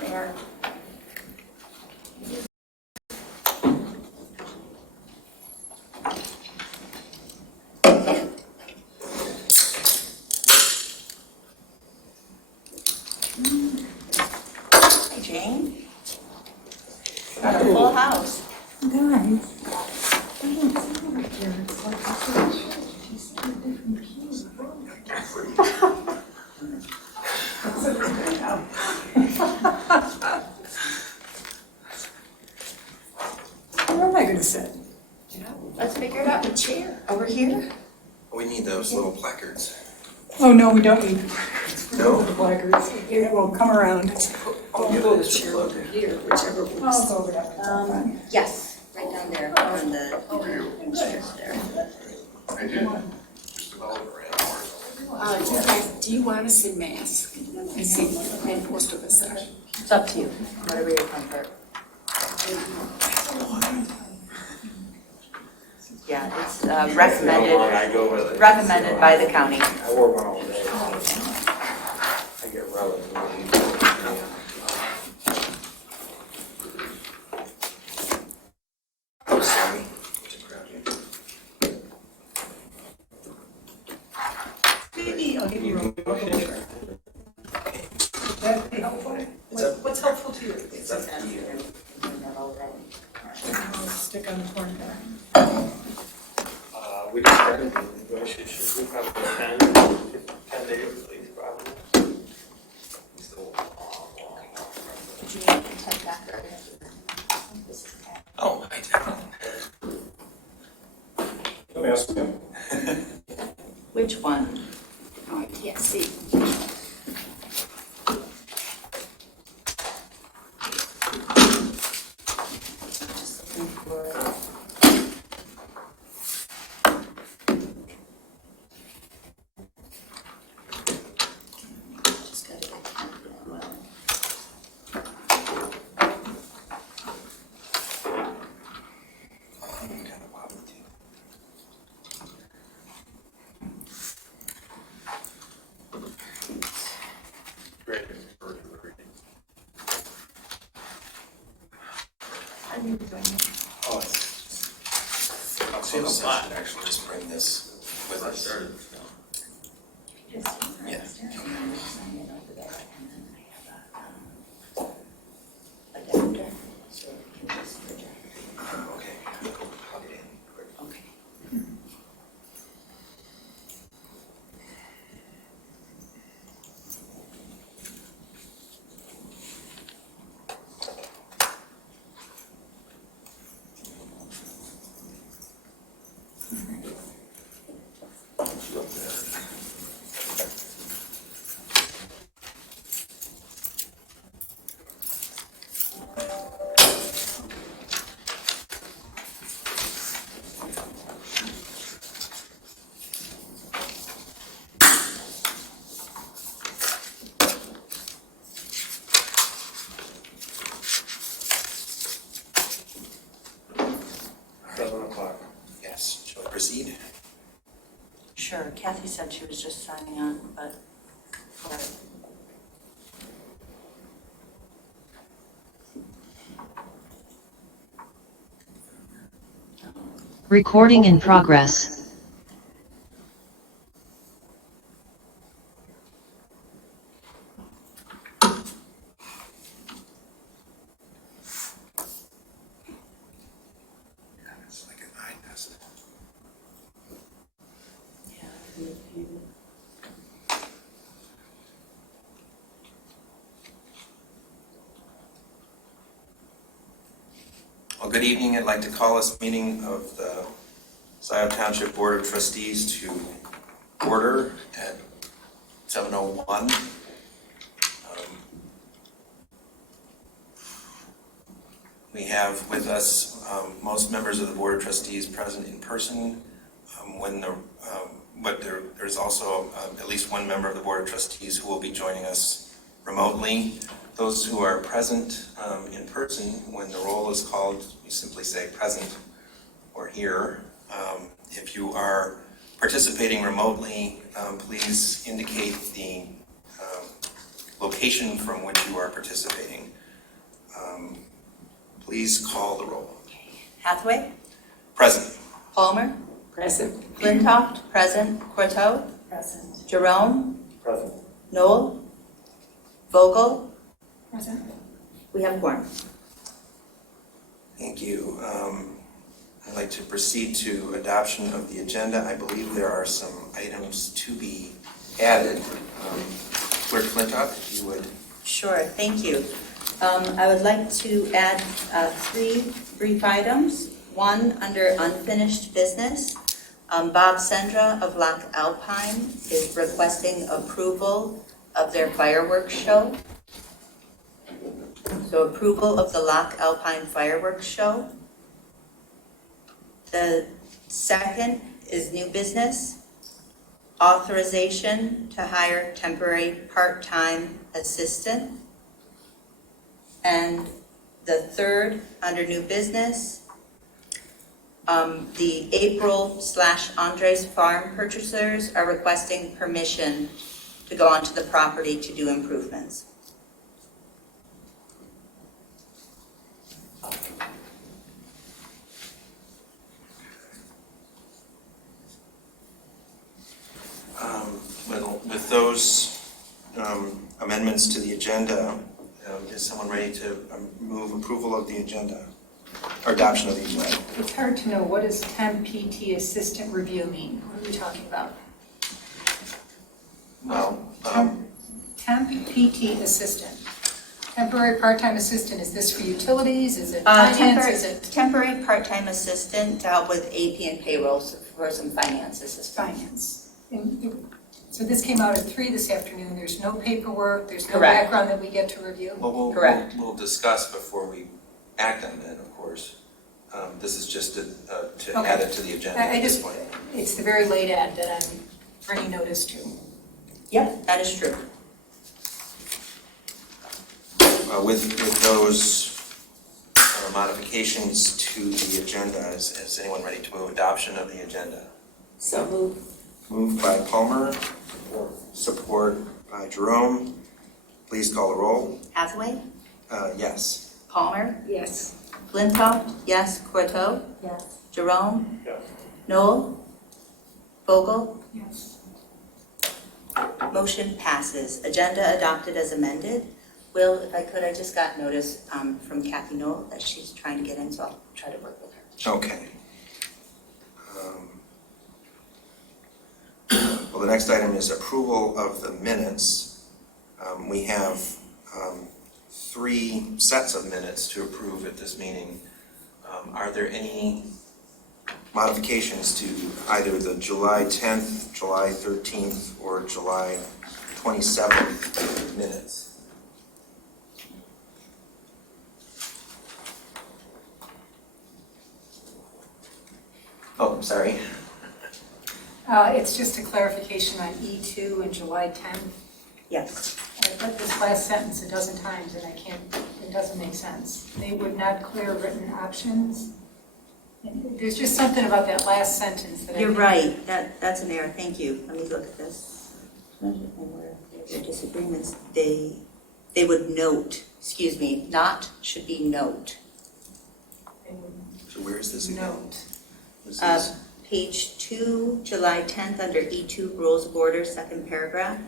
There. Hey, Jane. Got a full house. Guys, I don't see over here. It's like I said, you see a different keys. Where am I going to sit? Let's figure it out. A chair over here. We need those little placards. Oh, no, we don't need No? the placards. Here, we'll come around. I'll give Pull the this to chair Flo. over here, whichever works. I'll go over that. Yes, right down there on the stairs there. I did. Just develop around. Do you want us in mask? I see, and most of us are. It's up to you, whatever your comfort. Yeah, it's recommended by the county. I wore one all day. I get relatively. Oh, sorry. To grab you. Maybe I'll give you a little chair. That'd be helpful. What's helpful to you? I'll stick on the corner there. We just started the negotiations, we probably 10 days at least, probably. Still Did you need to take that? Oh, I did. Let me ask you. Which one? Oh, I can't see. Just looking for it. Just gotta get counted as well. Kind of wobbly too. Great. How do you doing? Oh, it's. I'll see the session, actually, just bring this with us. Started. Yeah. Adapter, so we can just project. Okay, I'll get in quick. Okay. Yes, shall I proceed? Sure, Kathy said she was just signing on, but. Recording in progress. It's like an eye test. Well, good evening. I'd like to call this meeting of the Scio Township Board of Trustees to order at 7:01. We have with us most members of the Board of Trustees present in person. But there's also at least one member of the Board of Trustees who will be joining us remotely. Those who are present in person, when the roll is called, you simply say present or here. If you are participating remotely, please indicate the location from which you are participating. Please call the roll. Hathaway, Present. Palmer, Present. Flintoff, present, Corto, Present. Jerome, Present. Noel, Vogel, Present. we have quorum. Thank you. I'd like to proceed to adoption of the agenda. I believe there are some items to be added. Clerk Flintoff, if you would. Sure, thank you. I would like to add 3 brief items. One, under unfinished business, Bob Sendra of Loch Alpine is requesting approval of their fireworks show. So approval of the Loch Alpine fireworks show. The second is new business, authorization to hire temporary part-time assistant. And the third, under new business, the April/Andres Farm purchasers are requesting permission to go onto the property to do improvements. With those amendments to the agenda, is someone ready to move approval of the agenda, or adoption of the agenda? It's hard to know, what does temp PT assistant review mean? What are we talking about? Well, Temp PT assistant. Temporary part-time assistant, is this for utilities? Is it finance? Is it Temporary part-time assistant to help with AP and payroll for some finance assistance. finance? So this came out at 3 this afternoon. There's no paperwork, there's no Correct. background that we get to review? well, Correct. we'll discuss before we act on that, of course. This is just to Okay. add it to the agenda I at this just, point. it's the very late ad that I'm bringing notice to. Yep, that is true. With those modifications to the agenda, is anyone ready to move adoption of the agenda? So moved. Moved by Palmer, support by Jerome. Please call the roll. Hathaway, Yes. Palmer, Yes. Flintoff, yes, Corto, Yes. Jerome, Yes. Noel, Vogel, Yes. motion passes. Agenda adopted as amended. Will, if I could, I just got notice from Kathy Noel that she's trying to get in, so I'll try to work with her. Okay. Well, the next item is approval of the minutes. We have 3 sets of minutes to approve at this meeting. Are there any modifications to either the July 10th, July 13th, or July 27th minutes? Oh, I'm sorry. It's just a clarification on E2 and July 10th. Yes. I've read this last sentence a dozen times and it doesn't make sense. They would not clear written options. And there's just something about that last sentence that I You're think- right, that's an error, thank you. Let me look at this. Their disagreements, they would note, excuse me, not should be note. They would So where is this again? note. This is- Page 2, July 10th, under E2, Rules of Order, second paragraph.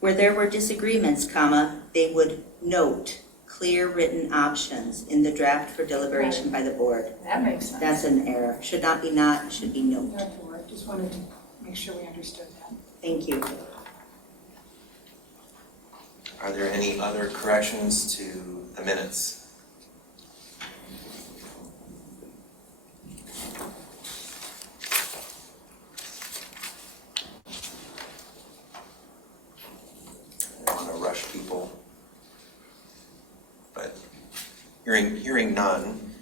Where there were disagreements, comma, they would note clear written options in the draft for deliberation by the board. That makes sense. That's an error. Should not be not, should be note. Not to work, just wanted to make sure we understood that. Thank you. Are there any other corrections to the minutes? I don't want to rush people, but hearing none,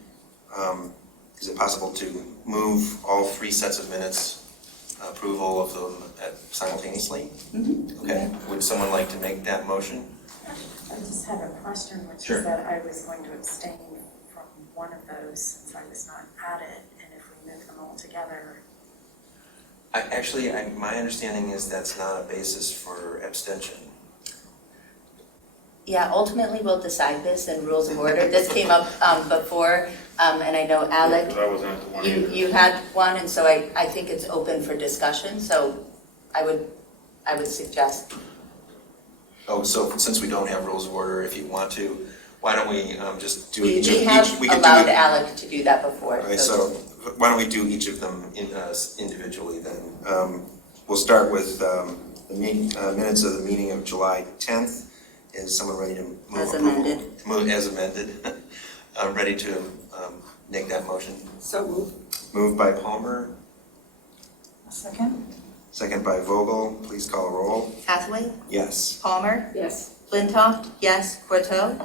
is it possible to move all 3 sets of minutes, approval of them simultaneously? Mhm. Okay, would someone like to make that motion? I just had a question, which Sure. is that I was going to abstain from one of those since I was not at it, and if we move them all together, My understanding is that's not a basis for abstention. Yeah, ultimately, we'll decide this in rules of order. This came up before, and I know Alec, Because I wasn't at the one either. you had one, and so I think it's open for discussion, so I would suggest. Oh, so since we don't have rules of order, if you want to, why don't we just do We each of each? have We could allowed do it. Alec to do that before. All right, so why don't we do each of them individually then? We'll start with the minutes of the meeting of July 10th. Is someone ready to move As approval? amended. Move as amended. Ready to make that motion? So moved. Moved by Palmer, A second? second by Vogel. Please call a roll. Hathaway, Yes. Palmer, Yes. Flintoff, yes, Corto,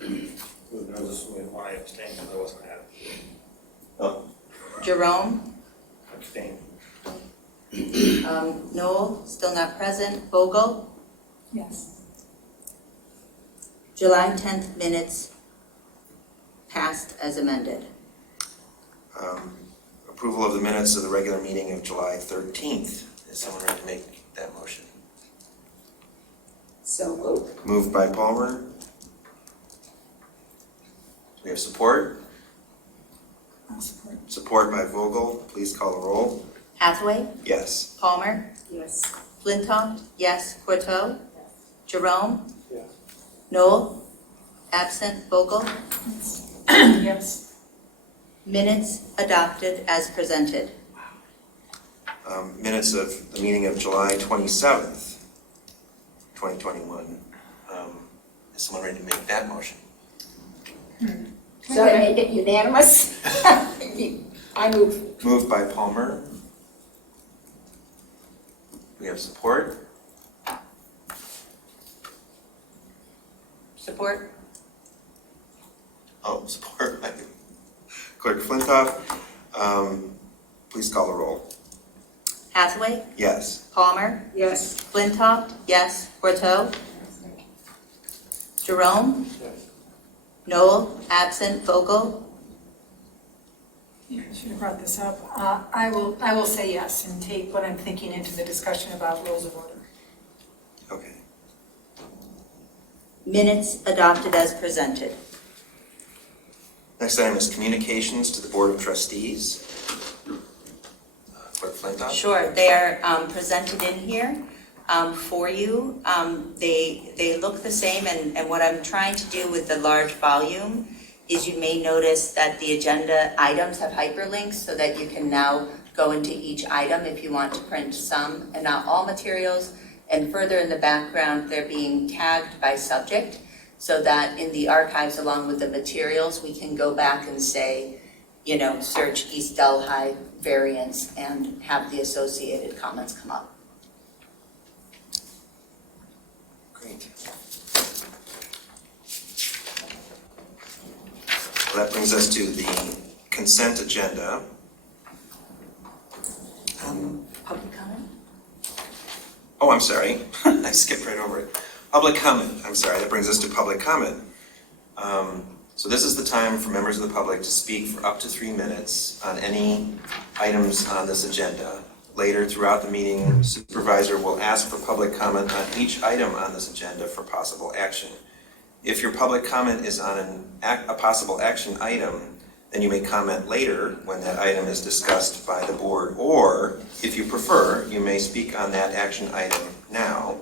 There was only one I abstained because I wasn't at it. Oh. Jerome, Abstained. Noel, still not present, Vogel. Yes. July 10th minutes passed as amended. Approval of the minutes of the regular meeting of July 13th. Is someone ready to make that motion? So moved. Moved by Palmer. Do we have support? I'll support. Support by Vogel. Please call a roll. Hathaway, Yes. Palmer, Yes. Flintoff, yes, Corto, Jerome, Yes. Noel, absent, Vogel. Yes. Minutes adopted as presented. Minutes of the meeting of July 27th, 2021. Is someone ready to make that motion? So I make it unanimous? I move. Moved by Palmer. We have support. Support? Oh, support by Clerk Flintoff. Please call the roll. Hathaway, Yes. Palmer, Yes. Flintoff, yes, Corto, Jerome, Yes. Noel, absent, Vogel. Yeah, I should have brought this up. I will say yes and take what I'm thinking into the discussion about rules of order. Okay. Minutes adopted as presented. Next item is communications to the Board of Trustees. Clerk Flintoff? Sure, they are presented in here for you. They look the same, and what I'm trying to do with the large volume is you may notice that the agenda items have hyperlinks so that you can now go into each item if you want to print some and not all materials. And further in the background, they're being tagged by subject so that in the archives along with the materials, we can go back and say, search East Delhi variants and have the associated comments come up. Great. Well, that brings us to the consent agenda. Public comment? Oh, I'm sorry. I skipped right over it. Public comment. I'm sorry. That brings us to public comment. So this is the time for members of the public to speak for up to 3 minutes on any items on this agenda. Later throughout the meeting, supervisor will ask for public comment on each item on this agenda for possible action. If your public comment is on a possible action item, then you may comment later when that item is discussed by the board, or if you prefer, you may speak on that action item now.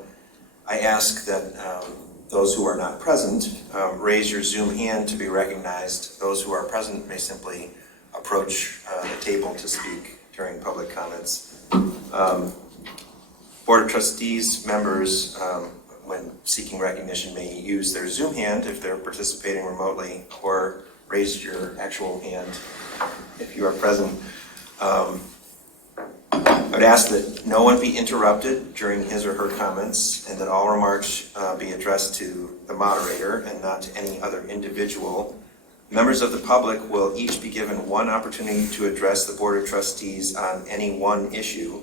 I ask that those who are not present raise your Zoom hand to be recognized. Those who are present may simply approach the table to speak during public comments. Board of Trustees members, when seeking recognition, may use their Zoom hand if they're participating remotely, or raise your actual hand if you are present. I would ask that no one be interrupted during his or her comments, and that all remarks be addressed to the moderator and not to any other individual. Members of the public will each be given one opportunity to address the Board of Trustees on any one issue.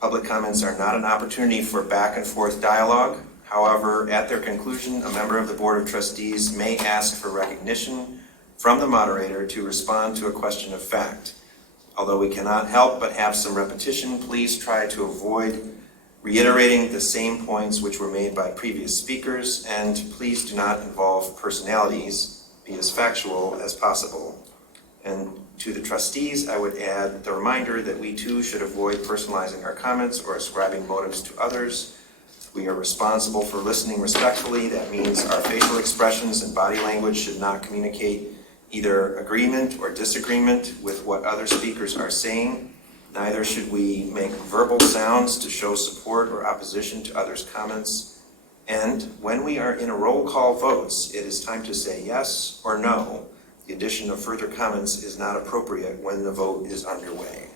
Public comments are not an opportunity for back and forth dialogue. However, at their conclusion, a member of the Board of Trustees may ask for recognition from the moderator to respond to a question of fact. Although we cannot help but have some repetition, please try to avoid reiterating the same points which were made by previous speakers, and please do not involve personalities. Be as factual as possible. And to the trustees, I would add the reminder that we too should avoid personalizing our comments or ascribing motives to others. We are responsible for listening respectfully. That means our facial expressions and body language should not communicate either agreement or disagreement with what other speakers are saying. Neither should we make verbal sounds to show support or opposition to others' comments. And when we are in a roll call votes, it is time to say yes or no. The addition of further comments is not appropriate when the vote is underway.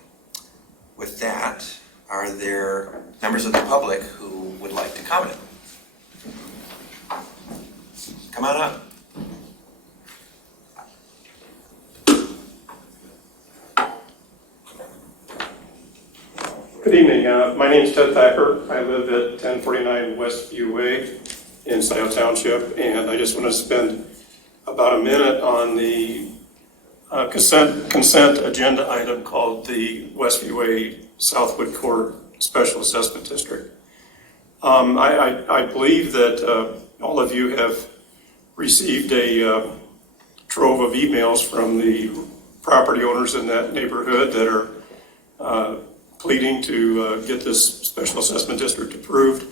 With that, are there members of the public who would like to comment? Come on up. Good evening. My name is Ted Thacker. I live at 1049 Westview Way in Scio Township, and I just want to spend about a minute on the consent agenda item called the Westview Way Southwood Court Special Assessment District. I believe that all of you have received a trove of emails from the property owners in that neighborhood that are pleading to get this special assessment district approved.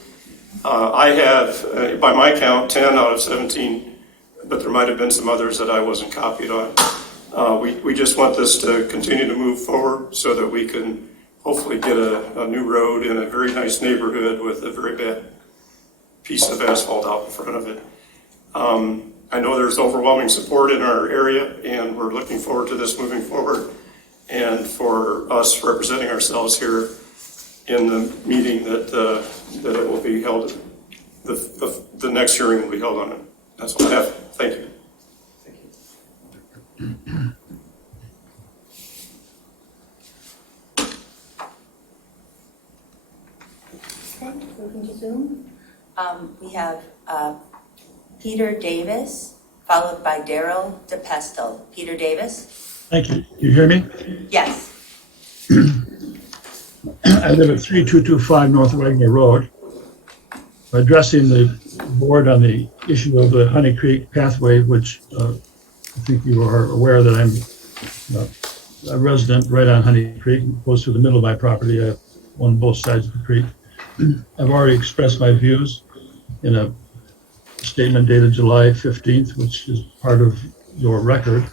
I have, by my count, 10 out of 17, but there might have been some others that I wasn't copied on. We just want this to continue to move forward so that we can hopefully get a new road in a very nice neighborhood with a very bad piece of asphalt out in front of it. I know there's overwhelming support in our area, and we're looking forward to this moving forward, and for us representing ourselves here in the meeting that it will be held, the next hearing will be held on it. That's all I have. Thank you. Okay, moving to Zoom. We have Peter Davis, followed by Daryl DePestel. Peter Davis? Thank you. You hear me? Yes. I live at 3225 North Wagner Road. Addressing the board on the issue of the Honey Creek pathway, which I think you are aware that I'm a resident right on Honey Creek, goes through the middle of my property. I have on both sides of the creek. I've already expressed my views in a statement dated July 15th, which is part of your record.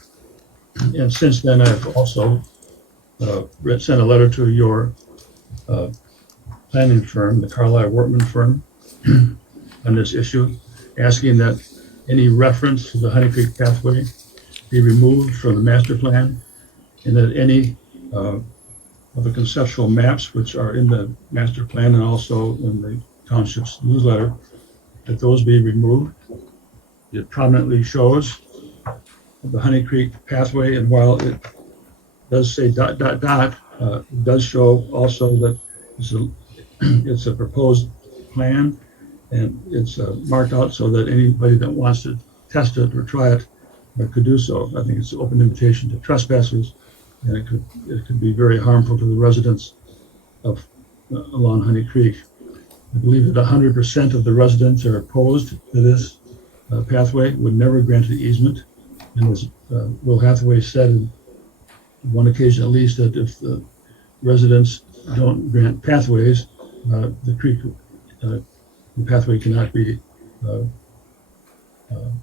And since then, I've also sent a letter to your planning firm, the Carlisle Wortman firm, on this issue, asking that any reference to the Honey Creek pathway be removed from the master plan, and that any of the conceptual maps which are in the master plan and also in the township's newsletter, that those be removed. It prominently shows the Honey Creek pathway, and while it does say ... it does show also that it's a proposed plan, and it's marked out so that anybody that wants to test it or try it could do so. I think it's an open invitation to trespassers, and it could be very harmful to the residents of along Honey Creek. I believe that 100% of the residents are opposed to this pathway, would never grant an easement. And as Will Hathaway said on one occasion at least, that if the residents don't grant pathways, the pathway cannot be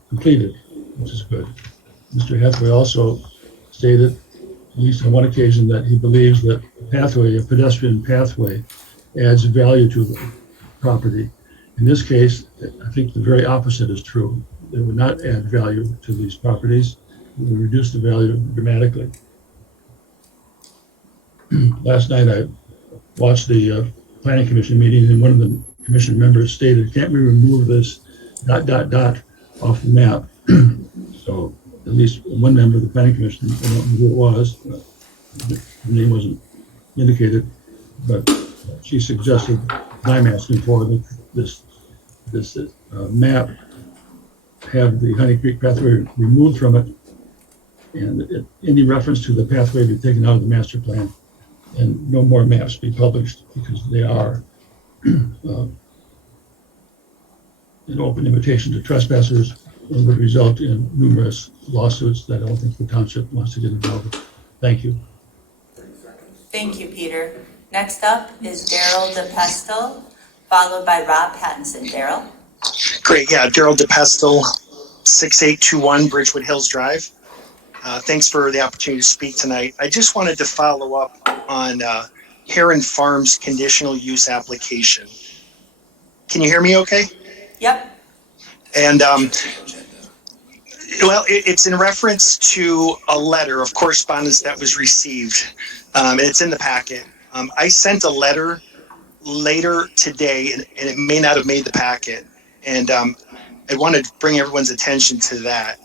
completed, which is good. Mr. Hathaway also stated, at least on one occasion, that he believes that a pedestrian pathway, adds value to the property. In this case, I think the very opposite is true. It would not add value to these properties. It would reduce the value dramatically. Last night I watched the planning commission meeting, and one of the commission members stated, "Can't we remove this ... off the map?" So at least one member of the planning commission, I don't know who it was, the name wasn't indicated, but she suggested, and I'm asking for, that this map have the Honey Creek pathway removed from it, And any reference to the pathway be taken out of the master plan, and no more maps be published, because they are an open invitation to trespassers and would result in numerous lawsuits that I don't think the township wants to get involved with. Thank you. Thank you, Peter. Next up is Daryl DePestel, followed by Rob Pattinson. Daryl? Great, yeah, Daryl DePestel, 6821 Bridgewood Hills Drive. Thanks for the opportunity to speak tonight. I just wanted to follow up on Heron Farms conditional use application. Can you hear me okay? Yep. And well, it's in reference to a letter of correspondence that was received, and it's in the packet. I sent a letter later today, and it may not have made the packet. And I wanted to bring everyone's attention to that,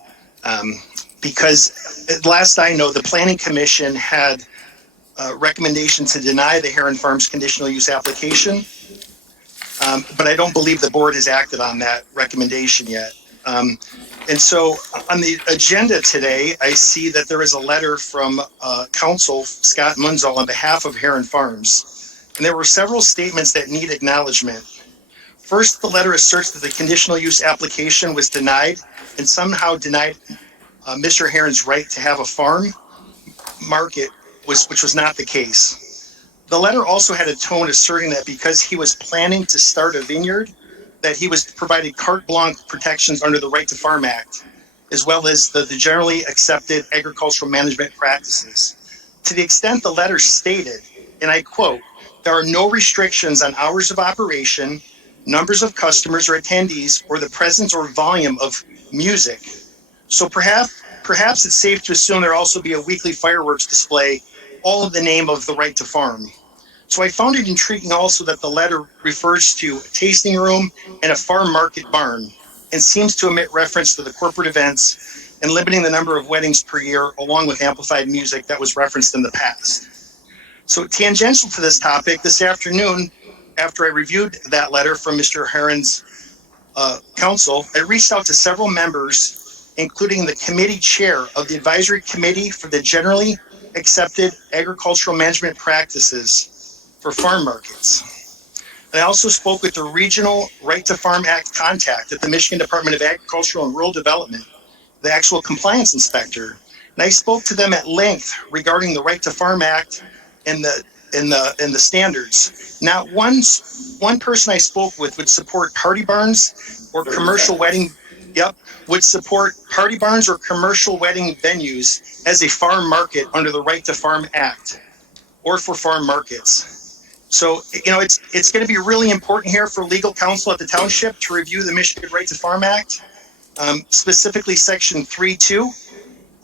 because last I know, the Planning Commission had a recommendation to deny the Heron Farms conditional use application, but I don't believe the board has acted on that recommendation yet. And so on the agenda today, I see that there is a letter from Council Scott Munzel on behalf of Heron Farms. And there were several statements that need acknowledgement. First, the letter asserts that the conditional use application was denied and somehow denied Mr. Heron's right to have a farm market, which was not the case. The letter also had a tone asserting that because he was planning to start a vineyard, that he was provided carte blanche protections under the Right to Farm Act, as well as the generally accepted agricultural management practices. To the extent the letter stated, and I quote, "There are no restrictions on hours of operation, numbers of customers or attendees, or the presence or volume of music. So perhaps it's safe to assume there'll also be a weekly fireworks display, all in the name of the right to farm." So I found it intriguing also that the letter refers to a tasting room and a farm market barn, and seems to omit reference to the corporate events and limiting the number of weddings per year, along with amplified music that was referenced in the past. So tangential to this topic, this afternoon, after I reviewed that letter from Mr. Heron's counsel, I reached out to several members, including the committee chair of the advisory committee for the generally accepted agricultural management practices for farm markets. I also spoke with the Regional Right to Farm Act contact at the Michigan Department of Agricultural and Rural Development, the actual compliance inspector. And I spoke to them at length regarding the Right to Farm Act and the standards. Not one person I spoke with would support party barns or commercial wedding. Would support party barns or commercial wedding venues as a farm market under the Right to Farm Act or for farm markets. So, you know, it's going to be really important here for legal counsel at the township to review the Michigan Right to Farm Act, specifically Section 3.2.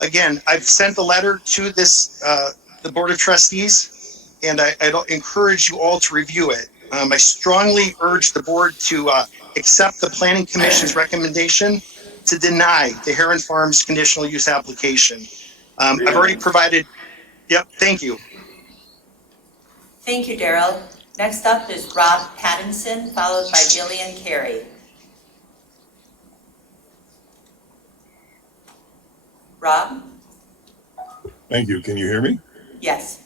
Again, I've sent the letter to the Board of Trustees, and I encourage you all to review it. I strongly urge the board to accept the Planning Commission's recommendation to deny the Heron Farms conditional use application. I've already provided. Yep, thank you. Thank you, Daryl. Next up is Rob Pattinson, followed by Gillian Carey. Rob? Thank you. Can you hear me? Yes.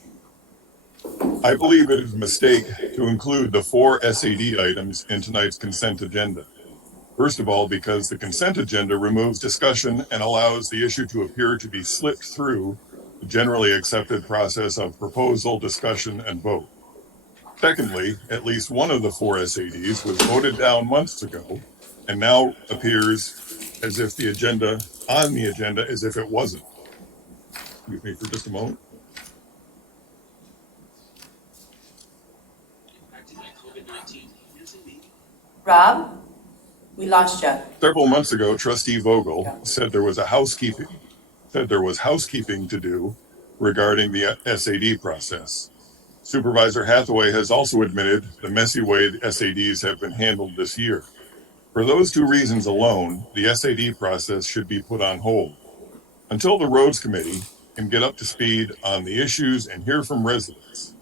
I believe it is a mistake to include the 4 SAD items in tonight's consent agenda. First of all, because the consent agenda removes discussion and allows the issue to appear to be slipped through the generally accepted process of proposal, discussion, and vote. Secondly, at least one of the 4 SADs was voted down months ago and now appears as if the agenda as if it wasn't. Excuse me for just a moment. Rob? We lost you. Several months ago, Trustee Vogel said there was housekeeping to do regarding the SAD process. Supervisor Hathaway has also admitted the messy way the SADs have been handled this year. For those 2 reasons alone, the SAD process should be put on hold until the Roads Committee can get up to speed on the issues and hear from residents.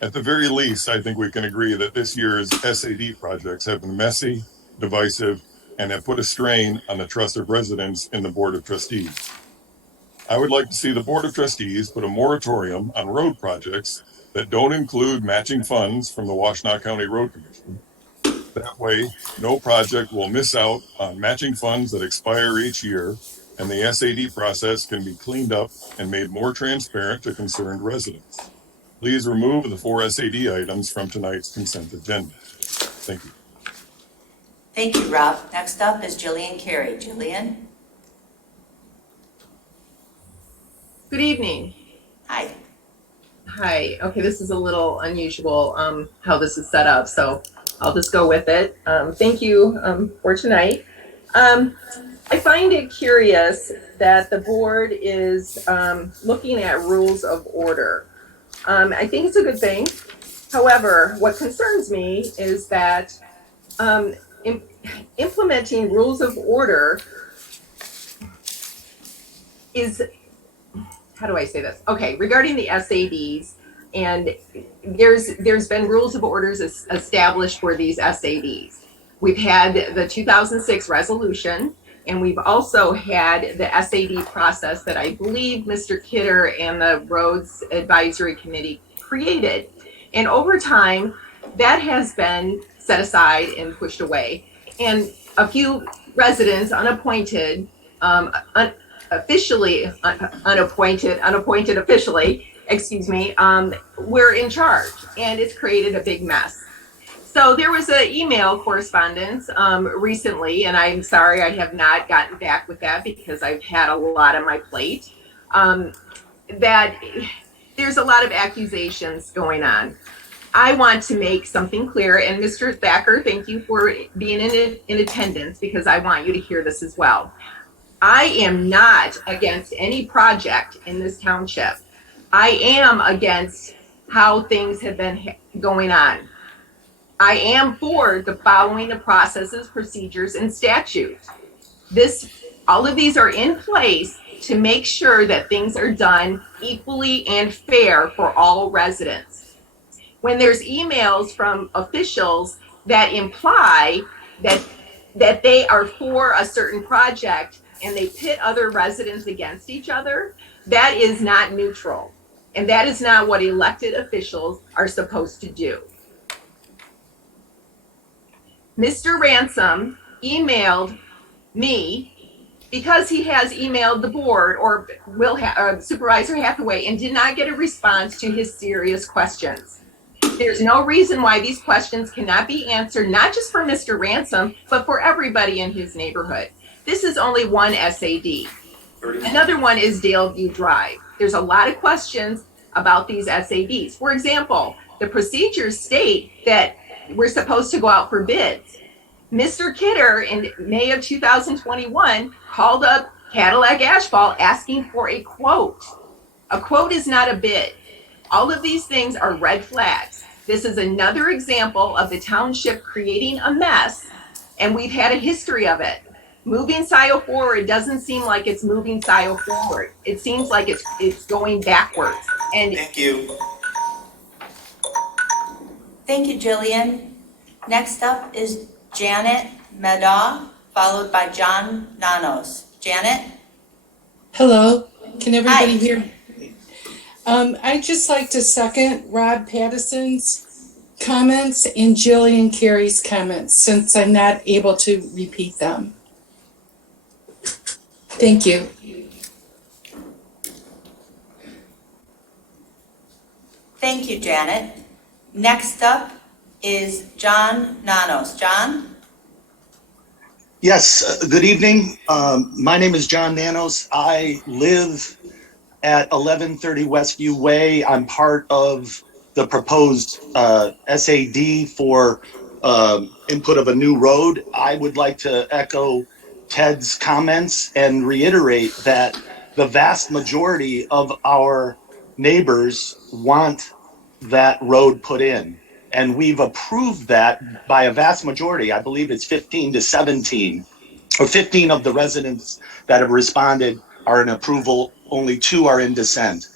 At the very least, I think we can agree that this year's SAD projects have been messy, divisive, and have put a strain on the trust of residents in the Board of Trustees. I would like to see the Board of Trustees put a moratorium on road projects that don't include matching funds from the Washtenaw County Road Commission. That way, no project will miss out on matching funds that expire each year, and the SAD process can be cleaned up and made more transparent to concerned residents. Please remove the 4 SAD items from tonight's consent agenda. Thank you. Thank you, Rob. Next up is Jillian Carey. Jillian? Good evening. Hi. Hi. Okay, this is a little unusual how this is set up, so I'll just go with it. Thank you for tonight. I find it curious that the board is looking at rules of order. I think it's a good thing. However, what concerns me is that implementing rules of order is, how do I say this? Okay, regarding the SADs, and there's been rules of orders established for these SADs. We've had the 2006 resolution, and we've also had the SAD process that I believe Mr. Kidder and the Roads Advisory Committee created. And over time, that has been set aside and pushed away. And a few residents, unappointed officially, excuse me, we're in charge, and it's created a big mess. So there was an email correspondence recently, and I'm sorry I have not gotten back with that because I've had a lot on my plate, that there's a lot of accusations going on. I want to make something clear, and Mr. Thacker, thank you for being in attendance because I want you to hear this as well. I am not against any project in this township. I am against how things have been going on. I am for the following the processes, procedures, and statutes. All of these are in place to make sure that things are done equally and fair for all residents. When there's emails from officials that imply that they are for a certain project and they pit other residents against each other, that is not neutral. And that is not what elected officials are supposed to do. Mr. Ransom emailed me because he has emailed the board or Supervisor Hathaway and did not get a response to his serious questions. There's no reason why these questions cannot be answered, not just for Mr. Ransom, but for everybody in his neighborhood. This is only one SAD. Another one is Daleview Drive. There's a lot of questions about these SADs. For example, the procedures state that we're supposed to go out for bids. Mr. Kidder in May of 2021 called up Cadillac Asphalt asking for a quote. A quote is not a bid. All of these things are red flags. This is another example of the township creating a mess, and we've had a history of it. Moving Scio forward doesn't seem like it's moving Scio forward. It seems like it's going backwards. And Thank you. Thank you, Jillian. Next up is Janet Medaw, followed by John Nanos. Janet? Hello, can everybody Hi. hear me? I'd just like to second Rob Patterson's comments and Jillian Carey's comments since I'm not able to repeat them. Thank you. Thank you, Janet. Next up is John Nanos. John? Yes, good evening. My name is John Nanos. I live at 1130 Westview Way. I'm part of the proposed SAD for input of a new road. I would like to echo Ted's comments and reiterate that the vast majority of our neighbors want that road put in. And we've approved that by a vast majority. I believe it's 15 to 17, or 15 of the residents that have responded are in approval. Only 2 are in dissent.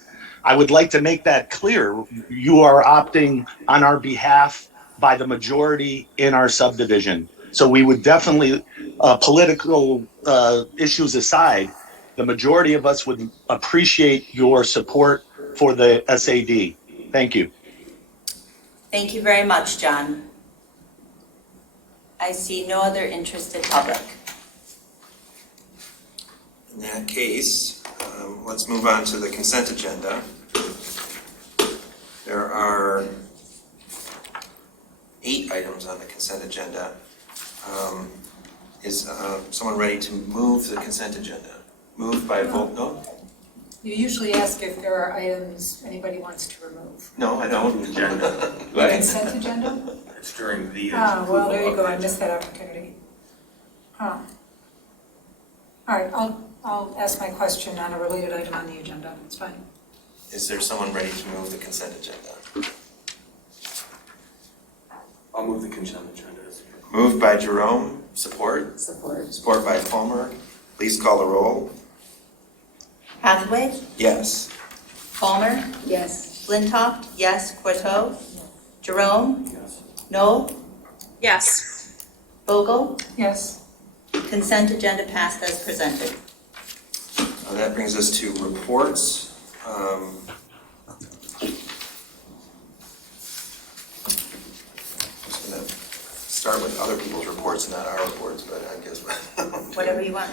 I would like to make that clear. You are opting on our behalf by the majority in our subdivision. So we would definitely, political issues aside, the majority of us would appreciate your support for the SAD. Thank you. Thank you very much, John. I see no other interested public. In that case, let's move on to the consent agenda. There are 8 items on the consent agenda. Is someone ready to move the consent agenda? Moved by vote, no? You usually ask if there are items anybody wants to remove. No, I don't. Agenda. The consent agenda? It's during the. Ah, well, there you approval go, I of the missed that opportunity. Huh. All right, I'll ask my question on a related item on the agenda, it's fine. Is there someone ready to move the consent agenda? I'll move the consent agenda. Moved by Jerome, support? Support. Support by Palmer. Please call the roll. Hathaway, Yes. Palmer, Yes. Flintoff, yes, Courteau, Jerome, Yes. Noel, Yes. Vogel. Yes, Consent agenda passed as presented. That brings us to reports. Just gonna start with other people's reports, not our reports, but I guess. Whatever you want.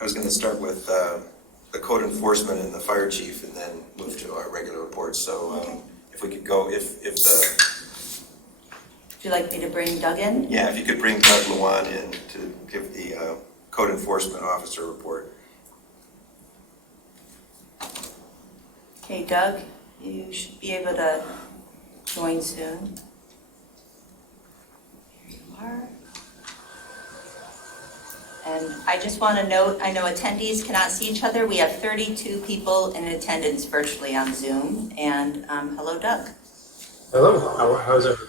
I was gonna start with the code enforcement and the fire chief and then move to our regular reports. So if we could go, if the, Would you like me to bring Doug in? yeah, if you could bring Doug Luan in to give the code enforcement officer report. Okay, Doug, you should be able to join soon. Here you are. And I just want to note, I know attendees cannot see each other. We have 32 people in attendance virtually on Zoom. And hello, Doug. Hello, how's everybody?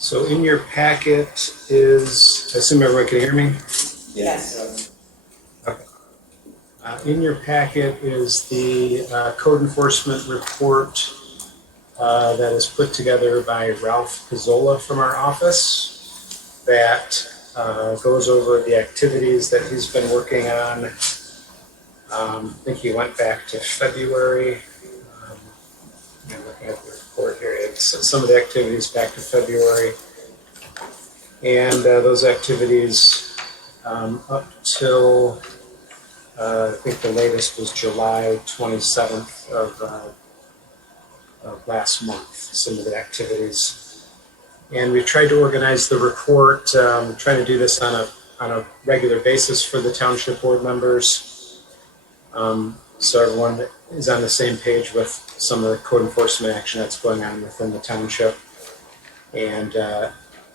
So in your packet is, I assume everyone can hear me? Yes. Okay. In your packet is the code enforcement report that is put together by Ralph Pizzola from our office that goes over the activities that he's been working on. I think he went back to February. I'm looking at the report here. It's some of the activities back to February. And those activities up till I think the latest was July 27th of last month, some of the activities. And we tried to organize the report, trying to do this on a regular basis for the township board members. So everyone is on the same page with some of the code enforcement action that's going on within the township. And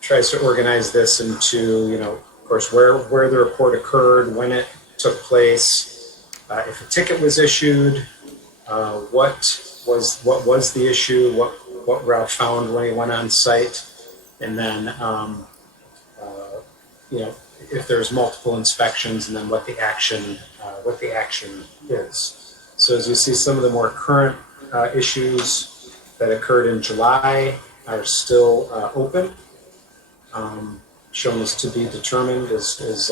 tries to organize this into, of course, where the report occurred, when it took place, if a ticket was issued, what was the issue, what Ralph found when he went on site, and then if there's multiple inspections, and then what the action is. So as you see, some of the more current issues that occurred in July are still open, shown as to be determined as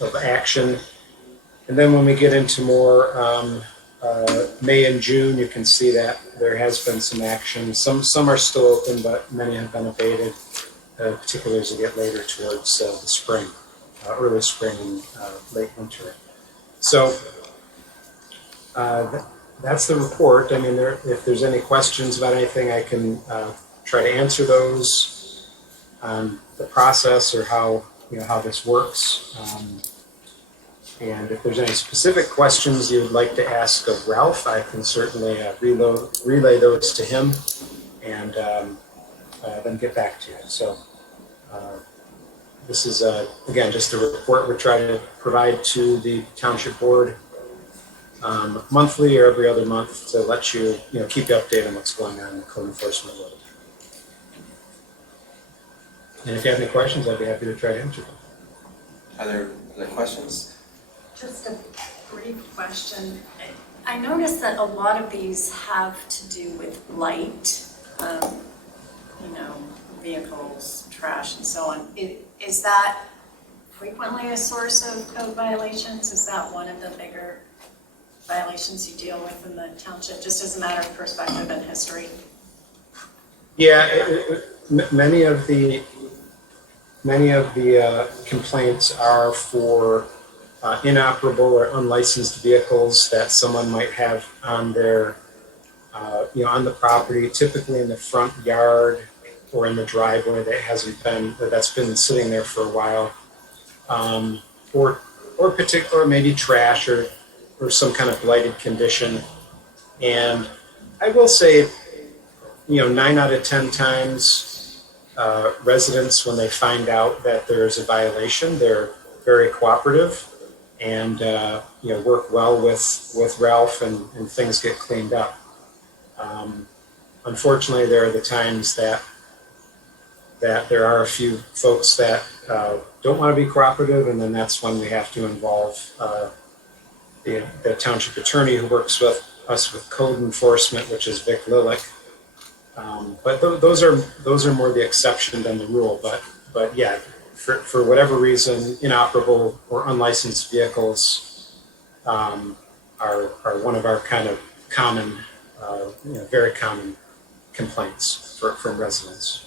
of action. And then when we get into more May and June, you can see that there has been some action. Some are still open, but many have been abated, particularly as we get later towards the spring, early spring and late winter. So that's the report. I mean, if there's any questions about anything, I can try to answer those on the process or how this works. And if there's any specific questions you would like to ask of Ralph, I can certainly relay those to him and then get back to you. So this is, again, just a report we're trying to provide to the township board monthly or every other month to let you, keep you updated on what's going on in the code enforcement world. And if you have any questions, I'd be happy to try to answer them. Are there questions? Just a brief question. I noticed that a lot of these have to do with light, vehicles, trash and so on. Is that frequently a source of code violations? Is that one of the bigger violations you deal with in the township, just as a matter of perspective and history? Yeah, many of the complaints are for inoperable or unlicensed vehicles that someone might have on their, on the property, typically in the front yard or in the driveway that's been sitting there for a while, or particular maybe trash or some kind of blighted condition. And I will say, 9 out of 10 times, residents, when they find out that there's a violation, they're very cooperative and work well with Ralph, and things get cleaned up. Unfortunately, there are the times that there are a few folks that don't want to be cooperative, and then that's when we have to involve the township attorney who works with us with code enforcement, which is Vic Lillick. But those are more the exception than the rule. But yeah, for whatever reason, inoperable or unlicensed vehicles are one of our kind of common, very common complaints from residents.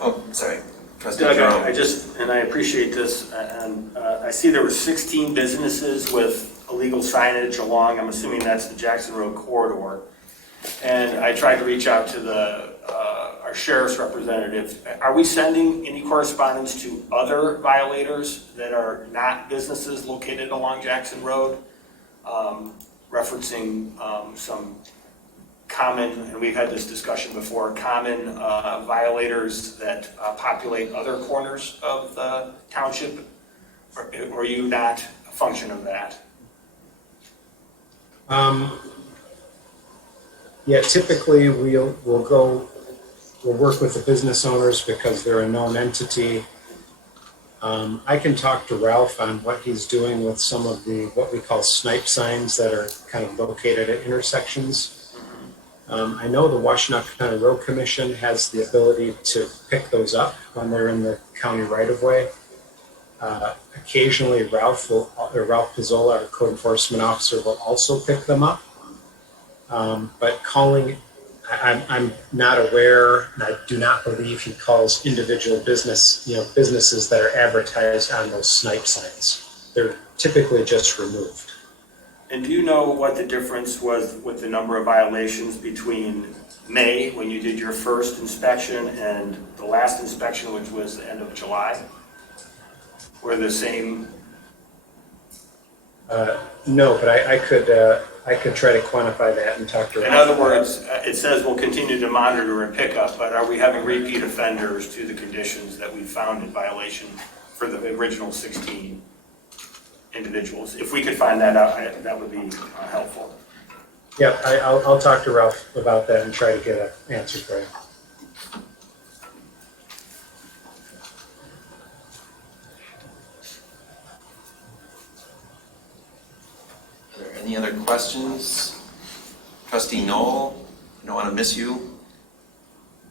Oh, sorry. Trustee Doug, Jerome. I appreciate this, and I see there were 16 businesses with illegal signage along, I'm assuming that's the Jackson Road corridor. And I tried to reach out to our sheriff's representative. Are we sending any correspondence to other violators that are not businesses located along Jackson Road, referencing some common, and we've had this discussion before, common violators that populate other corners of the township? Or are you not a function of that? Yeah, typically we'll work with the business owners because they're a known entity. I can talk to Ralph on what he's doing with some of what we call snipe signs that are kind of located at intersections. I know the Washtenaw County Road Commission has the ability to pick those up when they're in the county right-of-way. Occasionally, Ralph Pizzola, our code enforcement officer, will also pick them up. But I'm not aware, and I do not believe he calls individual businesses that are advertised on those snipe signs. They're typically just removed. And do you know what the difference was with the number of violations between May, when you did your first inspection, and the last inspection, which was the end of July? Were the same? No, but I could try to quantify that and talk to Ralph. In other words, it says we'll continue to monitor and pick up, but are we having repeat offenders to the conditions that we found in violation for the original 16 individuals? If we could find that out, that would be helpful. Yeah, I'll talk to Ralph about that and try to get an answer for you. Are there any other questions? Trustee Knoll, I don't want to miss you.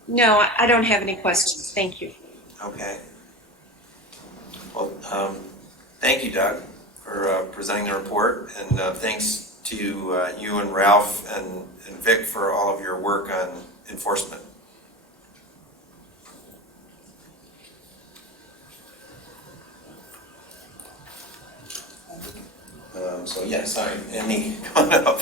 No, I don't have any questions. Thank you. Okay. Well, thank you, Doug, for presenting the report, and thanks to you and Ralph and Vic for all of your work on enforcement. So yeah, sorry, Andy, coming up.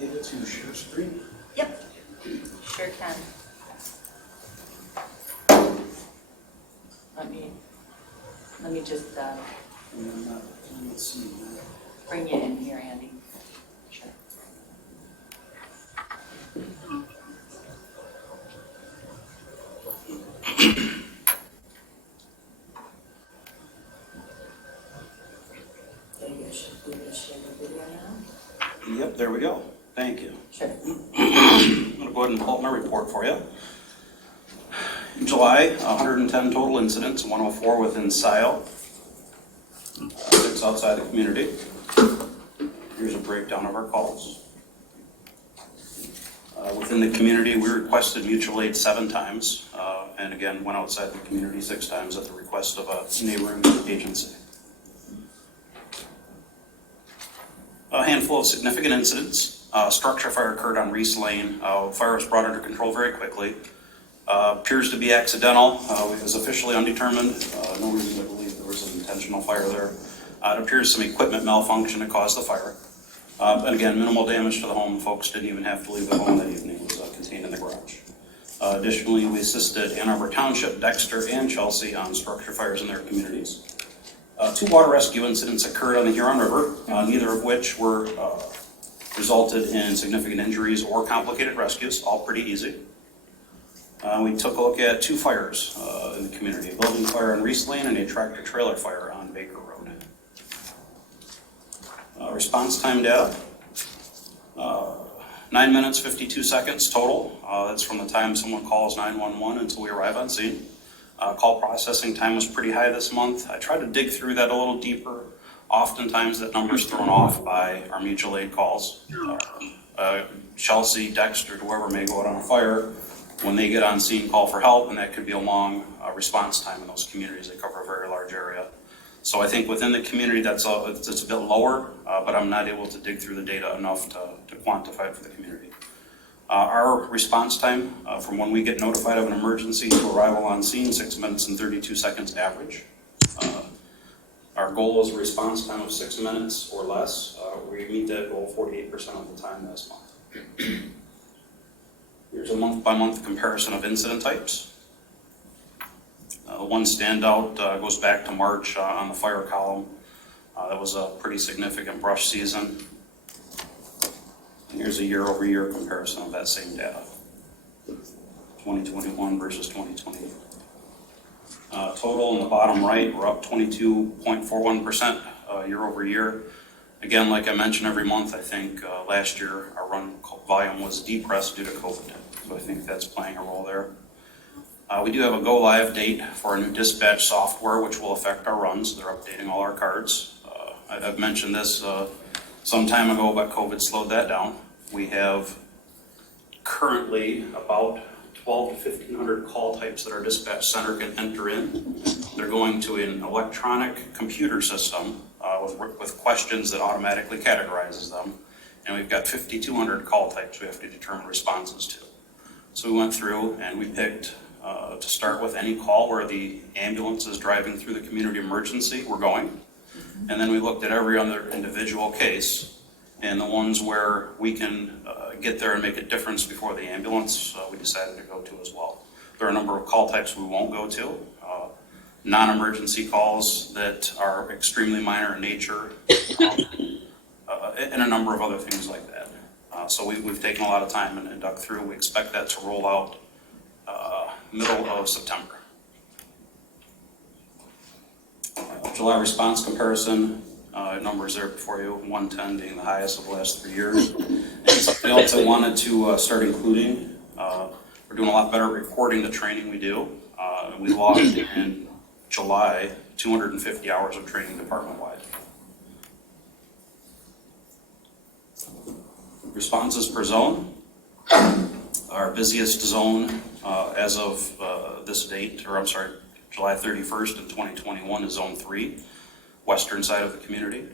Leave it to Sheriff Street. Yep, sure can. Let me just bring you in here, Andy. Sure. Yep, there we go. Thank you. Sure. I'm going to go ahead and pull up my report for you. In July, 110 total incidents, 104 within Scio, 6 outside the community. Here's a breakdown of our calls. Within the community, we requested mutual aid 7 times, and again, went outside the community 6 times at the request of a neighboring agency. A handful of significant incidents. Structure fire occurred on Reese Lane. Fire was brought under control very quickly. Appears to be accidental. It was officially undetermined. No reason to believe there was an intentional fire there. It appears some equipment malfunction that caused the fire. And again, minimal damage to the home. Folks didn't even have to leave the home that evening. It was contained in the garage. Additionally, we assisted Ann Arbor Township, Dexter, and Chelsea on structure fires in their communities. 2 water rescue incidents occurred on the Huron River, neither of which were resulted in significant injuries or complicated rescues, all pretty easy. We took a look at 2 fires in the community, a building fire on Reese Lane and a tractor trailer fire on Baker Road. Response time data, 9 minutes, 52 seconds total. That's from the time someone calls 911 until we arrive on scene. Call processing time was pretty high this month. I tried to dig through that a little deeper. Oftentimes that number is thrown off by our mutual aid calls. Chelsea, Dexter, whoever may go out on a fire, when they get on scene, call for help, and that could be a long response time in those communities. They cover a very large area. So I think within the community it's a bit lower, but I'm not able to dig through the data enough to quantify it for the community. Our response time from when we get notified of an emergency to arrival on scene, 6 minutes and 32 seconds average. Our goal is a response time of 6 minutes or less. We meet that goal 48% of the time this month. Here's a month-by-month comparison of incident types. One standout goes back to March on the fire column. That was a pretty significant brush season. And here's a year-over-year comparison of that same data. 2021 versus 2020. Total in the bottom right, we're up 22.41% year over year. Again, like I mentioned every month, I think last year our run volume was depressed due to COVID. So I think that's playing a role there. We do have a go-live date for our new dispatch software, which will affect our runs. They're updating all our cards. I've mentioned this some time ago, but COVID slowed that down. We have currently about 12 to 1,500 call types that our dispatch center can enter in. They're going to an electronic computer system with questions that automatically categorizes them. And we've got 5,200 call types we have to determine responses to. So we went through and we picked to start with any call where the ambulance is driving through the community emergency, we're going. And then we looked at every other individual case, and the ones where we can get there and make a difference before the ambulance, we decided to go to as well. There are a number of call types we won't go to. Non-emergency calls that are extremely minor in nature, and a number of other things like that. So we've taken a lot of time and dug through. We expect that to roll out middle of September. July response comparison, numbers there for you, 110 being the highest of the last 3 years. And something else I wanted to start including, we're doing a lot better at recording the training we do. We logged in July 250 hours of training department-wide. Responses per zone. Our busiest zone as of this date, or I'm sorry, July 31st in 2021 is Zone 3, western side of the community.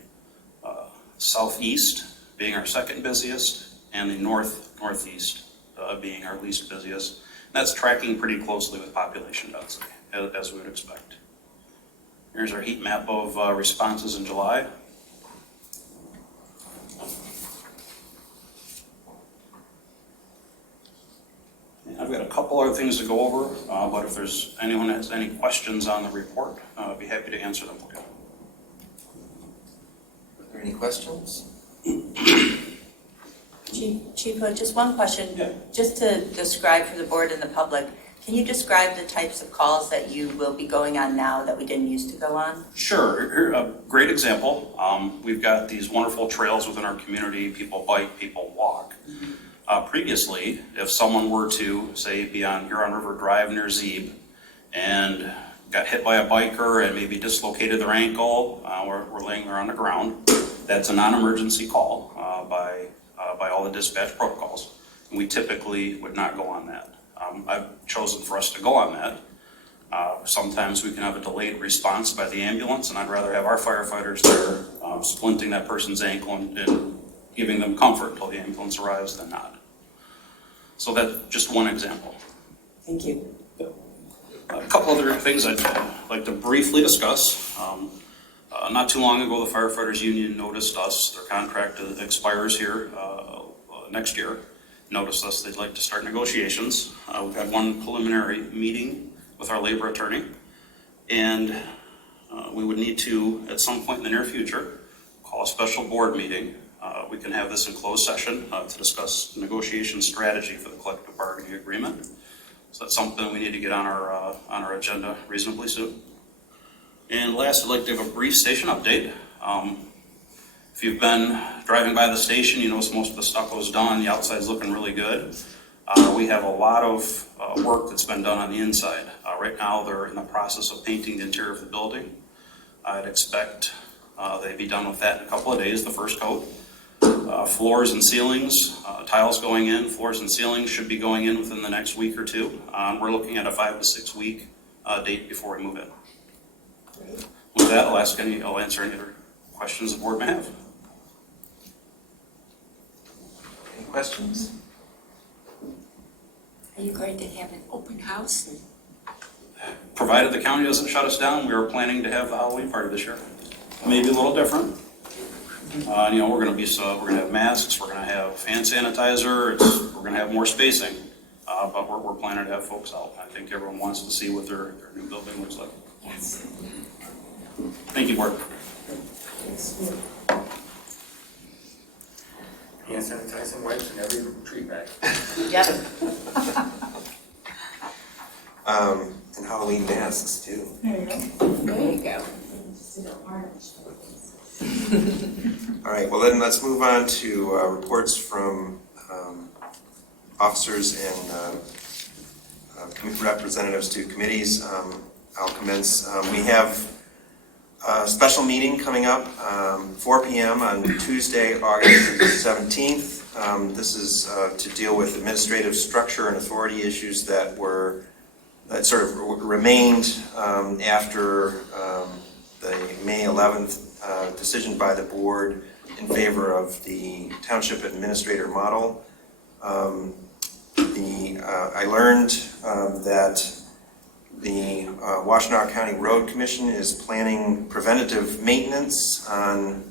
Southeast being our second busiest, and the northeast being our least busiest. That's tracking pretty closely with population density, as we would expect. Here's our heat map of responses in July. I've got a couple other things to go over, but if there's anyone has any questions on the report, I'd be happy to answer them for you. Are there any questions? Chief, just one question. Yeah. Just to describe for the board and the public, can you describe the types of calls that you will be going on now that we didn't used to go on? Sure. Here, a great example. We've got these wonderful trails within our community. People bike, people walk. Previously, if someone were to, say, be on Huron River Drive near Zeeb and got hit by a biker and maybe dislocated their ankle, we're laying there on the ground, that's a non-emergency call by all the dispatch protocols. And we typically would not go on that. I've chosen for us to go on that. Sometimes we can have a delayed response by the ambulance, and I'd rather have our firefighters there splinting that person's ankle and giving them comfort until the ambulance arrives than not. So that's just one example. Thank you. A couple other things I'd like to briefly discuss. Not too long ago, the firefighters union noticed us, their contract expires here next year, noticed us they'd like to start negotiations. We've had one preliminary meeting with our labor attorney, and we would need to, at some point in the near future, call a special board meeting. We can have this in closed session to discuss negotiation strategy for the collective bargaining agreement. So that's something we need to get on our agenda reasonably soon. And last, I'd like to give a brief station update. If you've been driving by the station, you notice most of the stucco's done. The outside's looking really good. We have a lot of work that's been done on the inside. Right now, they're in the process of painting the interior of the building. I'd expect they'd be done with that in a couple of days, the first coat. Floors and ceilings, tiles going in, floors and ceilings should be going in within the next week or two. We're looking at a 5 to 6 week date before we move in. With that, I'll answer any other questions the board may have. Any questions? Are you going to have an open house? Provided the county doesn't shut us down, we are planning to have the Halloween party this year. Maybe a little different. We're going to have masks, we're going to have hand sanitizer, we're going to have more spacing, but we're planning to have folks out. I think everyone wants to see what their new building looks like. Yes. Thank you, board. Hand sanitizing wipes in every tree bag. Yep. And Halloween masks too. There you go. There you go. All right, well then let's move on to reports from officers and representatives to committees. I'll commence. We have a special meeting coming up, 4 p.m. on Tuesday, August 17th. This is to deal with administrative structure and authority issues that sort of remained after the May 11th decision by the board in favor of the township administrator model. I learned that the Washtenaw County Road Commission is planning preventative maintenance on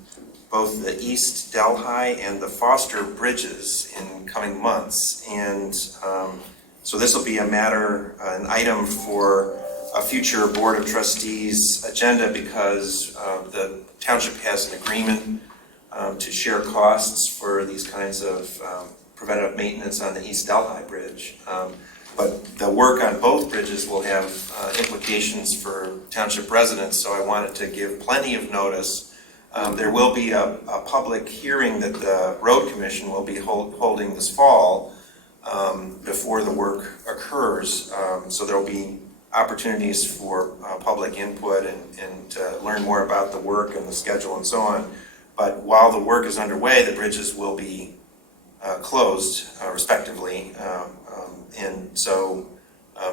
both the East Delhi and the Foster bridges in coming months. And so this will be an item for a future Board of Trustees agenda because the township has an agreement to share costs for these kinds of preventative maintenance on the East Delhi Bridge. But the work on both bridges will have implications for township residents, so I wanted to give plenty of notice. There will be a public hearing that the Road Commission will be holding this fall before the work occurs. So there will be opportunities for public input and to learn more about the work and the schedule and so on. But while the work is underway, the bridges will be closed respectively. And so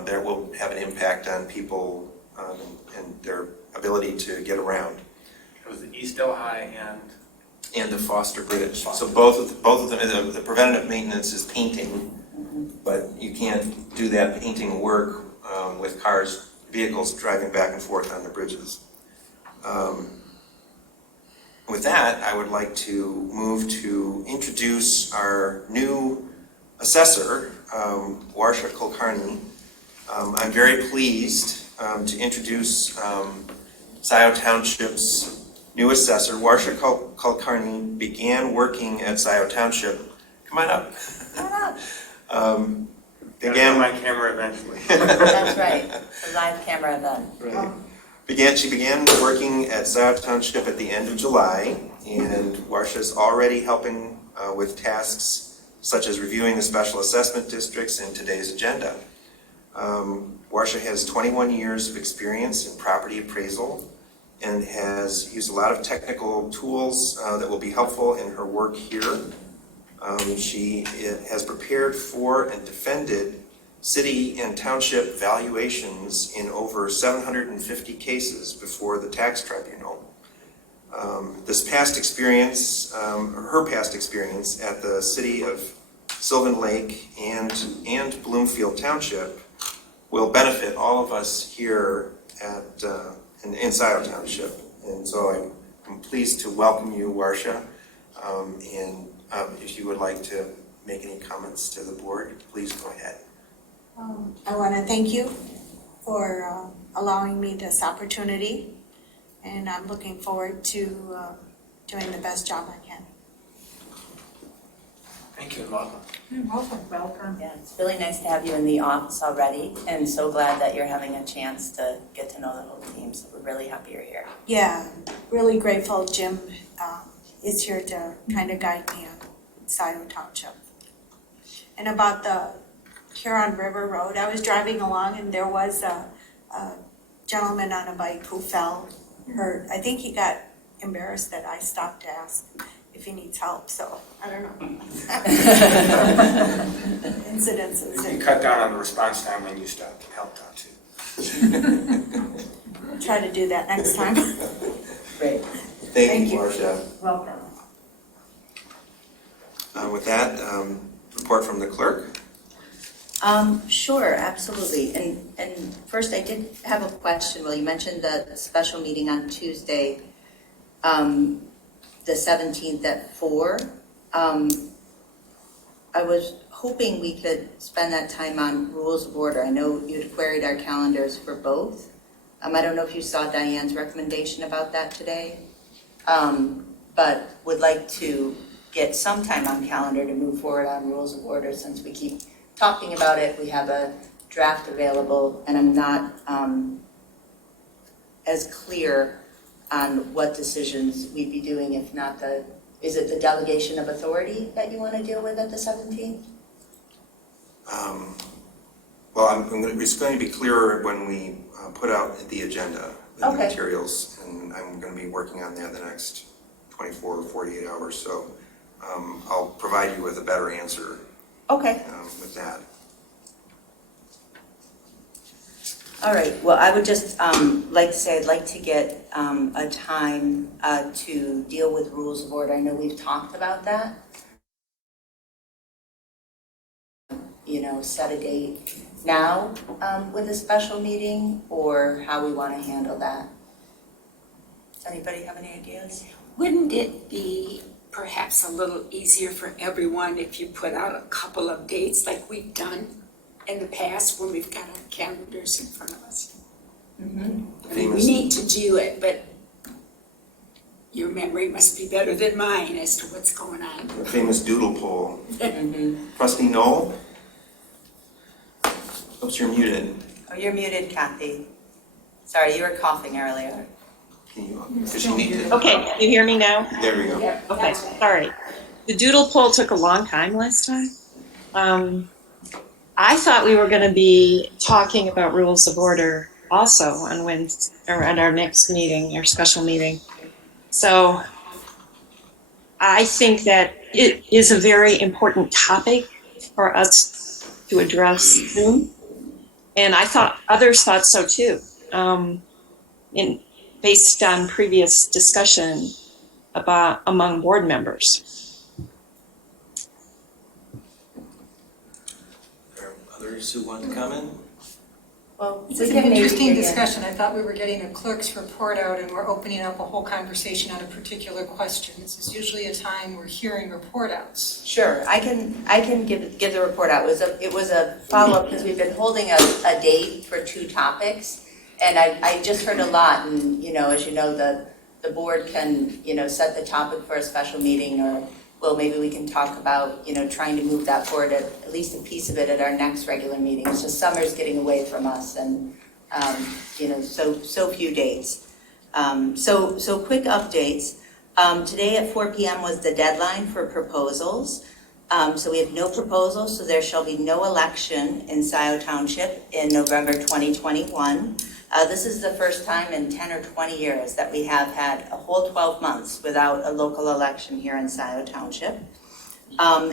there will have an impact on people and their ability to get around. It was the East Delhi And the Foster Bridge. So both of them, the preventative maintenance is painting, but you can't do that painting work with vehicles driving back and forth on the bridges. With that, I would like to move to introduce our new assessor, Warsha Kulkarni. I'm very pleased to introduce Scio Township's new assessor. Warsha Kulkarni began working at Scio Township. Come on up. Began my camera eventually. That's right, the live camera then. Right. She began working at Scio Township at the end of July, and Warsha is already helping with tasks such as reviewing the special assessment districts in today's agenda. Warsha has 21 years of experience in property appraisal and has used a lot of technical tools that will be helpful in her work here. She has prepared for and defended city and township valuations in over 750 cases before the tax tribunal. This past experience, her past experience at the city of Sylvan Lake and Bloomfield Township will benefit all of us here in Scio Township. And so I'm pleased to welcome you, Warsha. And if you would like to make any comments to the board, please go ahead. I want to thank you for allowing me this opportunity, and I'm looking forward to doing the best job I can. Thank you, and welcome. Welcome. Yeah, it's really nice to have you in the office already, and so glad that you're having a chance to get to know the whole team. So we're really happy you're here. Yeah, really grateful Jim is here to kind of guide me on Scio Township. And about the Huron River Road, I was driving along and there was a gentleman on a bike who fell, hurt. I think he got embarrassed that I stopped to ask if he needs help, so I don't know. Incidences. You cut down on the response time when you stopped and helped out too. I'll try to do that next time. Great. Thank you, Warsha. Welcome. With that, report from the clerk. Sure, absolutely. And first I did have a question. Well, you mentioned the special meeting on Tuesday, the 17th at 4. I was hoping we could spend that time on rules of order. I know you'd queried our calendars for both. I don't know if you saw Diane's recommendation about that today, but would like to get some time on calendar to move forward on rules of order since we keep talking about it. We have a draft available, and I'm not as clear on what decisions we'd be doing if not is it the delegation of authority that you want to deal with at the 17th? Well, it's going to be clearer when we put out the agenda, the Okay. materials, and I'm going to be working on that the next 24 or 48 hours. So I'll provide you with a better answer Okay. with that. All right. Well, I would just like to say I'd like to get a time to deal with rules of order. I know we've talked about that. You know, set a date now with a special meeting, or how we want to handle that. Does anybody have any ideas? Wouldn't it be perhaps a little easier for everyone if you put out a couple of dates like we've done in the past when we've got our calendars in front of us? Mm-hmm. I mean, we need to do it, but your memory must be better than mine as to what's going on. The famous doodle poll. Mm-hmm. Trustee Knoll? Oops, you're muted. Oh, you're muted, Kathy. Sorry, you were coughing earlier. Can you, does she need to? Okay, can you hear me now? There we go. Okay, sorry. The doodle poll took a long time last time. I thought we were going to be talking about rules of order also on Wednesday, or at our next meeting, our special meeting. So I think that it is a very important topic for us to address soon. And I thought others thought so too, based on previous discussion among board members. Are others who want to comment? Well, It's an interesting discussion. I thought we were getting a clerk's report out and we're opening up a whole conversation on a particular question. This is usually a time we're hearing report outs. Sure, I can give the report out. It was a follow-up because we've been holding a date for 2 topics, and I just heard a lot. And as you know, the board can set the topic for a special meeting, or well, maybe we can talk about trying to move that forward at least a piece of it at our next regular meeting. It's just summer's getting away from us, and so few dates. So quick updates. Today at 4 p.m. was the deadline for proposals. So we have no proposal, so there shall be no election in Scio Township in November 2021. This is the first time in 10 or 20 years that we have had a whole 12 months without a local election here in Scio Township.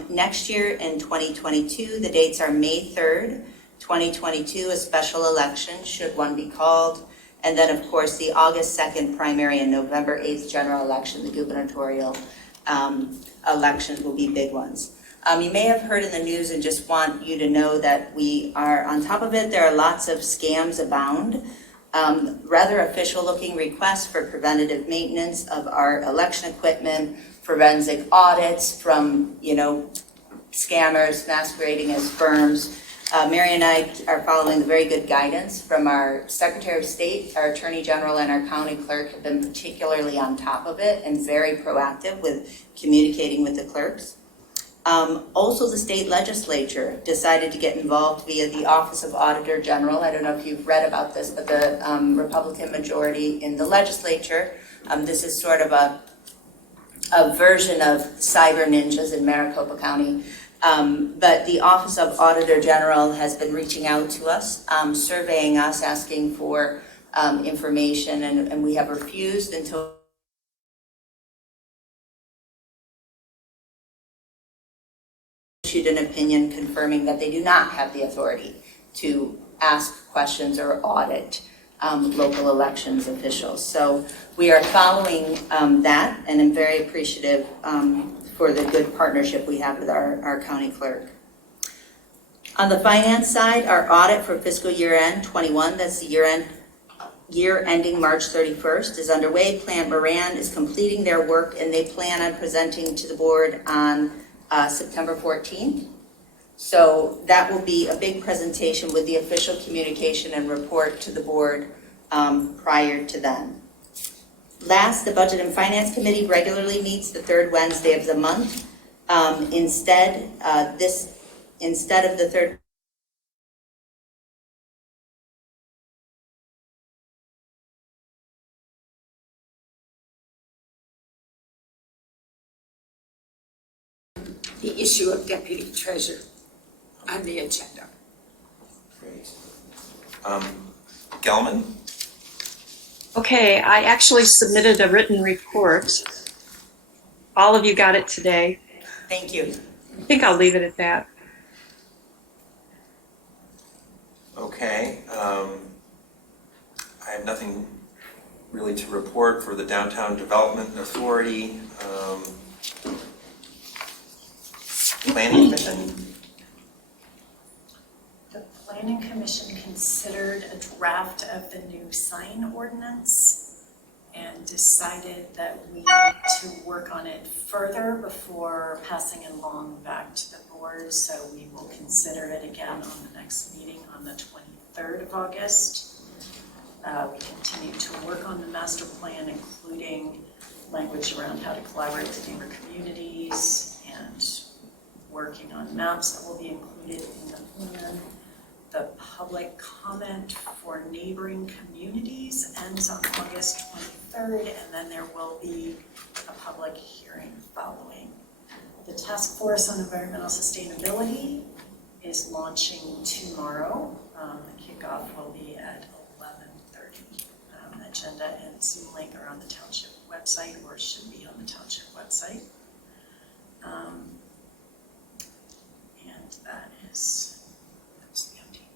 Next year in 2022, the dates are May 3rd, 2022, a special election, should one be called. And then, of course, the August 2nd primary and November 8th general election, the gubernatorial elections will be big ones. You may have heard in the news and just want you to know that we are on top of it. There are lots of scams abound. Rather official looking requests for preventative maintenance of our election equipment, forensic audits from, scammers masquerading as firms. Mary and I are following the very good guidance from our Secretary of State, our Attorney General, and our County Clerk have been particularly on top of it and very proactive with communicating with the clerks. Also, the state legislature decided to get involved via the Office of Auditor General. I don't know if you've read about this, but the Republican majority in the legislature, this is sort of a version of cyber ninjas in Maricopa County. But the Office of Auditor General has been reaching out to us, surveying us, asking for information, and we have refused until issued an opinion confirming that they do not have the authority to ask questions or audit local elections officials. So we are following that, and I'm very appreciative for the good partnership we have with our county clerk. On the finance side, our audit for fiscal year end 21, that's the year ending March 31st, is underway. Plant Moran is completing their work, and they plan on presenting to the board on September 14th. So that will be a big presentation with the official communication and report to the board prior to then. Last, the Budget and Finance Committee regularly meets the third Wednesday of the month. Instead of the third The issue of deputy treasurer on the agenda. Great. Gelman? Okay, I actually submitted a written report. All of you got it today. Thank you. I think I'll leave it at that. Okay. I have nothing really to report for the Downtown Development Authority. Planning Commission? The Planning Commission considered a draft of the new sign ordinance and decided that we need to work on it further before passing it along back to the board. So we will consider it again on the next meeting on the 23rd of August. We continue to work on the master plan, including language around how to collaborate with neighbor communities and working on maps that will be included in the plan. The public comment for neighboring communities ends on August 23rd, and then there will be a public hearing following. The Task Force on Environmental Sustainability is launching tomorrow. The kickoff will be at 11:30. Agenda and Zoom link are on the township website, or should be on the township website. And that's the update.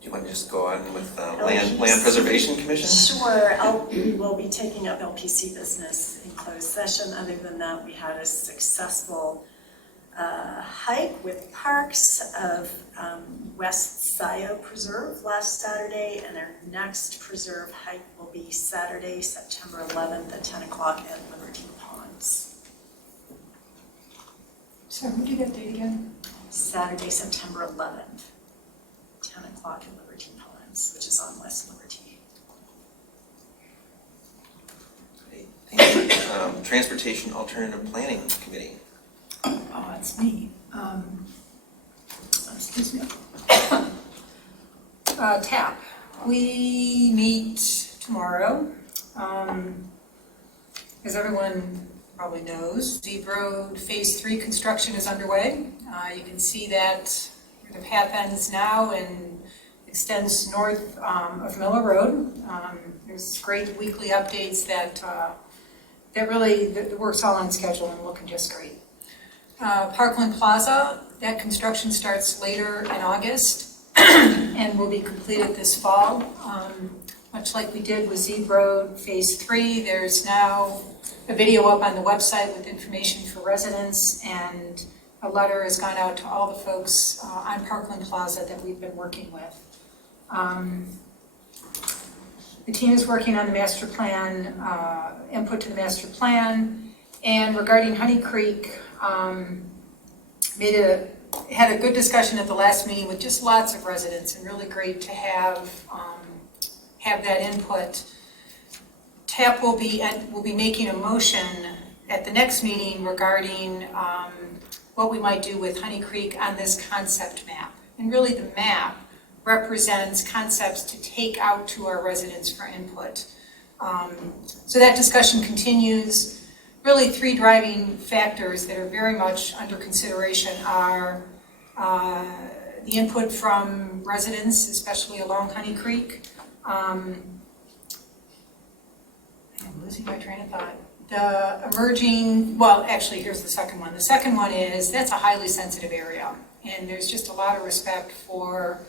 Do you want to just go on with Land Preservation Commission? Sure, we will be taking up LPC business in closed session. Other than that, we had a successful hike with parks of West Scio Preserve last Saturday, and our next preserve hike will be Saturday, September 11th at 10 o'clock at Liberty Ponds. So who did that date again? Saturday, September 11th, 10 o'clock at Liberty Ponds, which is on West Liberty. Great, thank you. Transportation Alternative Planning Committee. Oh, that's me. Excuse me. TAP. We meet tomorrow. As everyone probably knows, Zeeb Road Phase 3 construction is underway. You can see that where the path ends now and extends north of Miller Road. There's great weekly updates that really, the work's all on schedule and looking just great. Parkland Plaza, that construction starts later in August and will be completed this fall. Much like we did with Zeeb Road Phase 3, there's now a video up on the website with information for residents, and a letter has gone out to all the folks on Parkland Plaza that we've been working with. The team is working on the master plan, input to the master plan, and regarding Honey Creek, had a good discussion at the last meeting with just lots of residents, and really great to have that input. TAP will be making a motion at the next meeting regarding what we might do with Honey Creek on this concept map. And really the map represents concepts to take out to our residents for input. So that discussion continues. Really 3 driving factors that are very much under consideration are the input from residents, especially along Honey Creek. I'm losing my train of thought. The emerging, well, actually, here's the second one. The second one is that's a highly sensitive area, and there's just a lot of respect for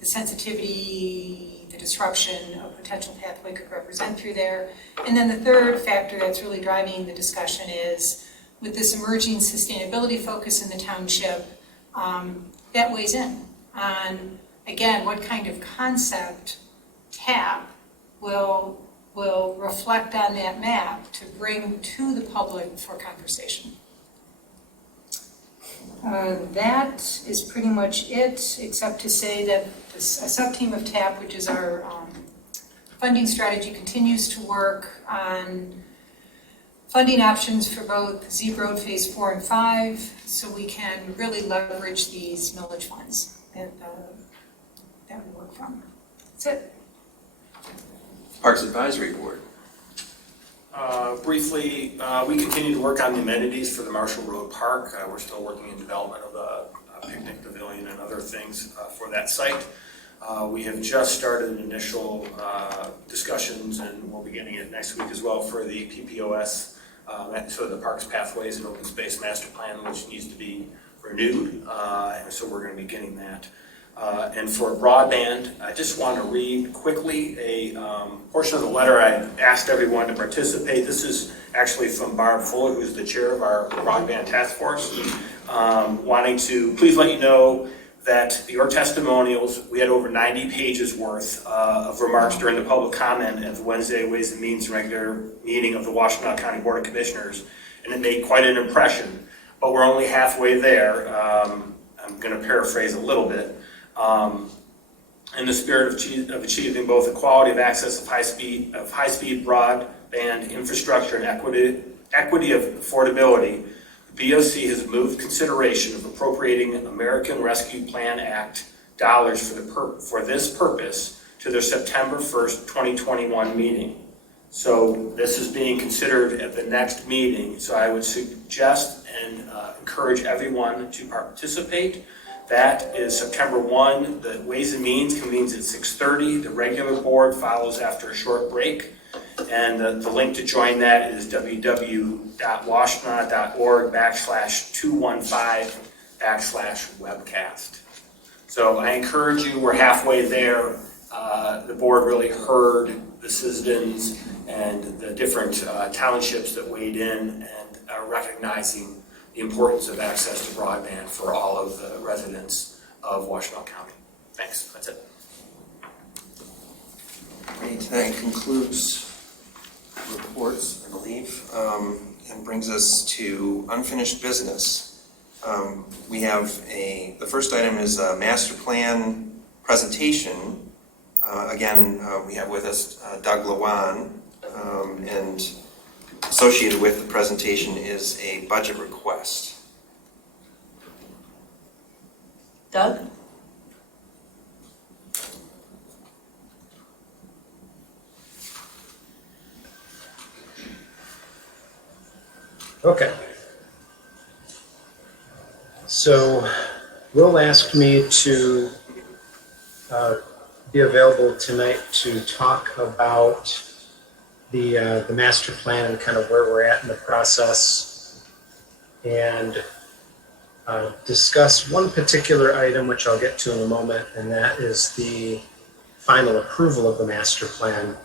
the sensitivity, the disruption a potential pathway could represent through there. And then the third factor that's really driving the discussion is with this emerging sustainability focus in the township, that weighs in on, again, what kind of concept TAP will reflect on that map to bring to the public for conversation. That is pretty much it, except to say that a sub-team of TAP, which is our funding strategy, continues to work on funding options for both Zeeb Road Phase 4 and 5, so we can really leverage these millage funds that we work from. That's it. Parks Advisory Board. Briefly, we continue to work on the amenities for the Marshall Road Park. We're still working in development of the picnic pavilion and other things for that site. We have just started initial discussions, and we'll be getting it next week as well, for the PPOS, so the Parks Pathways and Open Space Master Plan, which needs to be renewed, and so we're going to be getting that. And for broadband, I just want to read quickly a portion of the letter. I asked everyone to participate. This is actually from Barb Fuller, who's the chair of our broadband task force, wanting to please let you know that your testimonials, we had over 90 pages worth of remarks during the public comment at the Wednesday Ways and Means regular meeting of the Washtenaw County Board of Commissioners, and it made quite an impression, but we're only halfway there. I'm going to paraphrase a little bit. In the spirit of achieving both equality of access of high-speed broadband infrastructure and equity of affordability, the BOC has moved consideration of appropriating American Rescue Plan Act dollars for this purpose to their September 1st, 2021 meeting. So this is being considered at the next meeting. So I would suggest and encourage everyone to participate. That is September 1. The Ways and Means convenes at 6:30. The regular board follows after a short break. And the link to join that is www.washtenaw.org/215/webcast. So I encourage you, we're halfway there. The board really heard the citizens and the different townships that weighed in and are recognizing the importance of access to broadband for all of the residents of Washtenaw County. Thanks, that's it. Great, that concludes reports, I believe, and brings us to unfinished business. We have the first item is a master plan presentation. Again, we have with us Doug Lewan, and associated with the presentation is a budget request. Doug? Okay. So Will asked me to be available tonight to talk about the master plan and kind of where we're at in the process, and discuss one particular item, which I'll get to in a moment, and that is the final approval of the master plan,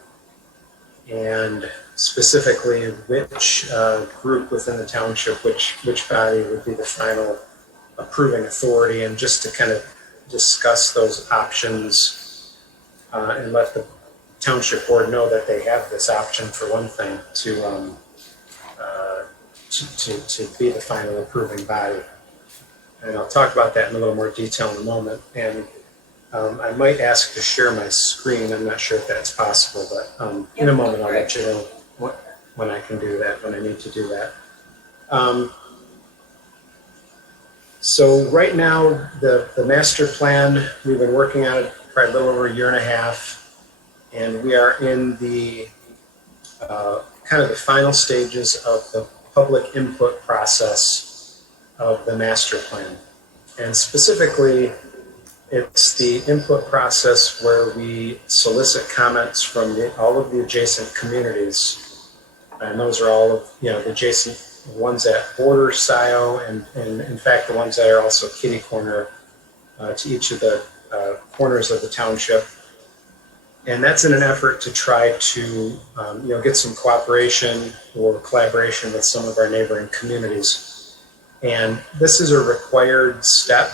and specifically which group within the township, which body would be the final approving authority, and just to kind of discuss those options and let the township board know that they have this option, for one thing, to be the final approving body. And I'll talk about that in a little more detail in a moment. And I might ask to share my screen. I'm not sure if that's possible, but in a moment I'll let you know when I can do that, when I need to do that. So right now, the master plan, we've been working on it probably a little over a year and a half, and we are in the kind of the final stages of the public input process of the master plan. And specifically, it's the input process where we solicit comments from all of the adjacent communities. And those are all of, the adjacent ones that border Scio, and in fact the ones that are also kitty corner to each of the corners of the township. And that's in an effort to try to get some cooperation or collaboration with some of our neighboring communities. And this is a required step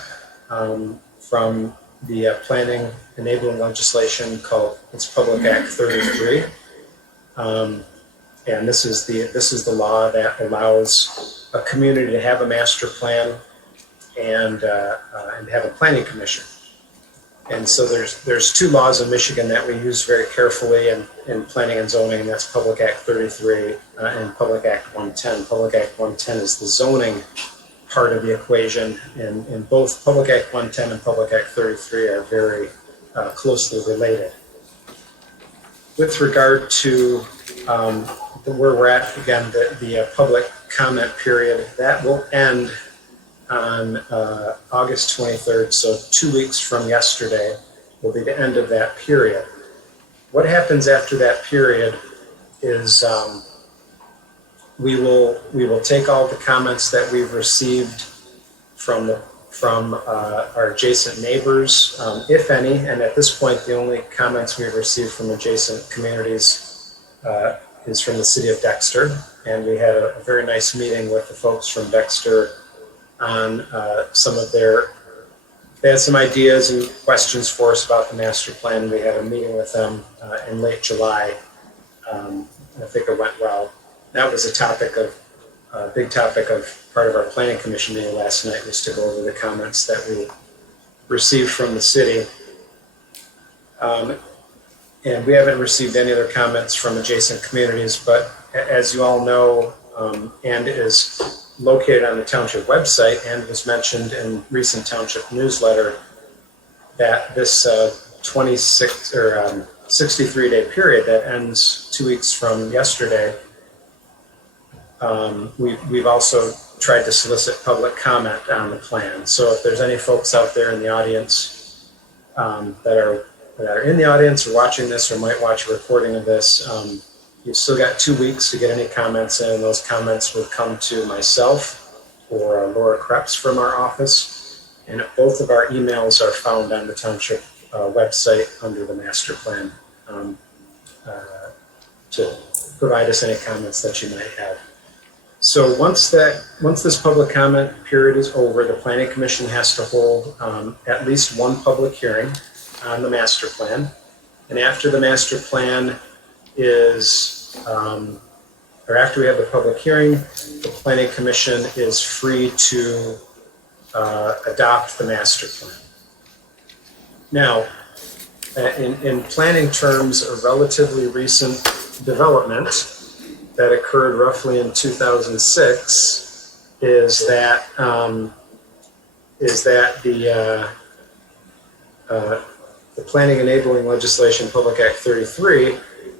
from the planning enabling legislation called, it's Public Act 33. And this is the law that allows a community to have a master plan and have a planning commission. And so there's two laws in Michigan that we use very carefully in planning and zoning, and that's Public Act 33 and Public Act 110. Public Act 110 is the zoning part of the equation, and both Public Act 110 and Public Act 33 are very closely related. With regard to where we're at, again, the public comment period, that will end on August 23rd, so 2 weeks from yesterday will be the end of that period. What happens after that period is we will take all the comments that we've received from our adjacent neighbors, if any, and at this point the only comments we've received from adjacent communities is from the city of Dexter, and we had a very nice meeting with the folks from Dexter on some of they had some ideas and questions for us about the master plan. We had a meeting with them in late July. I think it went well. That was a big topic of part of our planning commission meeting last night, was to go over the comments that we received from the city. And we haven't received any other comments from adjacent communities, but as you all know, and is located on the township website and was mentioned in recent township newsletter, that this 26 or 63-day period that ends 2 weeks from yesterday, we've also tried to solicit public comment on the plan. So if there's any folks out there in the audience that are in the audience or watching this or might watch a recording of this, you've still got 2 weeks to get any comments in. Those comments would come to myself or Laura Krebs from our office. And both of our emails are found on the township website under the master plan to provide us any comments that you might have. So once this public comment period is over, the planning commission has to hold at least one public hearing on the master plan. And after the master plan is, or after we have the public hearing, the planning commission is free to adopt the master plan. Now, in planning terms, a relatively recent development that occurred roughly in 2006 is that the planning enabling legislation, Public Act 33,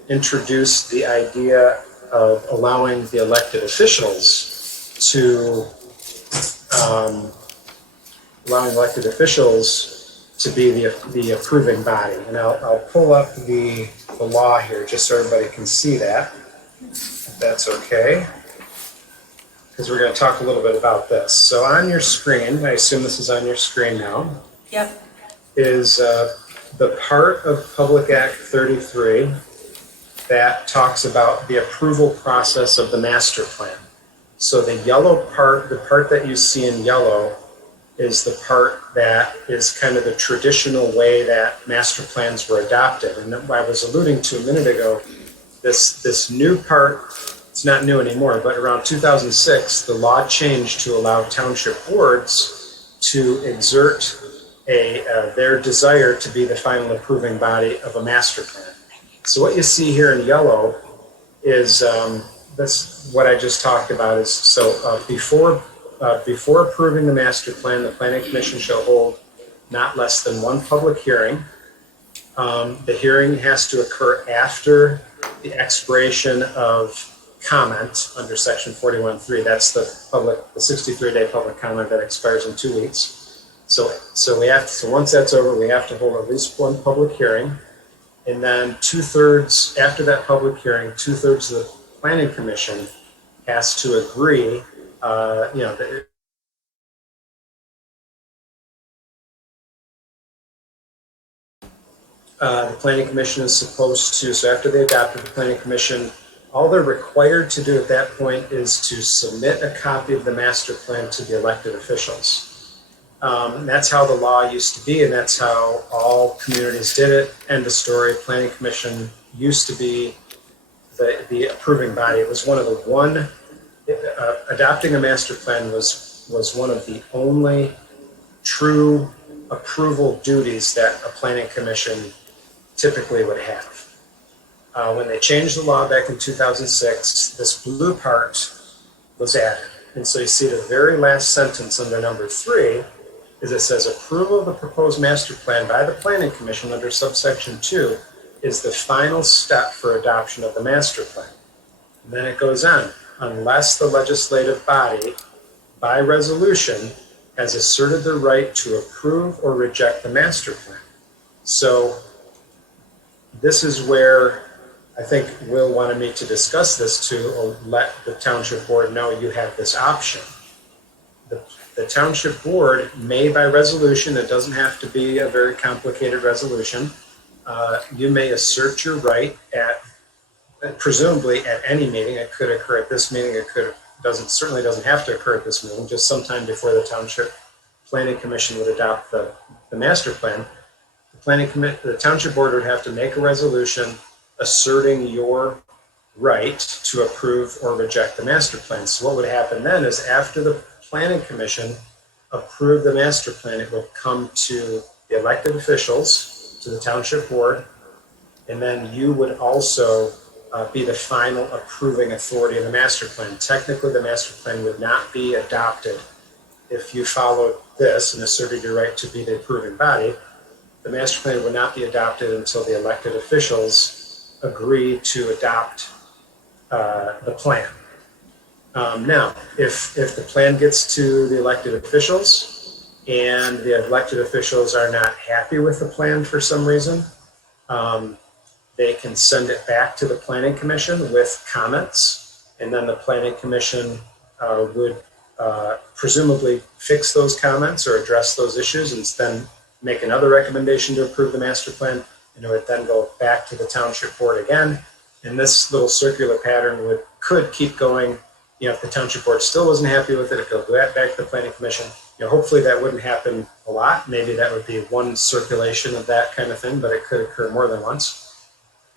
introduced the idea of allowing the elected officials to allowing elected officials to be the approving body. And I'll pull up the law here just so everybody can see that, if that's okay. Because we're going to talk a little bit about this. So on your screen, I assume this is on your screen now, Yep. is the part of Public Act 33 that talks about the approval process of the master plan. So the yellow part, the part that you see in yellow, is the part that is kind of the traditional way that master plans were adopted. And I was alluding to a minute ago, this new part, it's not new anymore, but around 2006, the law changed to allow township boards to exert their desire to be the final approving body of a master plan. So what you see here in yellow is that's what I just talked about. Is so before approving the master plan, the planning commission shall hold not less than one public hearing. The hearing has to occur after the expiration of comment under section 41.3. That's the 63-day public comment that expires in 2 weeks. So once that's over, we have to hold at least one public hearing. And then 2/3 after that public hearing, 2/3 of the planning commission has to agree. The planning commission is supposed to. So after they adopted the planning commission, all they're required to do at that point is to submit a copy of the master plan to the elected officials. And that's how the law used to be, and that's how all communities did it. End of story. Planning commission used to be the approving body. It was adopting a master plan was one of the only true approval duties that a planning commission typically would have. When they changed the law back in 2006, this blue part was added. And so you see the very last sentence under number 3 is it says approval of the proposed master plan by the planning commission under subsection 2 is the final step for adoption of the master plan. And then it goes on, unless the legislative body by resolution has asserted the right to approve or reject the master plan. So this is where I think Will wanted me to discuss this to let the township board know you have this option. The township board may by resolution, it doesn't have to be a very complicated resolution, you may assert your right presumably at any meeting. It could occur at this meeting, certainly doesn't have to occur at this meeting, just sometime before the township planning commission would adopt the master plan. The township board would have to make a resolution asserting your right to approve or reject the master plan. So what would happen then is after the planning commission approved the master plan, it will come to the elected officials, to the township board, and then you would also be the final approving authority of the master plan. Technically, the master plan would not be adopted if you followed this and asserted your right to be the approving body. The master plan would not be adopted until the elected officials agree to adopt the plan. Now, if the plan gets to the elected officials and the elected officials are not happy with the plan for some reason, they can send it back to the planning commission with comments, and then the planning commission would presumably fix those comments or address those issues and then make another recommendation to approve the master plan, and it would then go back to the township board again. And this little circular pattern could keep going. If the township board still wasn't happy with it, it could go back to the planning commission. Hopefully that wouldn't happen a lot. Maybe that would be one circulation of that kind of thing, but it could occur more than once.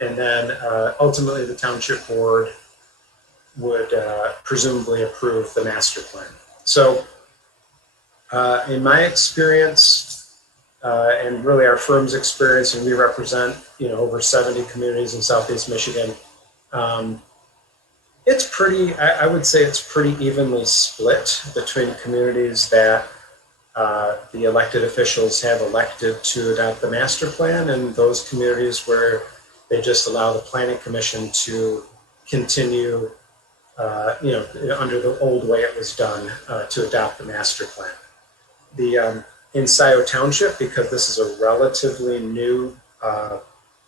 And then ultimately the township board would presumably approve the master plan. So in my experience, and really our firm's experience, and we represent over 70 communities in Southeast Michigan, it's pretty, I would say it's pretty evenly split between communities that the elected officials have elected to adopt the master plan and those communities where they just allow the planning commission to continue under the old way it was done to adopt the master plan. In Scio Township, because this is a relatively new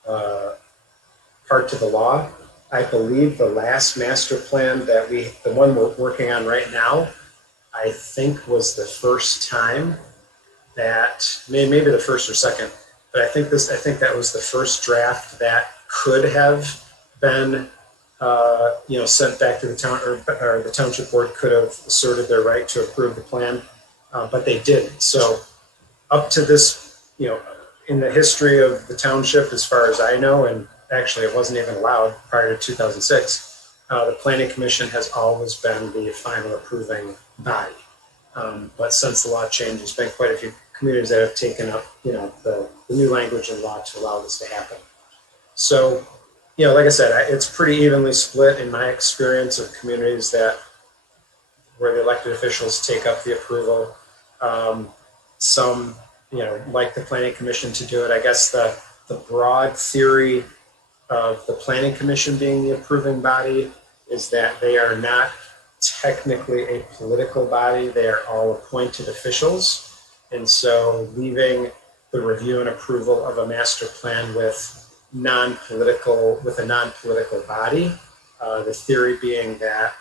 part to the law, I believe the last master plan the one we're working on right now, I think was the first time that, maybe the first or second, but I think that was the first draft that could have been, sent back to the town, or the township board could have asserted their right to approve the plan, but they didn't. So up to this, in the history of the township, as far as I know, and actually it wasn't even allowed prior to 2006, the planning commission has always been the final approving body. But since the law changed, there's been quite a few communities that have taken up, the new language in law to allow this to happen. So, like I said, it's pretty evenly split in my experience of communities where the elected officials take up the approval. Some, like the planning commission to do it. I guess the broad theory of the planning commission being the approving body is that they are not technically a political body. They are all appointed officials. And so leaving the review and approval of a master plan with a non-political body, the theory being that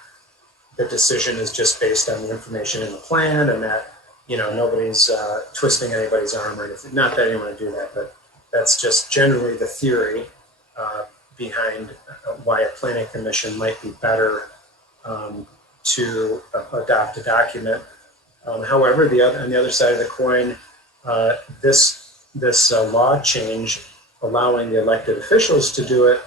the decision is just based on the information in the plan, and that nobody's twisting anybody's arm or anything. Not that anyone would do that, but that's just generally the theory behind why a planning commission might be better to adopt a document. However, on the other side of the coin, this law change allowing the elected officials to do it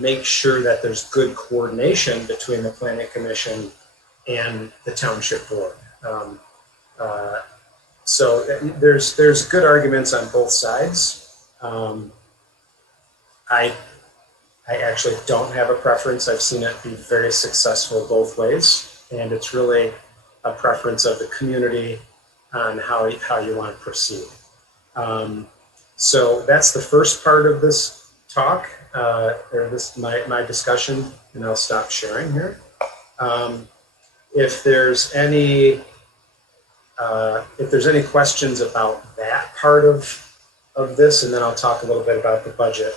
makes sure that there's good coordination between the planning commission and the township board. So there's good arguments on both sides. I actually don't have a preference. I've seen it be very successful both ways, and it's really a preference of the community on how you want to proceed. So that's the first part of this talk, or my discussion, and I'll stop sharing here. If there's any questions about that part of this, and then I'll talk a little bit about the budget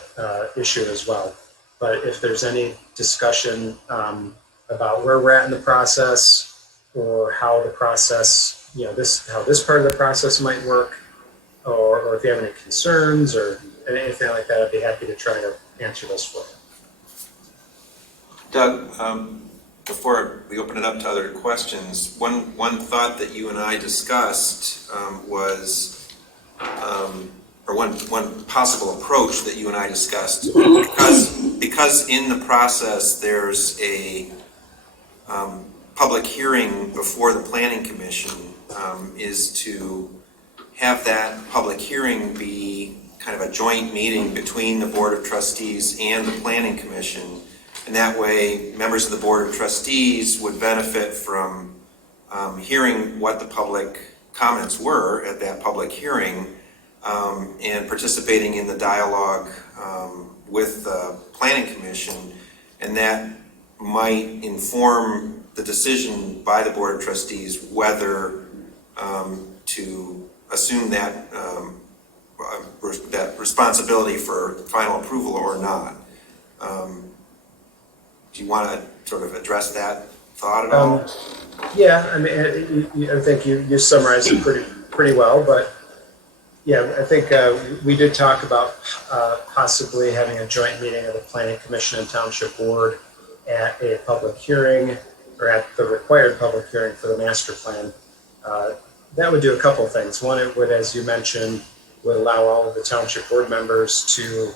issue as well. But if there's any discussion about where we're at in the process, or how the process, how this part of the process might work, or if you have any concerns or anything like that, I'd be happy to try to answer those for you. Doug, before we open it up to other questions, one thought that you and I discussed was, or one possible approach that you and I discussed, because in the process there's a public hearing before the Planning Commission, is to have that public hearing be kind of a joint meeting between the Board of Trustees and the Planning Commission. And that way, members of the Board of Trustees would benefit from hearing what the public comments were at that public hearing, and participating in the dialogue with the Planning Commission. And that might inform the decision by the Board of Trustees whether to assume that responsibility for final approval or not. Do you want to sort of address that thought at all? Yeah, I mean, I think you summarized it pretty well, but yeah, I think we did talk about possibly having a joint meeting of the Planning Commission and Township Board at a public hearing, or at the required public hearing for the master plan. That would do a couple of things. One, it would, as you mentioned, would allow all of the Township Board members to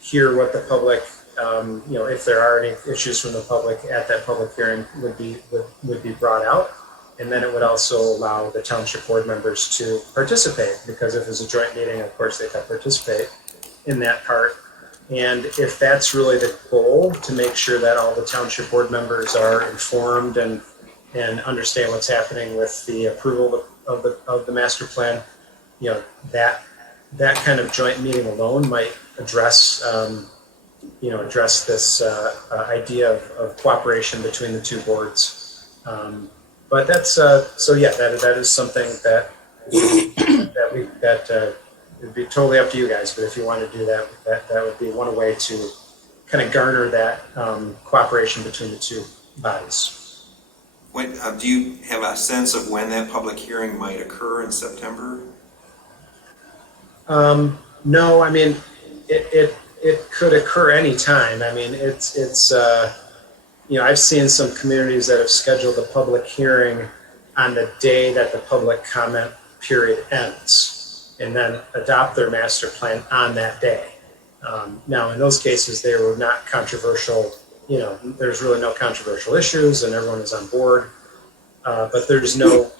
hear what the public, if there are any issues from the public at that public hearing, would be brought out. And then it would also allow the Township Board members to participate, because if it's a joint meeting, of course, they can participate in that part. And if that's really the goal, to make sure that all the Township Board members are informed and understand what's happening with the approval of the master plan, that kind of joint meeting alone might address address this idea of cooperation between the two boards. But that's that is something that it'd be totally up to you guys. But if you want to do that, that would be one way to kind of garner that cooperation between the two bodies. When, do you have a sense of when that public hearing might occur in September? No, I mean, it could occur anytime. I mean, it's I've seen some communities that have scheduled a public hearing on the day that the public comment period ends, and then adopt their master plan on that day. Now, in those cases, they were not controversial. There's really no controversial issues, and everyone is on board. But there's no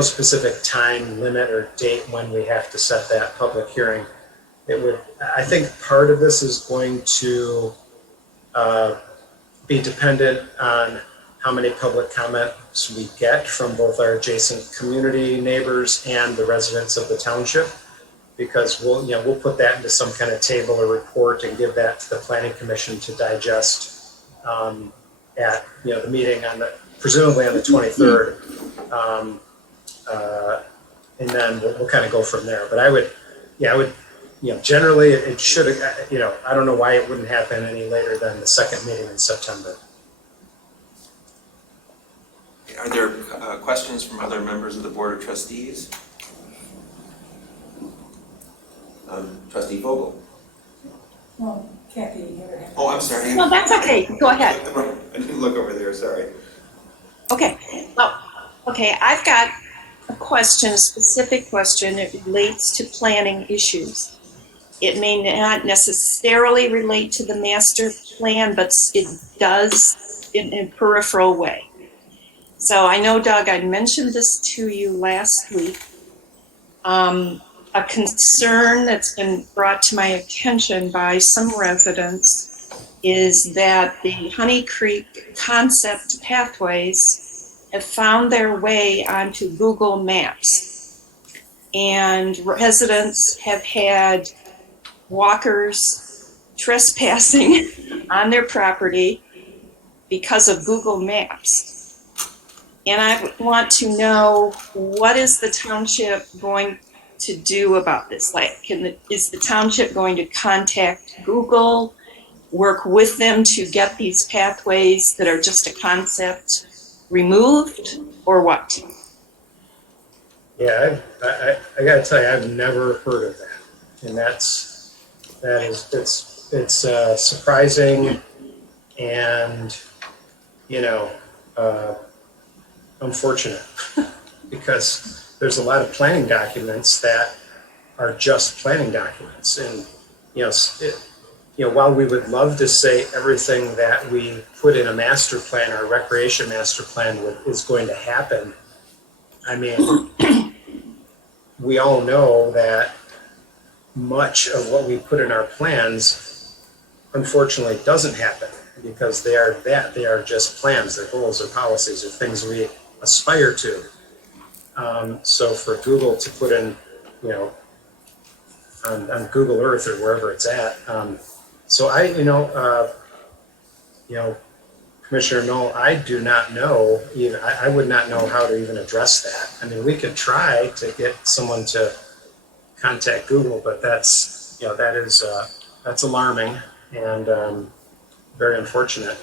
specific time limit or date when we have to set that public hearing. I think part of this is going to be dependent on how many public comments we get from both our adjacent community neighbors and the residents of the township, because we'll put that into some kind of table or report and give that to the planning commission to digest at the meeting presumably on the 23rd, and then we'll kind of go from there. But I would generally it should, I don't know why it wouldn't happen any later than the second meeting in September. Are there questions from other members of the Board of Trustees? Trustee Vogel. Well, Kathy, Oh, I'm sorry. No, that's okay. Go ahead. I didn't look over there, sorry. Okay. Well, okay, I've got a specific question. It relates to planning issues. It may not necessarily relate to the master plan, but it does in a peripheral way. So I know, Doug, I mentioned this to you last week. A concern that's been brought to my attention by some residents is that the Honey Creek concept pathways have found their way onto Google Maps. And residents have had walkers trespassing on their property because of Google Maps. And I want to know, what is the township going to do about this? Like, is the township going to contact Google, work with them to get these pathways that are just a concept removed, or what? Yeah, I got to tell you, I've never heard of that, and it's surprising, and unfortunate because there's a lot of planning documents that are just planning documents, and while we would love to say everything that we put in a master plan, our recreation master plan is going to happen, I mean, we all know that much of what we put in our plans unfortunately doesn't happen because they are just plans, they're goals or policies or things we aspire to. So for Google to put in, on Google Earth or wherever it's at. So Commissioner Knoll, I do not know, I would not know how to even address that. I mean, we could try to get someone to contact Google, but that's alarming and very unfortunate.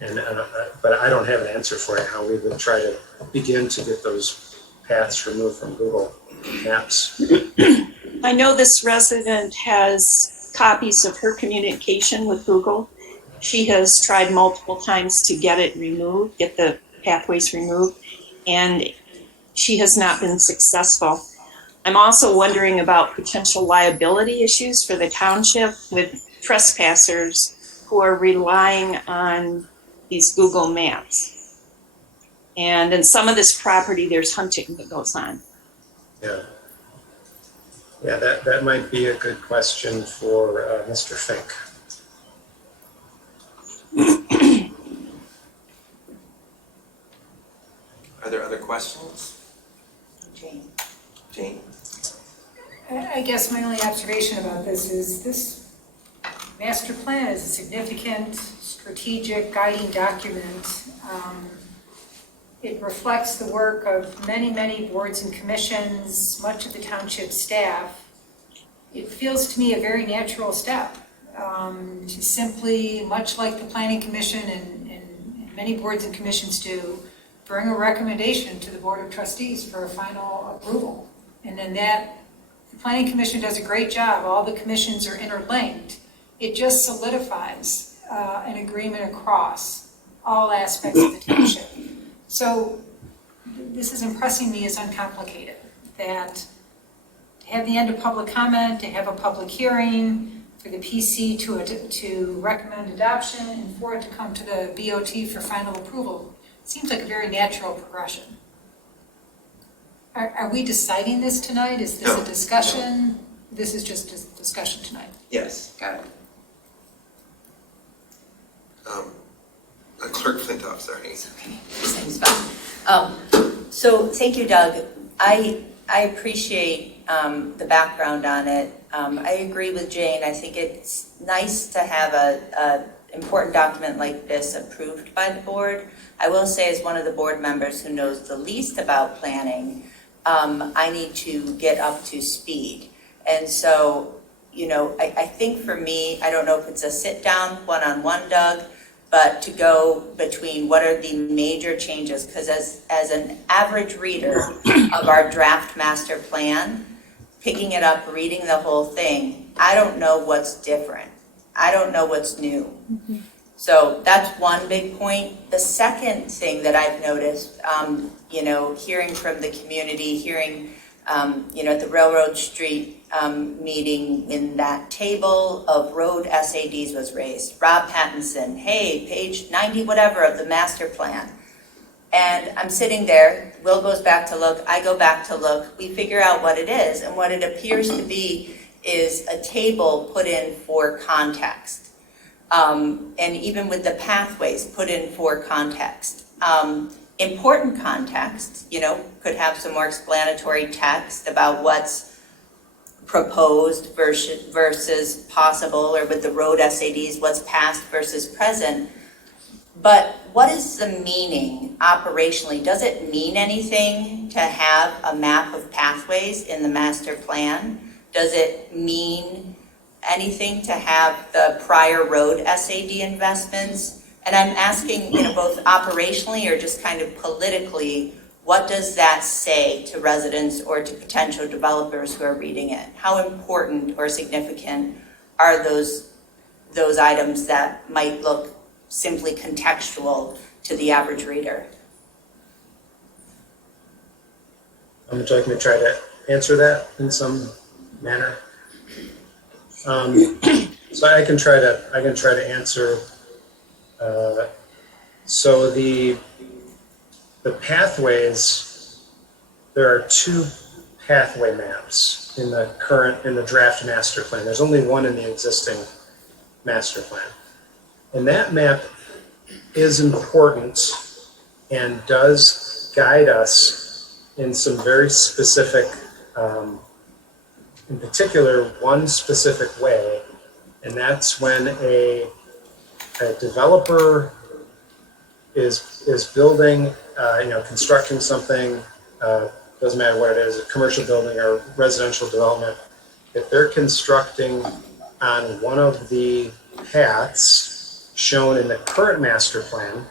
But I don't have an answer for you how we would try to begin to get those paths removed from Google Maps. I know this resident has copies of her communication with Google. She has tried multiple times to get the pathways removed, and she has not been successful. I'm also wondering about potential liability issues for the township with trespassers who are relying on these Google Maps. And in some of this property, there's hunting that goes on. Yeah, that might be a good question for Mr. Fink. Are there other questions? Jane? I guess my only observation about this is master plan is a significant strategic guiding document. It reflects the work of many, many boards and commissions, much of the township staff. It feels to me a very natural step to simply, much like the planning commission and many boards and commissions do, bring a recommendation to the board of trustees for a final approval. And then the planning commission does a great job. All the commissions are interlinked. It just solidifies an agreement across all aspects of the township. So this is impressing me as uncomplicated, that to have the end of public comment, to have a public hearing, for the PC to recommend adoption, and for it to come to the BOT for final approval, seems like a very natural progression. Are we deciding this tonight? Is this a discussion? This is just a discussion tonight. Yes. Got it. Clerk Flintoff, sorry. It's okay. Everything's fine. So thank you, Doug. I appreciate the background on it. I agree with Jane. I think it's nice to have a important document like this approved by the board. I will say, as one of the board members who knows the least about planning, I need to get up to speed. And so, you know, I think for me, I don't know if it's a sit-down, one-on-one, Doug, but to go between what are the major changes, because as an average reader of our draft master plan, picking it up, reading the whole thing, I don't know what's different. I don't know what's new. Mm-hmm. So that's one big point. The second thing that I've noticed, you know, hearing from the community, hearing, you know, at the Railroad Street meeting, when that table of road SADs was raised, Rob Pattinson, hey, page 90 whatever of the master plan. And I'm sitting there, Will goes back to look, I go back to look, we figure out what it is, and what it appears to be is a table put in for context. And even with the pathways put in for context. Important context, you know, could have some more explanatory text about what's proposed versus possible, or with the road SADs, what's past versus present. But what is the meaning operationally? Does it mean anything to have a map of pathways in the master plan? Does it mean anything to have the prior road SAD investments? And I'm asking, you know, both operationally or just kind of politically, what does that say to residents or to potential developers who are reading it? How important or significant are those items that might look simply contextual to the average reader? Would you like me to try to answer that in some manner? So I can try to answer. So the pathways, there are two pathway maps in the draft master plan. There's only one in the existing master plan. And that map is important and does guide us in some very specific, in particular, one specific way, and that's when a developer is building, constructing something, doesn't matter what it is, a commercial building or residential development. If they're constructing on one of the paths shown in the current master plan,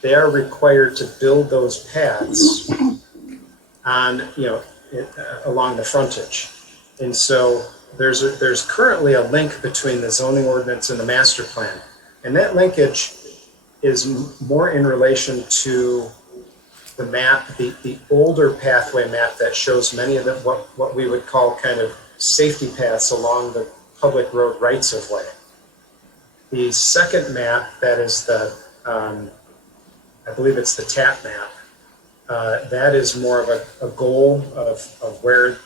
they are required to build those paths on, along the frontage. And so there's currently a link between the zoning ordinance and the master plan. And that linkage is more in relation to the map, the older pathway map that shows many of the, what we would call kind of safety paths along the public road rights of way. The second map, that is the, I believe it's the TAP map, that is more of a goal of where,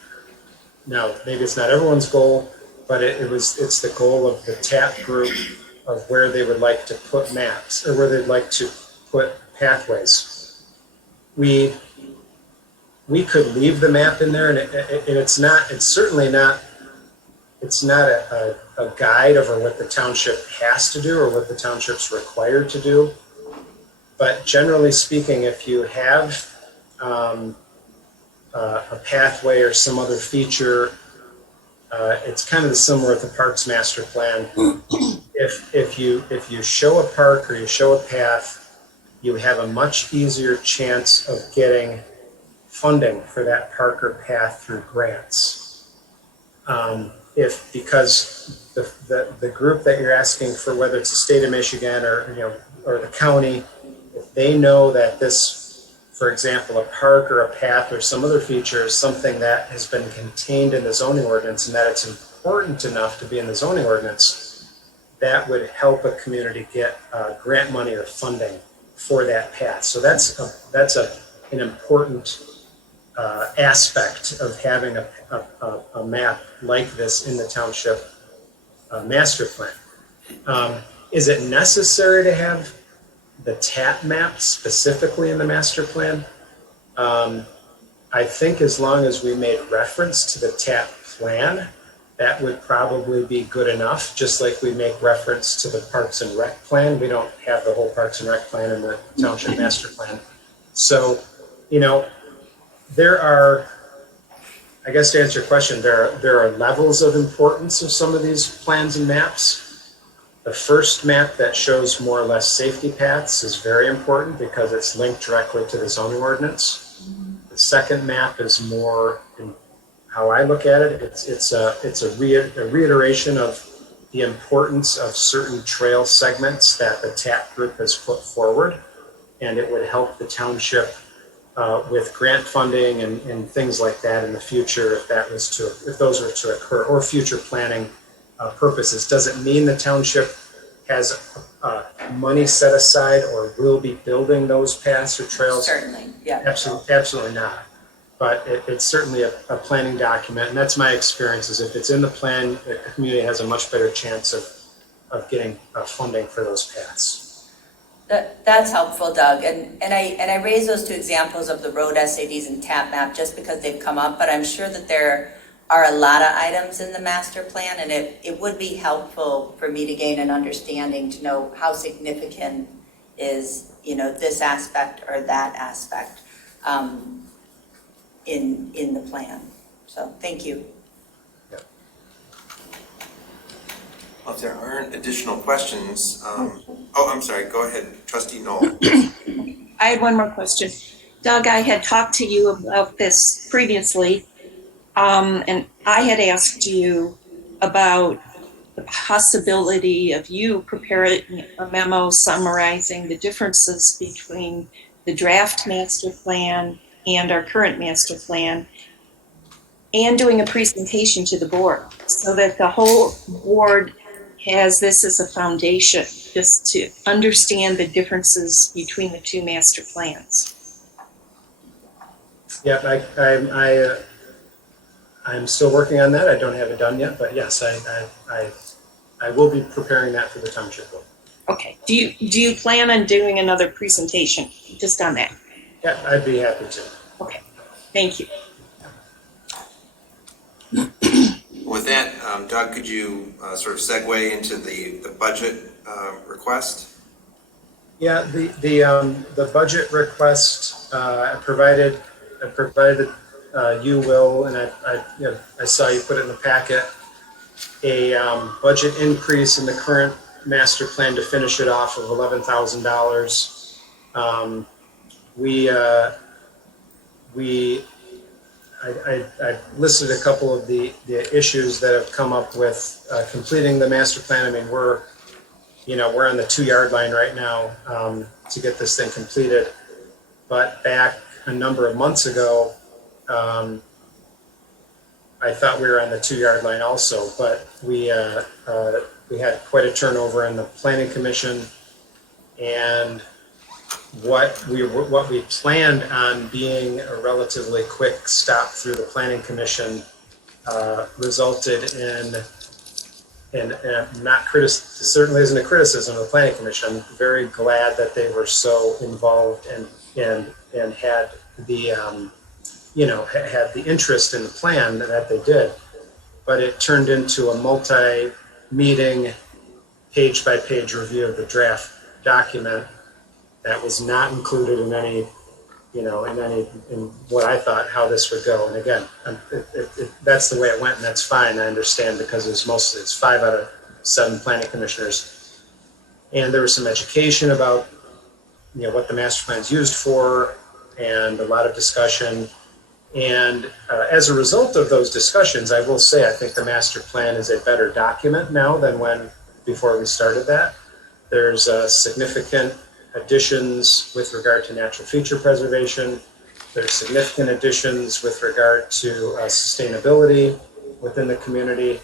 now maybe it's not everyone's goal, but it's the goal of the TAP group of where they would like to put maps, or where they'd like to put pathways. We could leave the map in there, and it's certainly not it's not a guide over what the township has to do or what the township's required to do. But generally speaking, if you have a pathway or some other feature, it's kind of similar with the Parks Master Plan. If you show a park or you show a path, you have a much easier chance of getting funding for that park or path through grants. Because the group that you're asking for, whether it's the state of Michigan or the county, if they know that this, for example, a park or a path or some other feature is something that has been contained in the zoning ordinance and that it's important enough to be in the zoning ordinance, that would help a community get grant money or funding for that path. So that's an important aspect of having a map like this in the township master plan. Is it necessary to have the TAP map specifically in the master plan? I think as long as we made reference to the TAP plan, that would probably be good enough, just like we make reference to the Parks and Rec plan. We don't have the whole Parks and Rec plan in the township master plan. So, there are, I guess to answer your question, there are levels of importance of some of these plans and maps. The first map that shows more or less safety paths is very important because it's linked directly to the zoning ordinance. The second map is more, how I look at it, it's a reiteration of the importance of certain trail segments that the TAP group has put forward, and it would help the township with grant funding and things like that in the future if those were to occur, or future planning purposes. Does it mean the township has money set aside or will be building those paths or trails? Certainly, yeah. Absolutely not. But it's certainly a planning document, and that's my experience, is if it's in the plan, the community has a much better chance of getting funding for those paths. That's helpful, Doug. And I raise those two examples of the road SADs and TAP map just because they've come up, but I'm sure that there are a lot of items in the master plan, and it would be helpful for me to gain an understanding to know how significant is, this aspect or that aspect in the plan. So thank you. Well, if there aren't additional questions, I'm sorry, go ahead, Trustee Knoll. I had one more question. Doug, I had talked to you about this previously, and I had asked you about the possibility of you preparing a memo summarizing the differences between the draft master plan and our current master plan, and doing a presentation to the board so that the whole board has this as a foundation, just to understand the differences between the two master plans. Yeah, I'm still working on that. I don't have it done yet, but yes, I will be preparing that for the township board. Okay. Do you plan on doing another presentation just on that? Yeah, I'd be happy to. Okay. Thank you. With that, Doug, could you sort of segue into the budget request? Yeah, the budget request I provided you, Will, and I saw you put it in the packet, a budget increase in the current master plan to finish it off of $11,000. I listed a couple of the issues that have come up with completing the master plan. I mean, we're on the 2 yard line right now to get this thing completed. But back a number of months ago, I thought we were on the 2 yard line also, but we had quite a turnover in the planning commission, and what we planned on being a relatively quick stop through the planning commission resulted in certainly isn't a criticism of the planning commission. Very glad that they were so involved and had the had the interest in the plan that they did. but it turned into a multi-meeting, page-by-page review of the draft document that was not included in any, in what I thought how this would go. And again, that's the way it went, and that's fine. I understand, because it's 5 out of 7 planning commissioners. And there was some education about, what the master plan is used for, and a lot of discussion. And as a result of those discussions, I will say I think the master plan is a better document now than before we started that. There's significant additions with regard to natural feature preservation. There's significant additions with regard to sustainability within the community.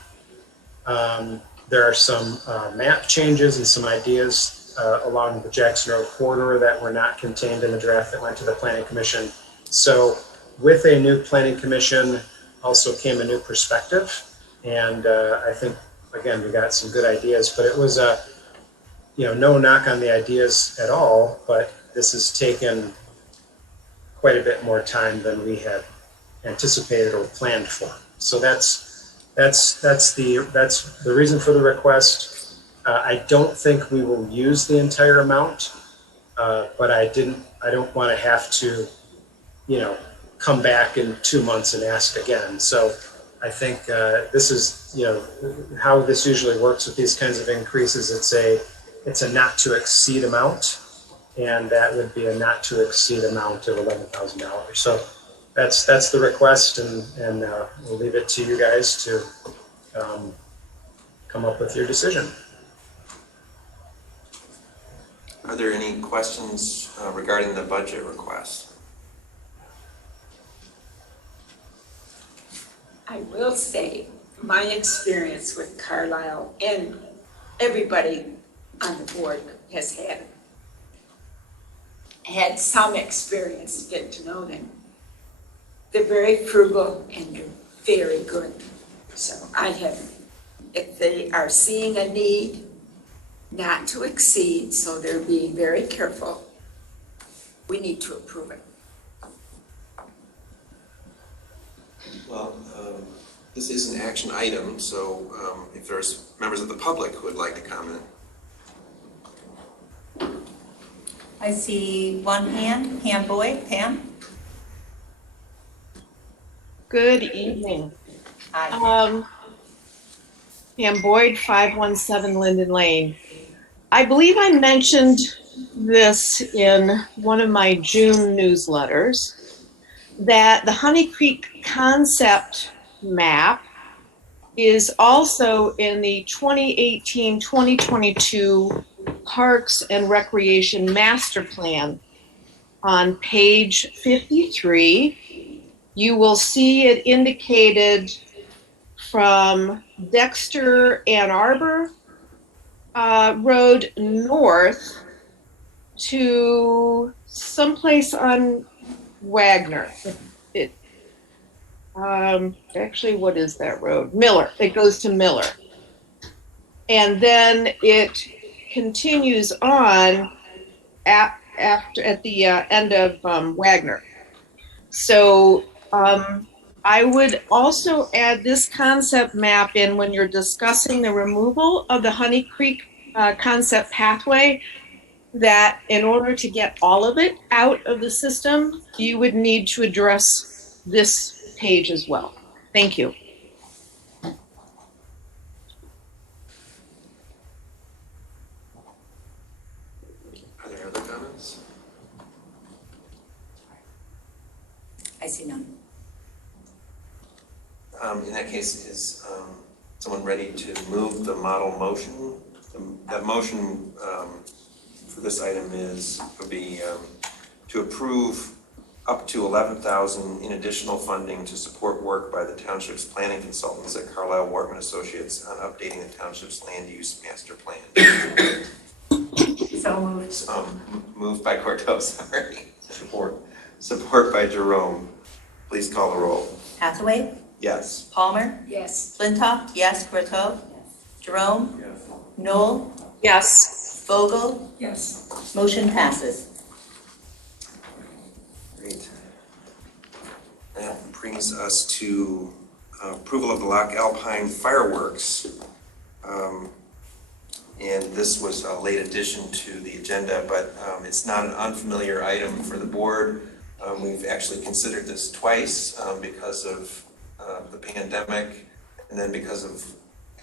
There are some map changes and some ideas along the Jackson Road corridor that were not contained in the draft that went to the Planning Commission. So with a new Planning Commission also came a new perspective. And I think, again, we got some good ideas, but it was no knock on the ideas at all, but this has taken quite a bit more time than we had anticipated or planned for. So that's the reason for the request. I don't think we will use the entire amount, but I don't want to have to, come back in 2 months and ask again. So I think this is, how this usually works with these kinds of increases. It's a not to exceed amount, and that would be a not to exceed amount of $11,000. So that's the request, and we'll leave it to you guys to come up with your decision. Are there any questions regarding the budget request? I will say, my experience with Carlisle and everybody on the board has had some experience to get to know them. They're very frugal and they're very good. So if they are seeing a need not to exceed, so they're being very careful, we need to approve it. Well, this is an action item, so if there's members of the public who would like to comment. I see one hand, Pam Boyd. Pam? Good evening. Hi. Pam Boyd, 517 Linden Lane. I believe I mentioned this in one of my June newsletters, that the Honey Creek concept map is also in the 2018-2022 Parks and Recreation Master Plan. On page 53, you will see it indicated from Dexter Ann Arbor Road north to someplace on Wagner. Actually, what is that road? Miller. It goes to Miller. And then it continues on at the end of Wagner. So I would also add this concept map in when you're discussing the removal of the Honey Creek concept pathway, that in order to get all of it out of the system, you would need to address this page as well. Thank you. Are there other comments? I see none. In that case, is someone ready to move the model motion? That motion for this item would be to approve up to $11,000 in additional funding to support work by the township's planning consultants at Carlisle Workman Associates on updating the township's land use master plan. So moved. Moved by Corto, sorry. Support by Jerome. Please call the roll. Hathaway? Yes. Palmer? Yes. Flintoff? Yes. Corto? Jerome? Yes. Noel? Yes. Vogel? Yes. Motion passes. Great. That brings us to approval of the Loch Alpine fireworks. And this was a late addition to the agenda, but it's not an unfamiliar item for the board. We've actually considered this twice because of the pandemic and then because of,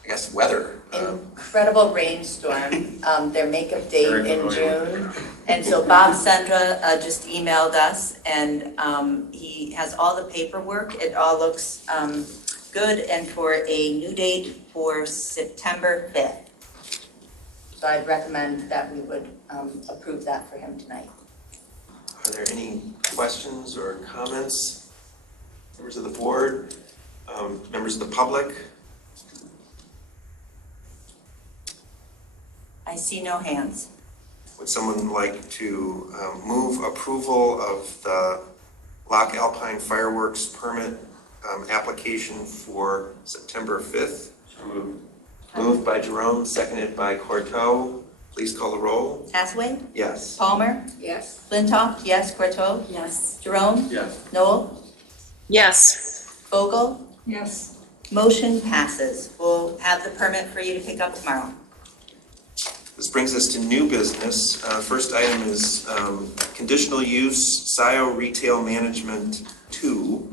I guess, weather. Incredible rainstorm, their makeup date in June. And so Bob Sendra just emailed us, and he has all the paperwork. It all looks good, and for a new date for September 5th. So I'd recommend that we would approve that for him tonight. Are there any questions or comments? Members of the board, members of the public? I see no hands. Would someone like to move approval of the Loch Alpine fireworks permit application for September 5th? Moved by Jerome, seconded by Courteau. Please call the roll. Hathaway? Yes. Palmer? Yes. Flintoff? Yes. Courteau? Yes. Jerome? Yes. Noel? Yes. Vogel? Yes. Motion passes. We'll have the permit for you to pick up tomorrow. This brings us to new business. First item is conditional use Scio Retail Management 2.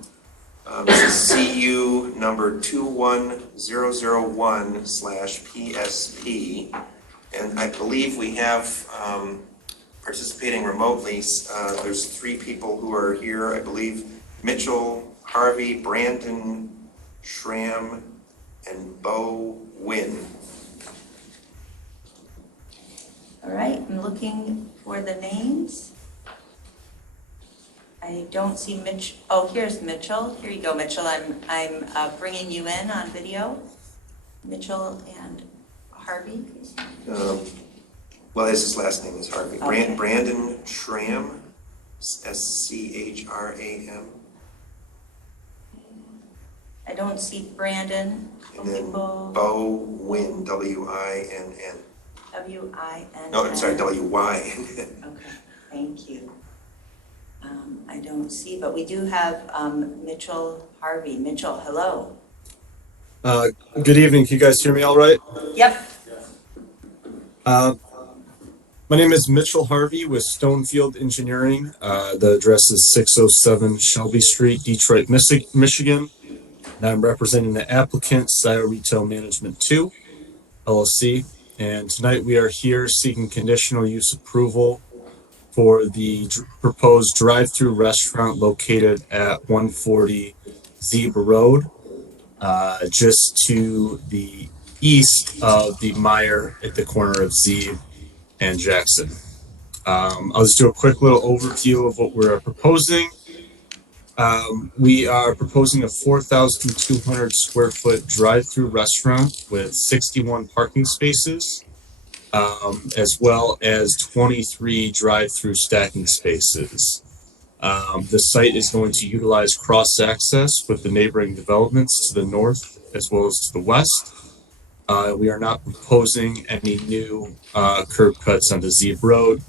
This is CU number 21001/PSP. And I believe we have participating remotely. There's 3 people who are here, I believe. Mitchell, Harvey, Brandon, Schramm, and Bo Wynn. All right, I'm looking for the names. I don't see Mitch. Oh, here's Mitchell. Here you go, Mitchell. I'm bringing you in on video. Mitchell and Harvey. Well, his last name is Harvey. Okay. Brandon Schramm, SCHRAM. I don't see Brandon. And then Bo Wynn, W-I-N-N. W-I-N. No, I'm sorry, W-Y-N-N. Okay, thank you. I don't see, but we do have Mitchell Harvey. Mitchell, hello. Good evening. Can you guys hear me all right? Yep. My name is Mitchell Harvey with Stonefield Engineering. The address is 607 Shelby Street, Detroit, Michigan. And I'm representing the applicant, Scio Retail Management 2, LLC. And tonight we are here seeking conditional use approval for the proposed drive-through restaurant located at 140 Zebra Road, just to the east of the Meyer at the corner of Zebe and Jackson. I'll just do a quick little overview of what we're proposing. We are proposing a 4,200 square foot drive-through restaurant with 61 parking spaces, as well as 23 drive-through stacking spaces. The site is going to utilize cross-access with the neighboring developments to the north as well as to the west. We are not proposing any new curb cuts onto Zebe Road.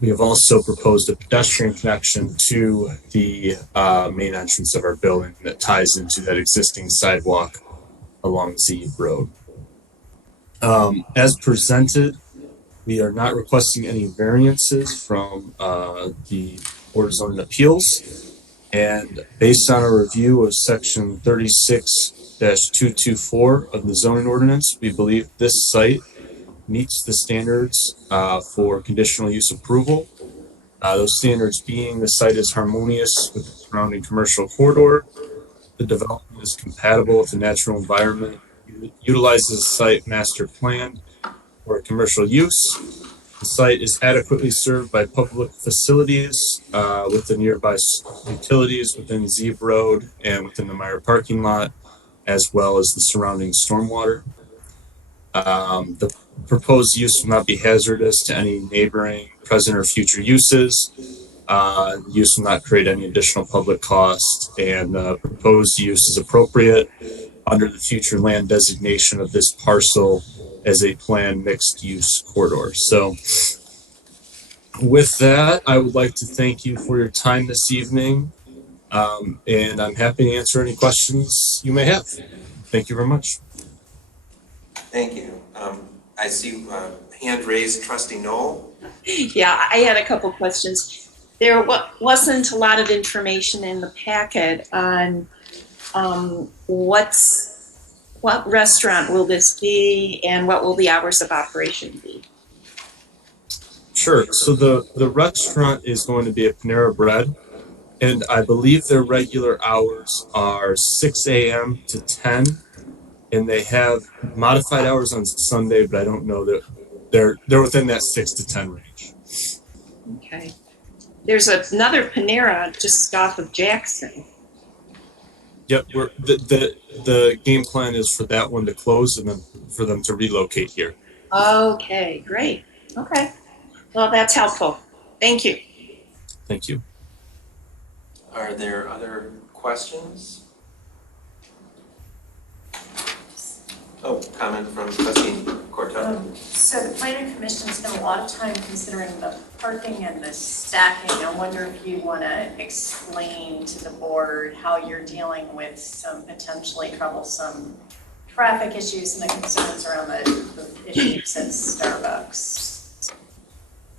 We have also proposed a pedestrian connection to the main entrance of our building that ties into that existing sidewalk along Zebe Road. As presented, we are not requesting any variances from the Board of Zoning Appeals. And based on a review of section 36-224 of the zoning ordinance, we believe this site meets the standards for conditional use approval. Those standards being the site is harmonious with the surrounding commercial corridor, the development is compatible with the natural environment, utilizes the site master plan for commercial use. The site is adequately served by public facilities with the nearby utilities within Zebe Road and within the Meyer parking lot, as well as the surrounding stormwater. The proposed use will not be hazardous to any neighboring present or future uses. Use will not create any additional public cost, and the proposed use is appropriate under the future land designation of this parcel as a planned mixed-use corridor. So with that, I would like to thank you for your time this evening. And I'm happy to answer any questions you may have. Thank you very much. Thank you. I see hand raised, Trustee Noel. Yeah, I had a couple questions. There wasn't a lot of information in the packet on what restaurant will this be and what will the hours of operation be? Sure. So the restaurant is going to be a Panera Bread, and I believe their regular hours are 6 a.m. to 10, and they have modified hours on Sunday, but I don't know that they're within that 6 to 10 range. Okay. There's another Panera just off of Jackson. Yep, the game plan is for that one to close and then for them to relocate here. Okay, great. Okay. Well, that's helpful. Thank you. Thank you. Are there other questions? Oh, comment from Trustee Cortez. So the planning commission spent a lot of time considering the parking and the stacking. I wonder if you want to explain to the board how you're dealing with some potentially troublesome traffic issues and the concerns around the issues at Starbucks.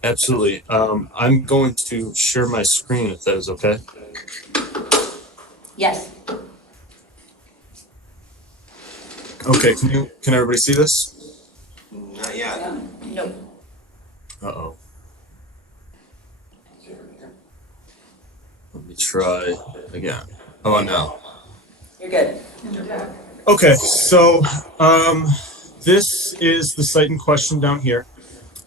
Absolutely. I'm going to share my screen if that is okay. Yes. Okay, can everybody see this? Not yet. No. Uh-oh. Let me try again. Oh, no. You're good. Okay, so this is the site in question down here.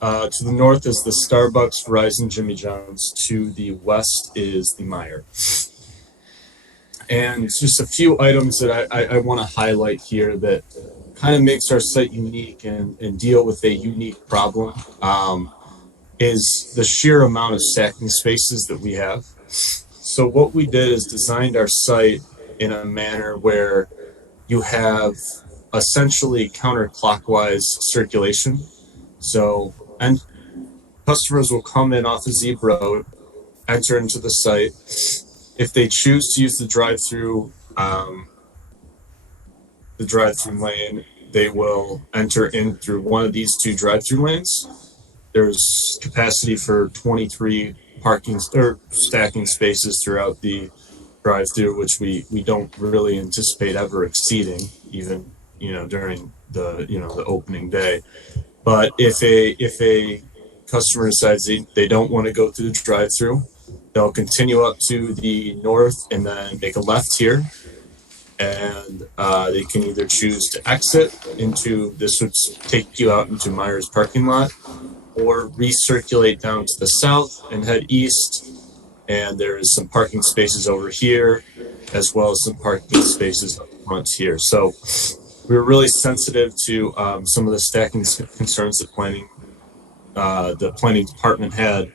To the north is the Starbucks, Verizon, Jimmy John's. To the west is the Meijer. And just a few items that I want to highlight here that kind of makes our site unique and deal with a unique problem is the sheer amount of stacking spaces that we have. So what we did is designed our site in a manner where you have essentially counterclockwise circulation. So and customers will come in off of Zeeb Road, enter into the site. If they choose to use the drive-through lane, they will enter in through one of these two drive-through lanes. There's capacity for 23 parking or stacking spaces throughout the drive-through, which we don't really anticipate ever exceeding, even during the opening day. But if a customer decides they don't want to go through the drive-through, they'll continue up to the north and then make a left here. And they can either choose to exit into, this would take you out into Meijer's parking lot, or recirculate down to the south and head east. And there is some parking spaces over here, as well as some parking spaces up front here. So we were really sensitive to some of the stacking concerns that the planning department had.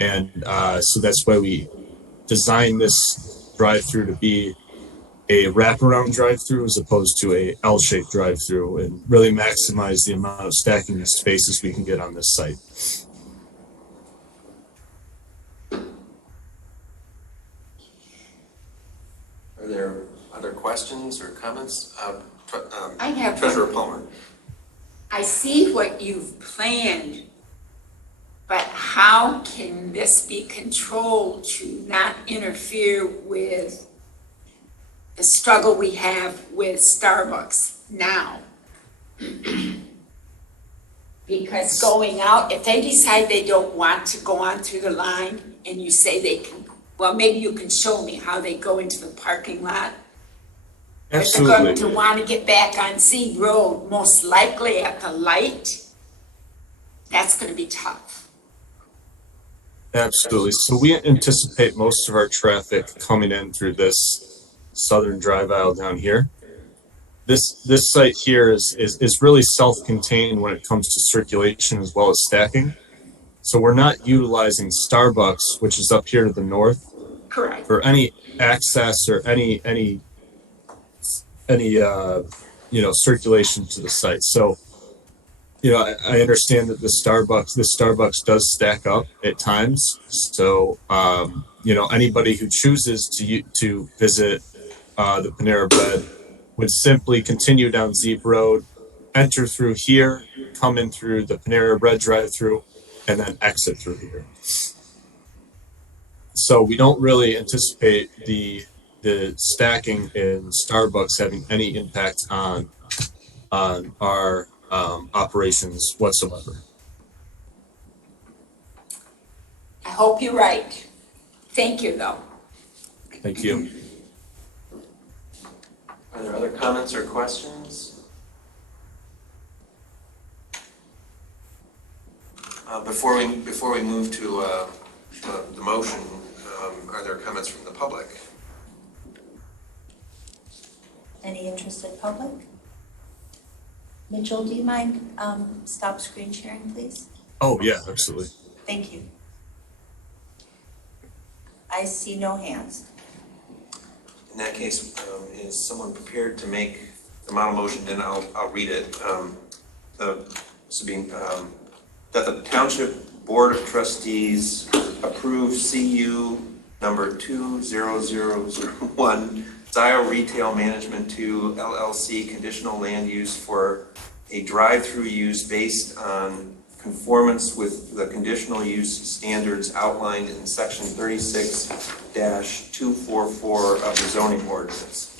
And so that's why we designed this drive-through to be a wraparound drive-through as opposed to a L-shaped drive-through, and really maximize the amount of stacking spaces we can get on this site. Are there other questions or comments? I have Treasurer one. Palmer. I see what you've planned, but how can this be controlled to not interfere with the struggle we have with Starbucks now? Because going out, if they decide they don't want to go on through the line and you say they can, well, maybe you can show me how they go into the parking lot. If they're going to want to get back on Zeeb Road, most likely at the light, that's going to be tough. Absolutely. So we anticipate most of our traffic coming in through this southern drive aisle down here. This site here is really self-contained when it comes to circulation as well as stacking. So we're not utilizing Starbucks, which is up here to the north, correct, for any access or any circulation to the site. So I understand that the Starbucks does stack up at times. So, anybody who chooses to visit the Panera Bread would simply continue down Zeep Road, enter through here, come in through the Panera Bread drive-through, and then exit through here. So we don't really anticipate the stacking in Starbucks having any impact on our operations whatsoever. I hope you're right. Thank you, though. Thank you. Are there other comments or questions? Before we move to the motion, are there comments from the public? Any interested public? Mitchell, do you mind stop screen sharing, please? Oh, yeah, absolutely. Thank you. I see no hands. In that case, is someone prepared to make the model motion? Then I'll read it. That the Township Board of Trustees approve CU number 20001, Scio Retail Management 2 LLC conditional land use for a drive-through use based on conformance with the conditional use standards outlined in section 36-244 of the zoning ordinance.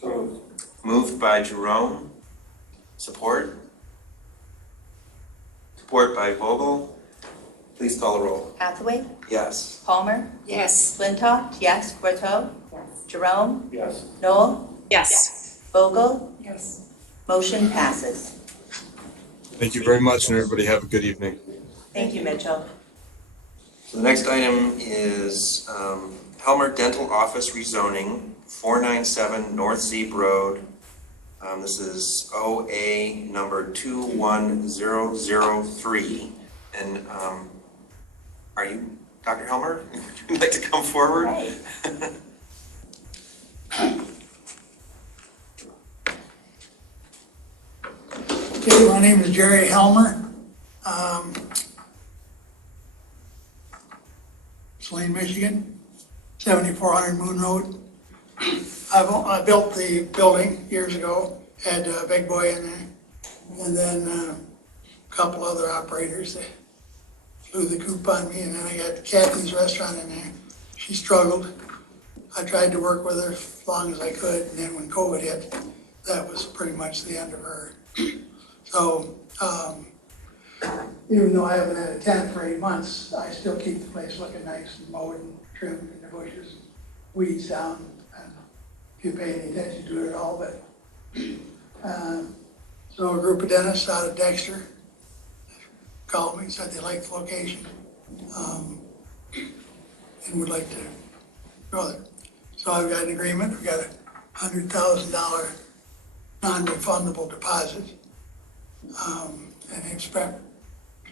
So moved by Jerome. Support? Support by Vogel. Please call the roll. Hathaway? Yes. Palmer? Yes. Flintoff? Yes. Corto? Yes. Jerome? Yes. Noel? Yes. Vogel? Yes. Motion passes. Thank you very much, and everybody have a good evening. Thank you, Mitchell. So the next item is Helmer Dental Office rezoning, 497 North Zeep Road. This is OA number 21003. And are you Dr. Helmer? Would you like to come forward? Right. Okay, my name is Jerry Helmer. Saline, Michigan, 7400 Moon Road. I built the building years ago, had a big boy in there, and then a couple other operators that flew the coop on me, and then I got Kathy's Restaurant in there. She struggled. I tried to work with her as long as I could, and then when COVID hit, that was pretty much the end of her. So, even though I haven't had a tenant for 8 months, I still keep the place looking nice and mowed and trimmed and the bushes, weeds down. And if you pay any attention to it at all, but, so a group of dentists out of Dexter called me and said they liked the location, and would like to go there. So I've got an agreement, we've got a $100,000 non-refundable deposit. And they've spent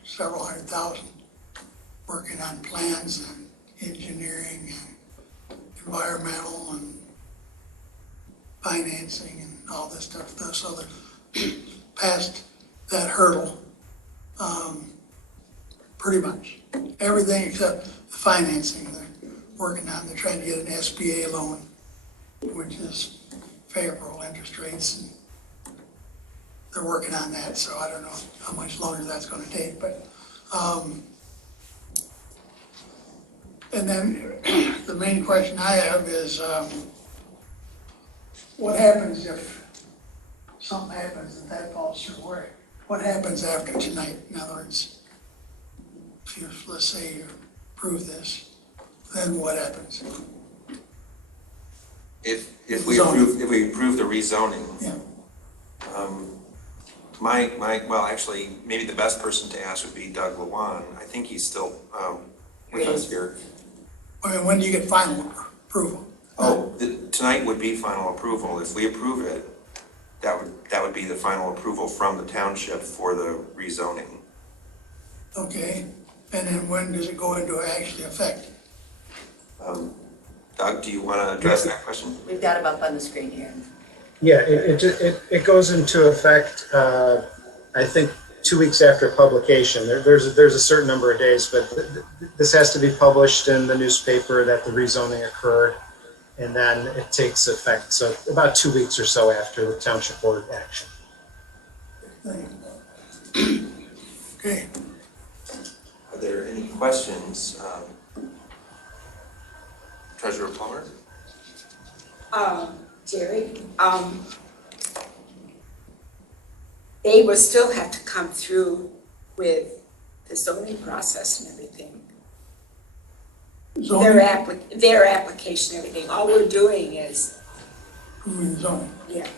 several hundred thousand working on plans and engineering and environmental and financing and all this stuff. So they're past that hurdle, pretty much. Everything except the financing they're working on. They're trying to get an SBA loan, which is favorable interest rates, and they're working on that, so I don't know how much longer that's gonna take, but, and then the main question I have is, what happens if something happens and that falls through? What happens after tonight? In other words, if you, let's say you approve this, then what happens? If we approve the rezoning. Yeah. Well, actually, maybe the best person to ask would be Doug Lewan. I think he's still with us here. I mean, when do you get final approval? Oh, tonight would be final approval. If we approve it, that would be the final approval from the township for the rezoning. Okay, and then when does it go into actually effect? Doug, do you want to address that question? We've got him up on the screen here. Yeah, it goes into effect, I think, 2 weeks after publication. There's a certain number of days, but this has to be published in the newspaper that the rezoning occurred, and then it takes effect. So about 2 weeks or so after the township board action. Okay, Are there any questions? Treasurer Plummer? Jerry, they will still have to come through with the zoning process and everything. zoning, Their application, everything. All we're doing is, approving the zoning. yeah,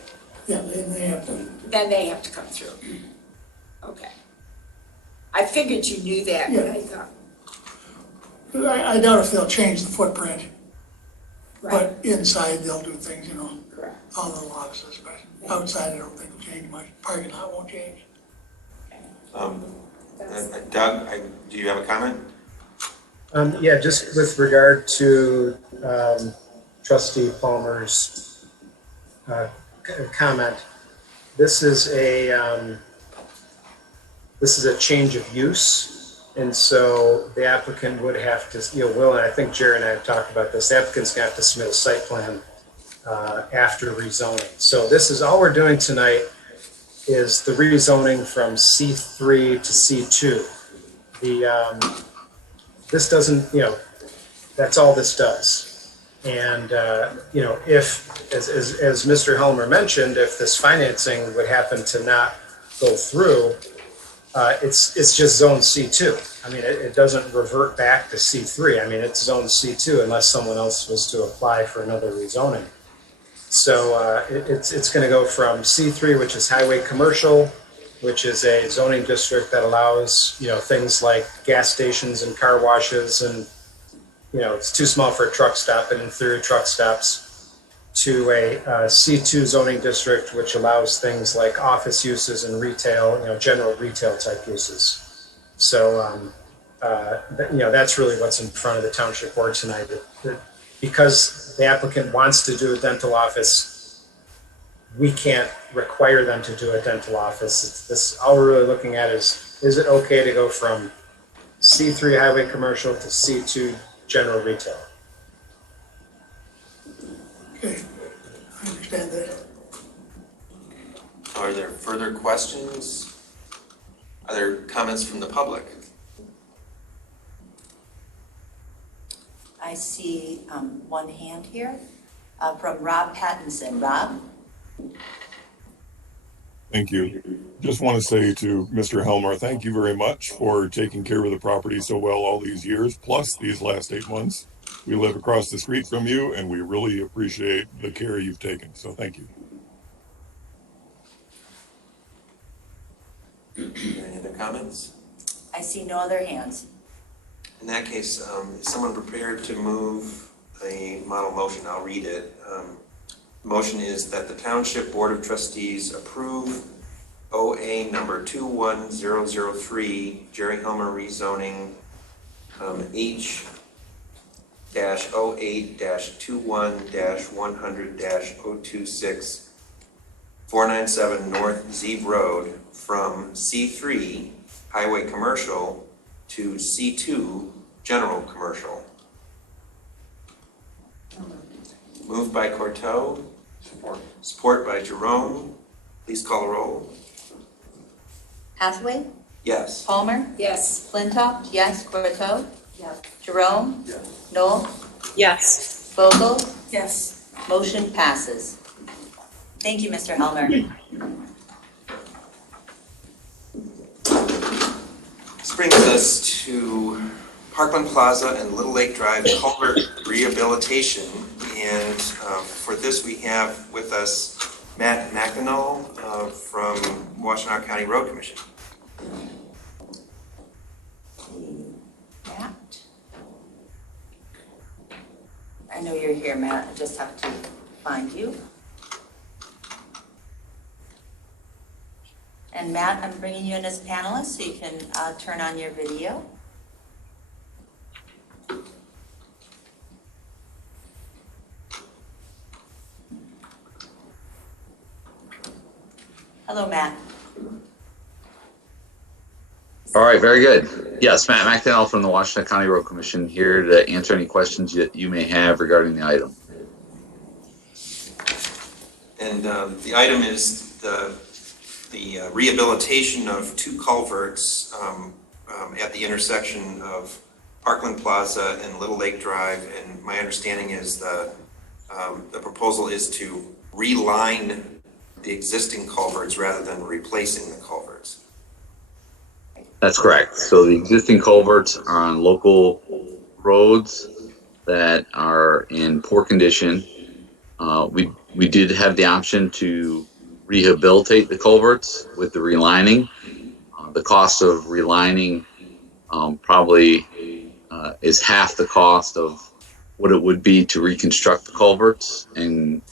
Yeah, they have to. then they have to come through. Okay. I figured you knew that, but I thought, I doubt if they'll change the footprint, right, but inside they'll do things, correct. all the lots, but outside I don't think will change much. Parking lot won't change. Doug, do you have a comment? Yeah, just with regard to Trustee Palmer's comment, this is a change of use, and so the applicant would have to, will, and I think Jerry and I have talked about this, the applicant's gonna have to submit a site plan after rezoning. So this is, all we're doing tonight is the rezoning from C3 to C2. This doesn't, that's all this does. And, if, as Mr. Helmer mentioned, if this financing would happen to not go through, it's just zone C2. I mean, it doesn't revert back to C3. I mean, it's zone C2 unless someone else was to apply for another rezoning. So it's going to go from C3, which is highway commercial, which is a zoning district that allows, things like gas stations and car washes, and, it's too small for a truck stop, and in theory, truck stops, to a C2 zoning district, which allows things like office uses and retail, general retail type uses. So, that's really what's in front of the township board tonight. Because the applicant wants to do a dental office, we can't require them to do a dental office. All we're really looking at is it okay to go from C3 highway commercial to C2 general retail? Okay, I understand that. Are there further questions? Are there comments from the public? I see one hand here from Rob Pattinson. Rob? Thank you. Just want to say to Mr. Helmer, thank you very much for taking care of the property so well all these years, plus these last 8 months. We live across the street from you, and we really appreciate the care you've taken. So thank you. Any other comments? I see no other hands. In that case, is someone prepared to move a model motion? I'll read it. Motion is that the Township Board of Trustees approve OA number 21003, Jerry Helmer rezoning H-08-21-100-026, 497 North Zeeb Road from C3 Highway Commercial to C2 General Commercial. Moved by Corto. Support by Jerome. Please call the roll. Hathaway? Yes. Palmer? Yes. Flintoff? Yes. Corto? Yes. Jerome? Yes. Noel? Yes. Vogel? Yes. Motion passes. Thank you, Mr. Helmer. This brings us to Parkland Plaza and Little Lake Drive Culvert Rehabilitation. And for this, we have with us Matt McEnall from Washtenaw County Road Commission. Matt? I know you're here, Matt. I just have to find you. And Matt, I'm bringing you in as a panelist so you can turn on your video. Hello, Matt. All right, very good. Yes, Matt McDonnell from the Washington County Road Commission here to answer any questions that you may have regarding the item. And the item is the rehabilitation of two culverts at the intersection of Parkland Plaza and Little Lake Drive. And my understanding is the proposal is to reline the existing culverts rather than replacing the culverts. That's correct. So the existing culverts are on local roads that are in poor condition. We did have the option to rehabilitate the culverts with the relining. The cost of relining probably is half the cost of what it would be to reconstruct the culverts. And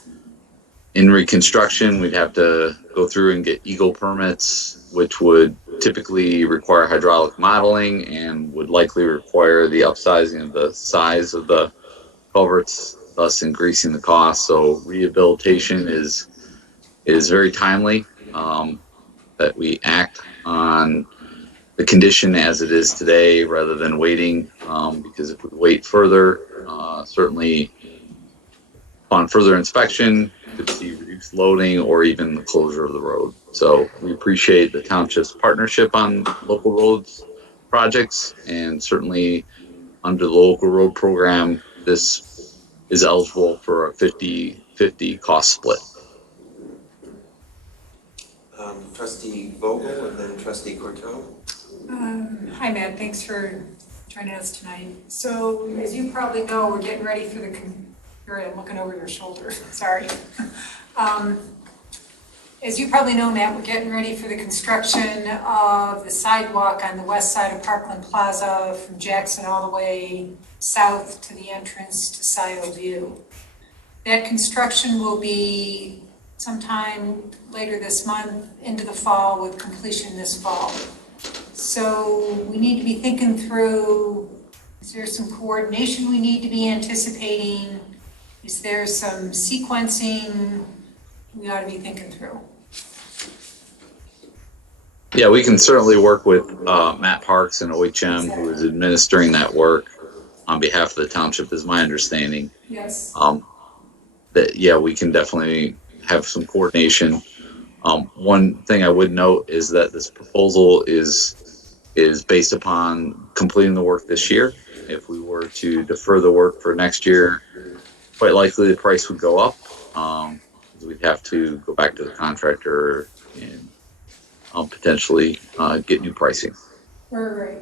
in reconstruction, we'd have to go through and get EGLE permits, which would typically require hydraulic modeling and would likely require the upsizing of the size of the culverts, thus increasing the cost. So rehabilitation is very timely, that we act on the condition as it is today rather than waiting, because if we wait further, certainly upon further inspection, could see reduced loading or even the closure of the road. So we appreciate the township's partnership on local roads projects, and certainly under the local road program, this is eligible for a 50-50 cost split. Trustee Vogel and then Trustee Courteau. Hi, Matt. Thanks for joining us tonight. So, as you probably know, we're getting ready for the. I'm looking over your shoulder. Sorry. As you probably know, Matt, we're getting ready for the construction of the sidewalk on the west side of Parkland Plaza from Jackson all the way south to the entrance to Scio View. That construction will be sometime later this month into the fall, with completion this fall. So we need to be thinking through, is there some coordination we need to be anticipating? Is there some sequencing we ought to be thinking through? Yeah, we can certainly work with Matt Parks and OHM, who is administering that work on behalf of the township, is my understanding. Yes. That, yeah, we can definitely have some coordination. One thing I would note is that this proposal is based upon completing the work this year. If we were to defer the work for next year, quite likely the price would go up. We'd have to go back to the contractor and potentially get new pricing. Right.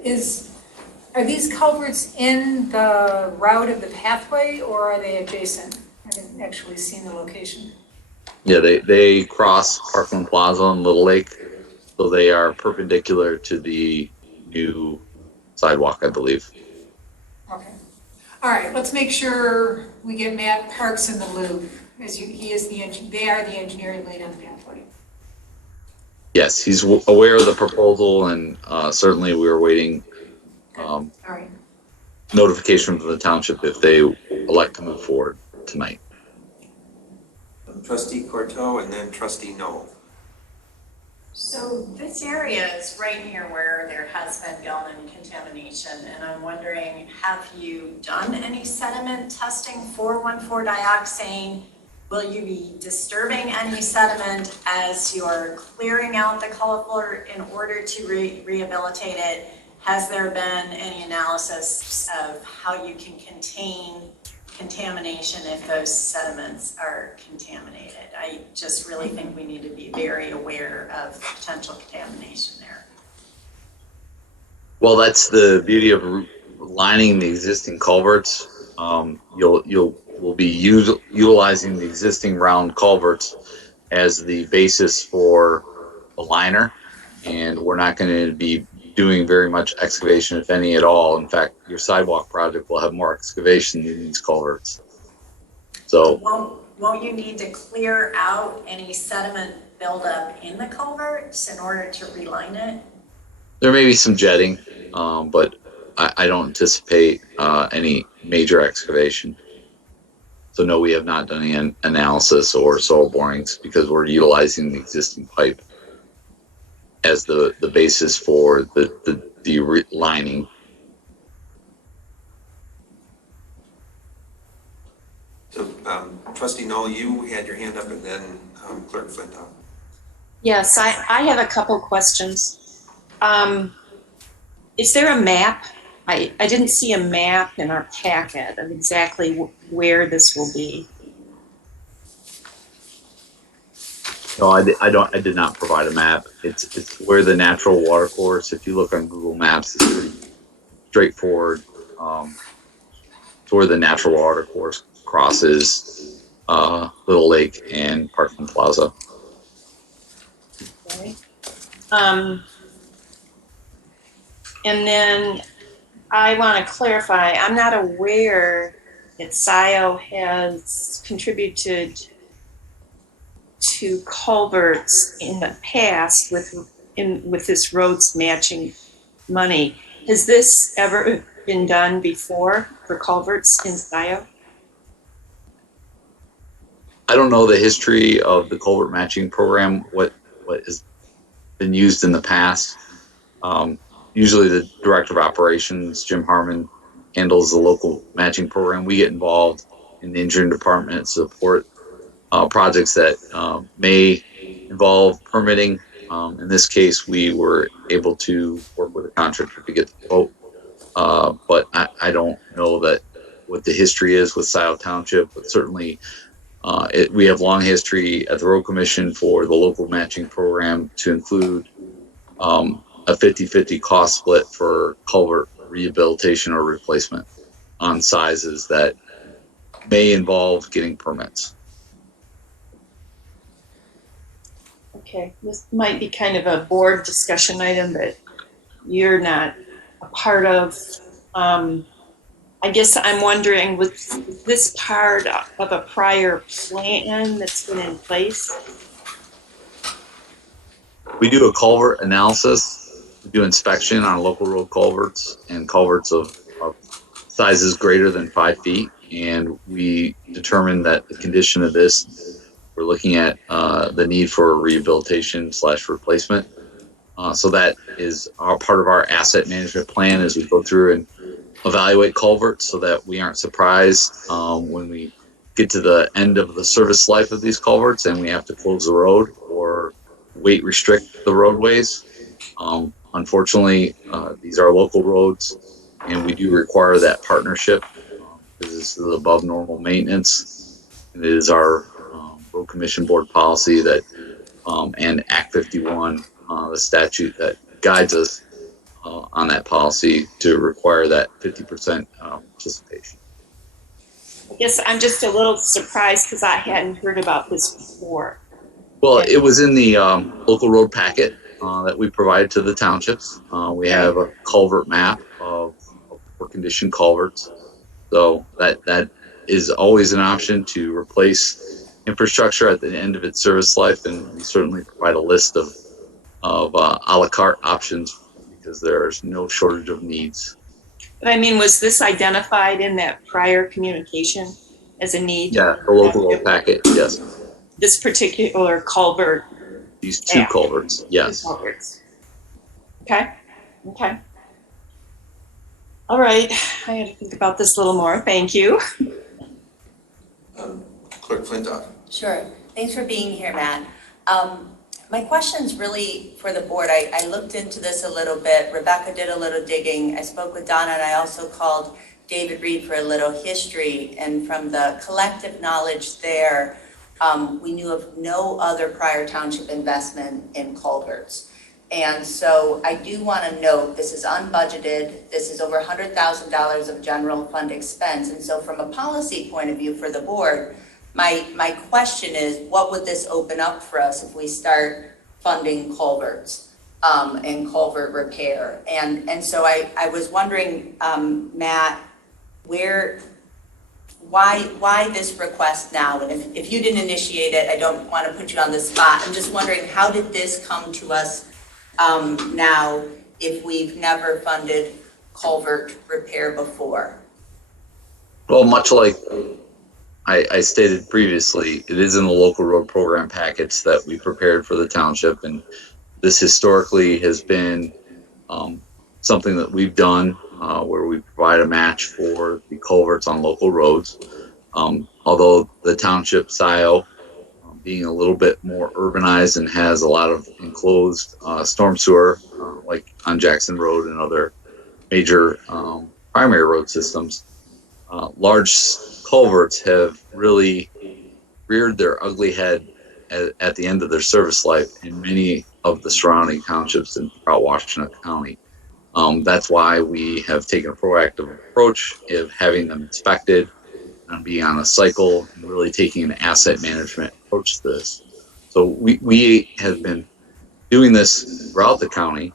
Are these culverts in the route of the pathway, or are they adjacent? I haven't actually seen the location. Yeah, they cross Parkland Plaza and Little Lake, so they are perpendicular to the new sidewalk, I believe. Okay. All right, let's make sure we get Matt Parks in the loop, as they are the engineering lead on the pathway. Yes, he's aware of the proposal, and certainly we are waiting All right. notification from the township if they elect to move forward tonight. Trustee Courteau and then Trustee Knoll. So this area is right near where there has been gallon contamination, and I'm wondering, have you done any sediment testing for 1,4-dioxane? Will you be disturbing any sediment as you're clearing out the culvert in order to rehabilitate it? Has there been any analysis of how you can contain contamination if those sediments are contaminated? I just really think we need to be very aware of potential contamination there. Well, that's the beauty of lining the existing culverts. We'll be utilizing the existing round culverts as the basis for a liner, and we're not going to be doing very much excavation, if any at all. In fact, your sidewalk project will have more excavation than these culverts. So won't you need to clear out any sediment buildup in the culverts in order to reline it? there may be some jetting, but I don't anticipate any major excavation. So no, we have not done any analysis or soil borings because we're utilizing the existing pipe as the basis for the lining. So Trustee Knoll, you had your hand up, and then Clerk Flintoff. Yes, I have a couple questions. Is there a map? I didn't see a map in our packet of exactly where this will be. No, I did not provide a map. It's where the natural water course. If you look on Google Maps, it's pretty straightforward. It's where the natural water course crosses Little Lake and Parkland Plaza. Okay. And then I want to clarify, I'm not aware that Scio has contributed to culverts in the past with this roads matching money. Has this ever been done before for culverts in Scio? I don't know the history of the culvert matching program, what has been used in the past. Usually the director of operations, Jim Harmon, handles the local matching program. We get involved in the engineering department and support projects that may involve permitting. In this case, we were able to work with a contractor to get the quote. But I don't know what the history is with Scio Township, but certainly we have long history at the Road Commission for the local matching program to include a 50-50 cost split for culvert rehabilitation or replacement on sizes that may involve getting permits. Okay, this might be kind of a board discussion item that you're not a part of. I guess I'm wondering, was this part of a prior plan that's been in place? We do a culvert analysis. We do inspection on local road culverts and culverts of sizes greater than 5 feet. And we determine that the condition of this, we're looking at the need for rehabilitation / replacement. So that is part of our asset management plan as we go through and evaluate culverts so that we aren't surprised when we get to the end of the service life of these culverts and we have to close the road or weight restrict the roadways. Unfortunately, these are local roads and we do require that partnership because this is above normal maintenance. It is our Road Commission Board policy that and Act 51, the statute that guides us on that policy to require that 50% participation. I guess I'm just a little surprised because I hadn't heard about this before. Well, it was in the local road packet that we provided to the townships. We have a culvert map of poor condition culverts. So that is always an option to replace infrastructure at the end of its service life, and we certainly provide a list of a la carte options because there's no shortage of needs. But I mean, was this identified in that prior communication as a need? Yeah, the local road packet, yes. This particular culvert? These two culverts, yes. Two culverts. Okay, okay. All right, I had to think about this a little more. Thank you. Clerk Flintoff. Sure. Thanks for being here, Matt. My question's really for the board. I looked into this a little bit. Rebecca did a little digging. I spoke with Donna, and I also called David Reed for a little history. And from the collective knowledge there, we knew of no other prior township investment in culverts. And so I do want to note, this is unbudgeted. This is over $100,000 of general fund expense. And so from a policy point of view for the board, my question is, what would this open up for us if we start funding culverts and culvert repair? And so I was wondering, Matt, why this request now? And if you didn't initiate it, I don't want to put you on the spot. I'm just wondering, how did this come to us now if we've never funded culvert repair before? Well, much like I stated previously, it is in the local road program packets that we prepared for the township, and This historically has been something that we've done where we provide a match for the culverts on local roads. Although the township Scio, being a little bit more urbanized and has a lot of enclosed storm sewer, like on Jackson Road and other major primary road systems, large culverts have really reared their ugly head at the end of their service life in many of the surrounding townships and throughout Washington County. That's why we have taken a proactive approach of having them inspected and being on a cycle and really taking an asset management approach to this. So we have been doing this throughout the county.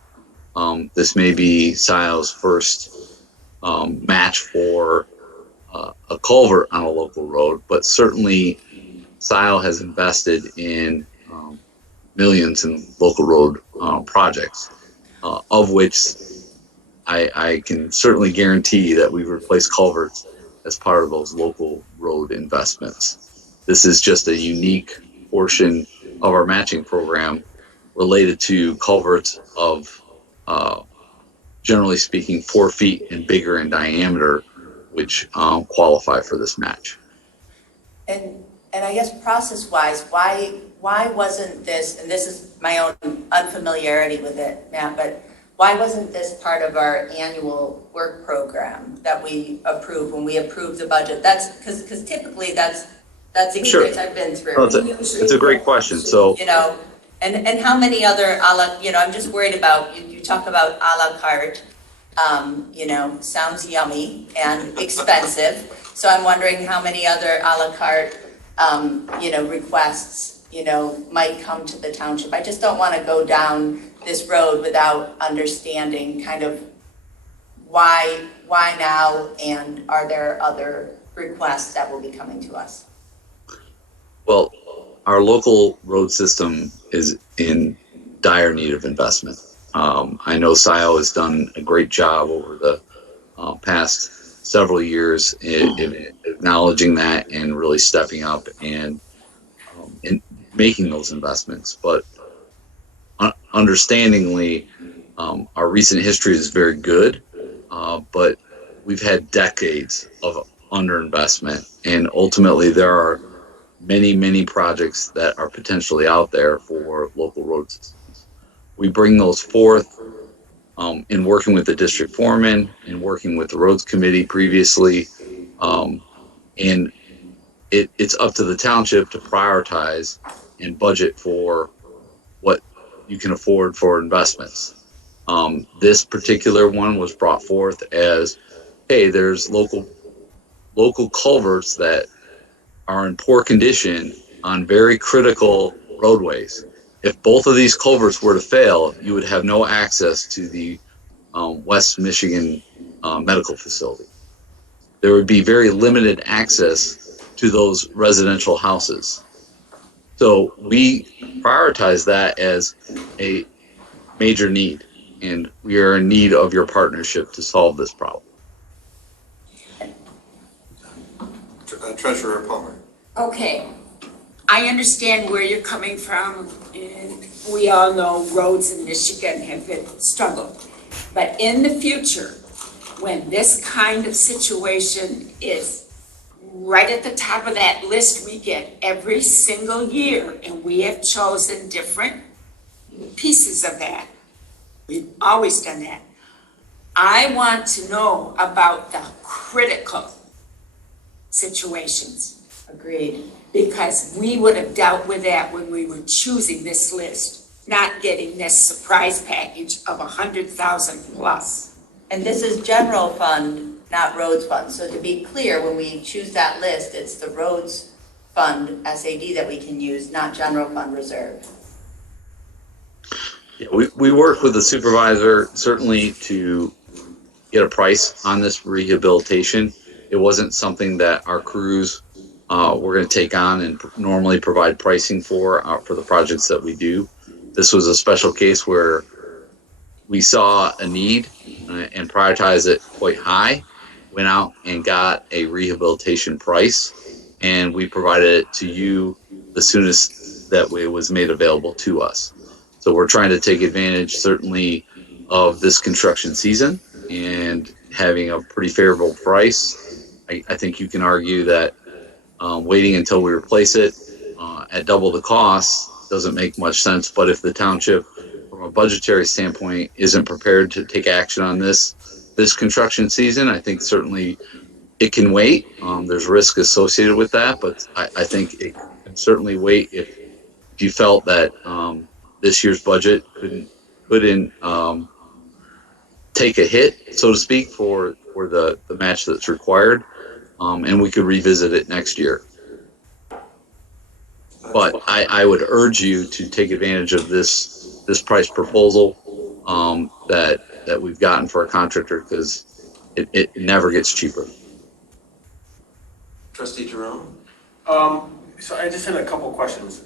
This may be Scio's first match for a culvert on a local road, but certainly Scio has invested in millions in local road projects, of which I can certainly guarantee that we've replaced culverts as part of those local road investments. This is just a unique portion of our matching program related to culverts of, generally speaking, 4 feet and bigger in diameter, which qualify for this match. And I guess process-wise, why wasn't this, and this is my own unfamiliarity with it, Matt, but why wasn't this part of our annual work program that we approved when we approved the budget? That's because typically that's experience I've been through. Well, it's a great question. So, you know, and how many other a la, you know, I'm just worried about, you talk about a la carte, you know, sounds yummy and expensive. So I'm wondering how many other a la carte, you know, requests, you know, might come to the township. I just don't want to go down this road without understanding kind of why now, and are there other requests that will be coming to us? well, our local road system is in dire need of investment. I know Scio has done a great job over the past several years in acknowledging that and really stepping up and in making those investments. But understandingly, our recent history is very good, but we've had decades of underinvestment, and ultimately there are many projects that are potentially out there for local road systems. We bring those forth in working with the district foreman, in working with the roads committee previously, and it's up to the township to prioritize and budget for what you can afford for investments. This particular one was brought forth as, hey, there's local culverts that are in poor condition on very critical roadways. If both of these culverts were to fail, you would have no access to the West Michigan medical facility. There would be very limited access to those residential houses. So we prioritize that as a major need, and we are in need of your partnership to solve this problem. Treasurer Palmer. Okay, I understand where you're coming from, and we all know roads in Michigan have been struggled. But in the future, when this kind of situation is right at the top of that list we get every single year, and we have chosen different pieces of that, we've always done that. I want to know about the critical situations. Agreed. Because we would have dealt with that when we were choosing this list, not getting this surprise package of 100,000 plus. And this is general fund, not roads fund. So to be clear, when we choose that list, it's the roads fund SAD that we can use, not general fund reserve. Yeah, we work with the supervisor certainly to get a price on this rehabilitation. It wasn't something that our crews were going to take on and normally provide pricing for the projects that we do. This was a special case where we saw a need and prioritized it quite high, went out and got a rehabilitation price, and we provided it to you the soonest that it was made available to us. So we're trying to take advantage certainly of this construction season and having a pretty favorable price. I think you can argue that waiting until we replace it at double the cost doesn't make much sense. But if the township, from a budgetary standpoint, isn't prepared to take action on this construction season, I think certainly it can wait. There's risk associated with that, but I think it can certainly wait if you felt that this year's budget couldn't take a hit, so to speak, for the match that's required, and we could revisit it next year. But I would urge you to take advantage of this price proposal that we've gotten for a contractor, because it never gets cheaper. Trustee Jerome? So I just had a couple questions.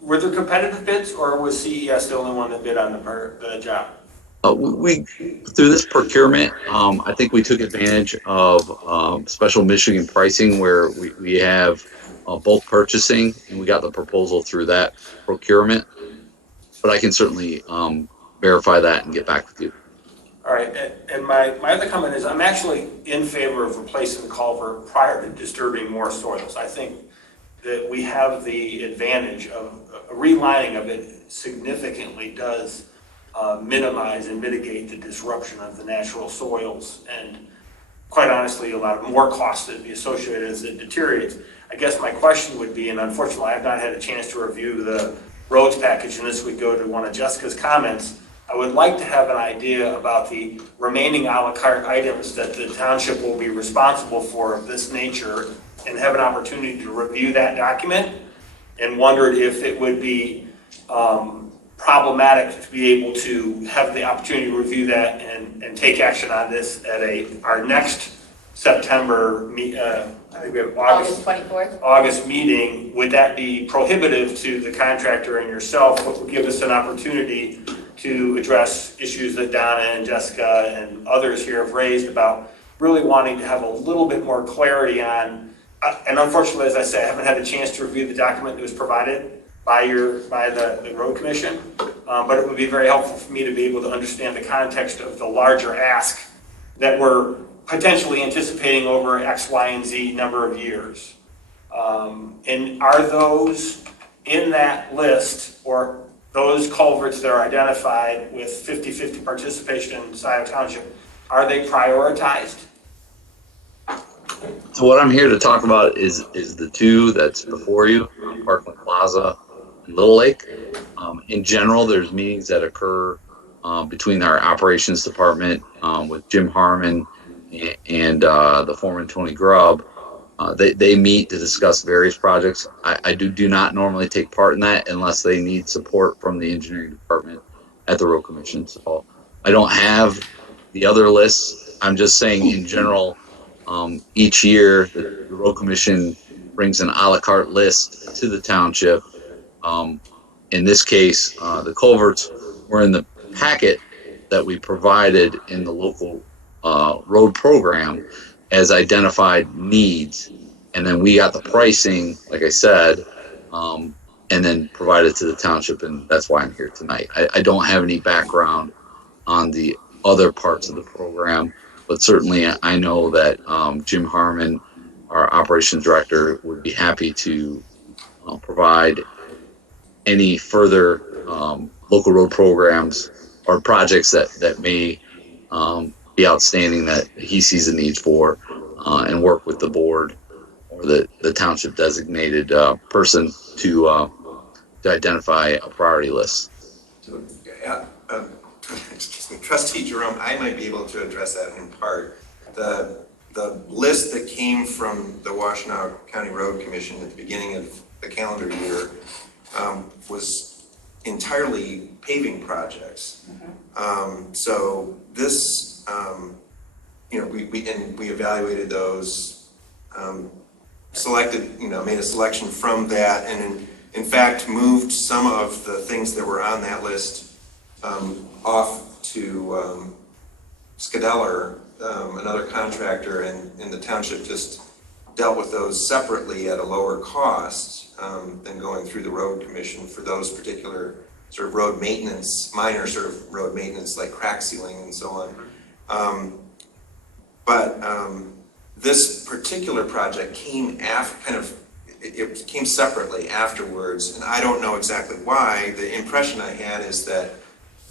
Were there competitive bids, or was CES the only one that bid on the job? We through this procurement, I think we took advantage of special Michigan pricing, where we have bulk purchasing, and we got the proposal through that procurement. But I can certainly verify that and get back with you. All right, and my other comment is I'm actually in favor of replacing the culvert prior to disturbing more soils. I think that we have the advantage of a relining of it significantly does minimize and mitigate the disruption of the natural soils, and quite honestly, a lot more costs that be associated as it deteriorates. I guess my question would be, and unfortunately I have not had a chance to review the roads package, and this would go to one of Jessica's comments, I would like to have an idea about the remaining a la carte items that the township will be responsible for of this nature, and have an opportunity to review that document, and wondered if it would be problematic to be able to have the opportunity to review that and take action on this at our next September, I think we have August 24th? August meeting. Would that be prohibitive to the contractor and yourself? What would give us an opportunity to address issues that Donna and Jessica and others here have raised about really wanting to have a little bit more clarity on, and unfortunately, as I say, I haven't had a chance to review the document that was provided by the road commission, but it would be very helpful for me to be able to understand the context of the larger ask that we're potentially anticipating over X, Y, and Z number of years. And are those in that list, or those culverts that are identified with 50-50 participation in Scio Township, are they prioritized? So what I'm here to talk about is the two that's before you, Parkland Plaza and Little Lake. In general, there's meetings that occur between our operations department with Jim Harmon and the foreman Tony Grubb. They meet to discuss various projects. I do not normally take part in that unless they need support from the engineering department at the road commission. So I don't have the other lists. I'm just saying in general, each year the road commission brings an a la carte list to the township. In this case, the culverts were in the packet that we provided in the local road program as identified needs, and then we got the pricing, like I said, and then provided to the township, and that's why I'm here tonight. I don't have any background on the other parts of the program, but certainly I know that Jim Harmon, our operations director, would be happy to provide any further local road programs or projects that may be outstanding that he sees a need for, and work with the board or the township designated person to identify a priority list. So, excuse me, Trustee Jerome, I might be able to address that in part. The list that came from the Washtenaw County Road Commission at the beginning of the calendar year was entirely paving projects. So this, we evaluated those, selected, made a selection from that, and in fact moved some of the things that were on that list off to Scadeller, another contractor, and the township just dealt with those separately at a lower cost than going through the road commission for those particular sort of road maintenance, minor sort of road maintenance like crack sealing and so on. But this particular project came it came separately afterwards, and I don't know exactly why. The impression I had is that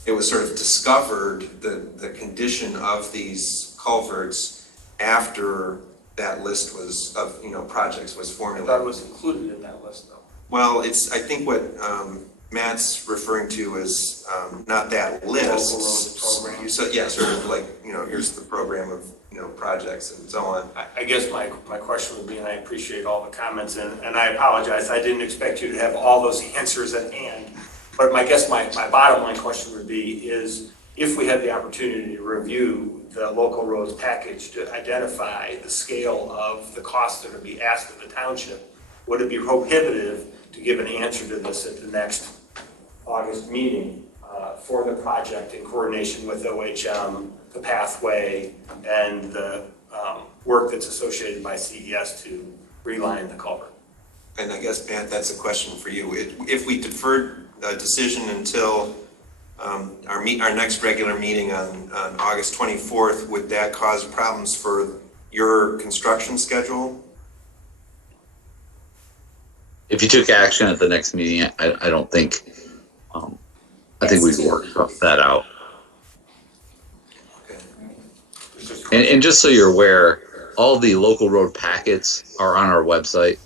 it was sort of discovered, the condition of these culverts after that list was, of, projects was formulated. That was included in that list, though. Well, I think what Matt's referring to is not that list. Local roads program. So, yeah, sort of like, here's the program of, projects and so on. I guess my question would be, and I appreciate all the comments, and I apologize, I didn't expect you to have all those answers at hand. But my bottom line question would be is, if we had the opportunity to review the local roads package to identify the scale of the costs that would be asked of the township, would it be prohibitive to give an answer to this at the next August meeting for the project in coordination with OHM, the pathway, and the work that's associated by CES to reline the culvert? And I guess, Matt, that's a question for you. If we deferred a decision until our next regular meeting on August 24th, would that cause problems for your construction schedule? If you took action at the next meeting, I don't think, I think we've worked that out. And just so you're aware, all the local road packets are on our website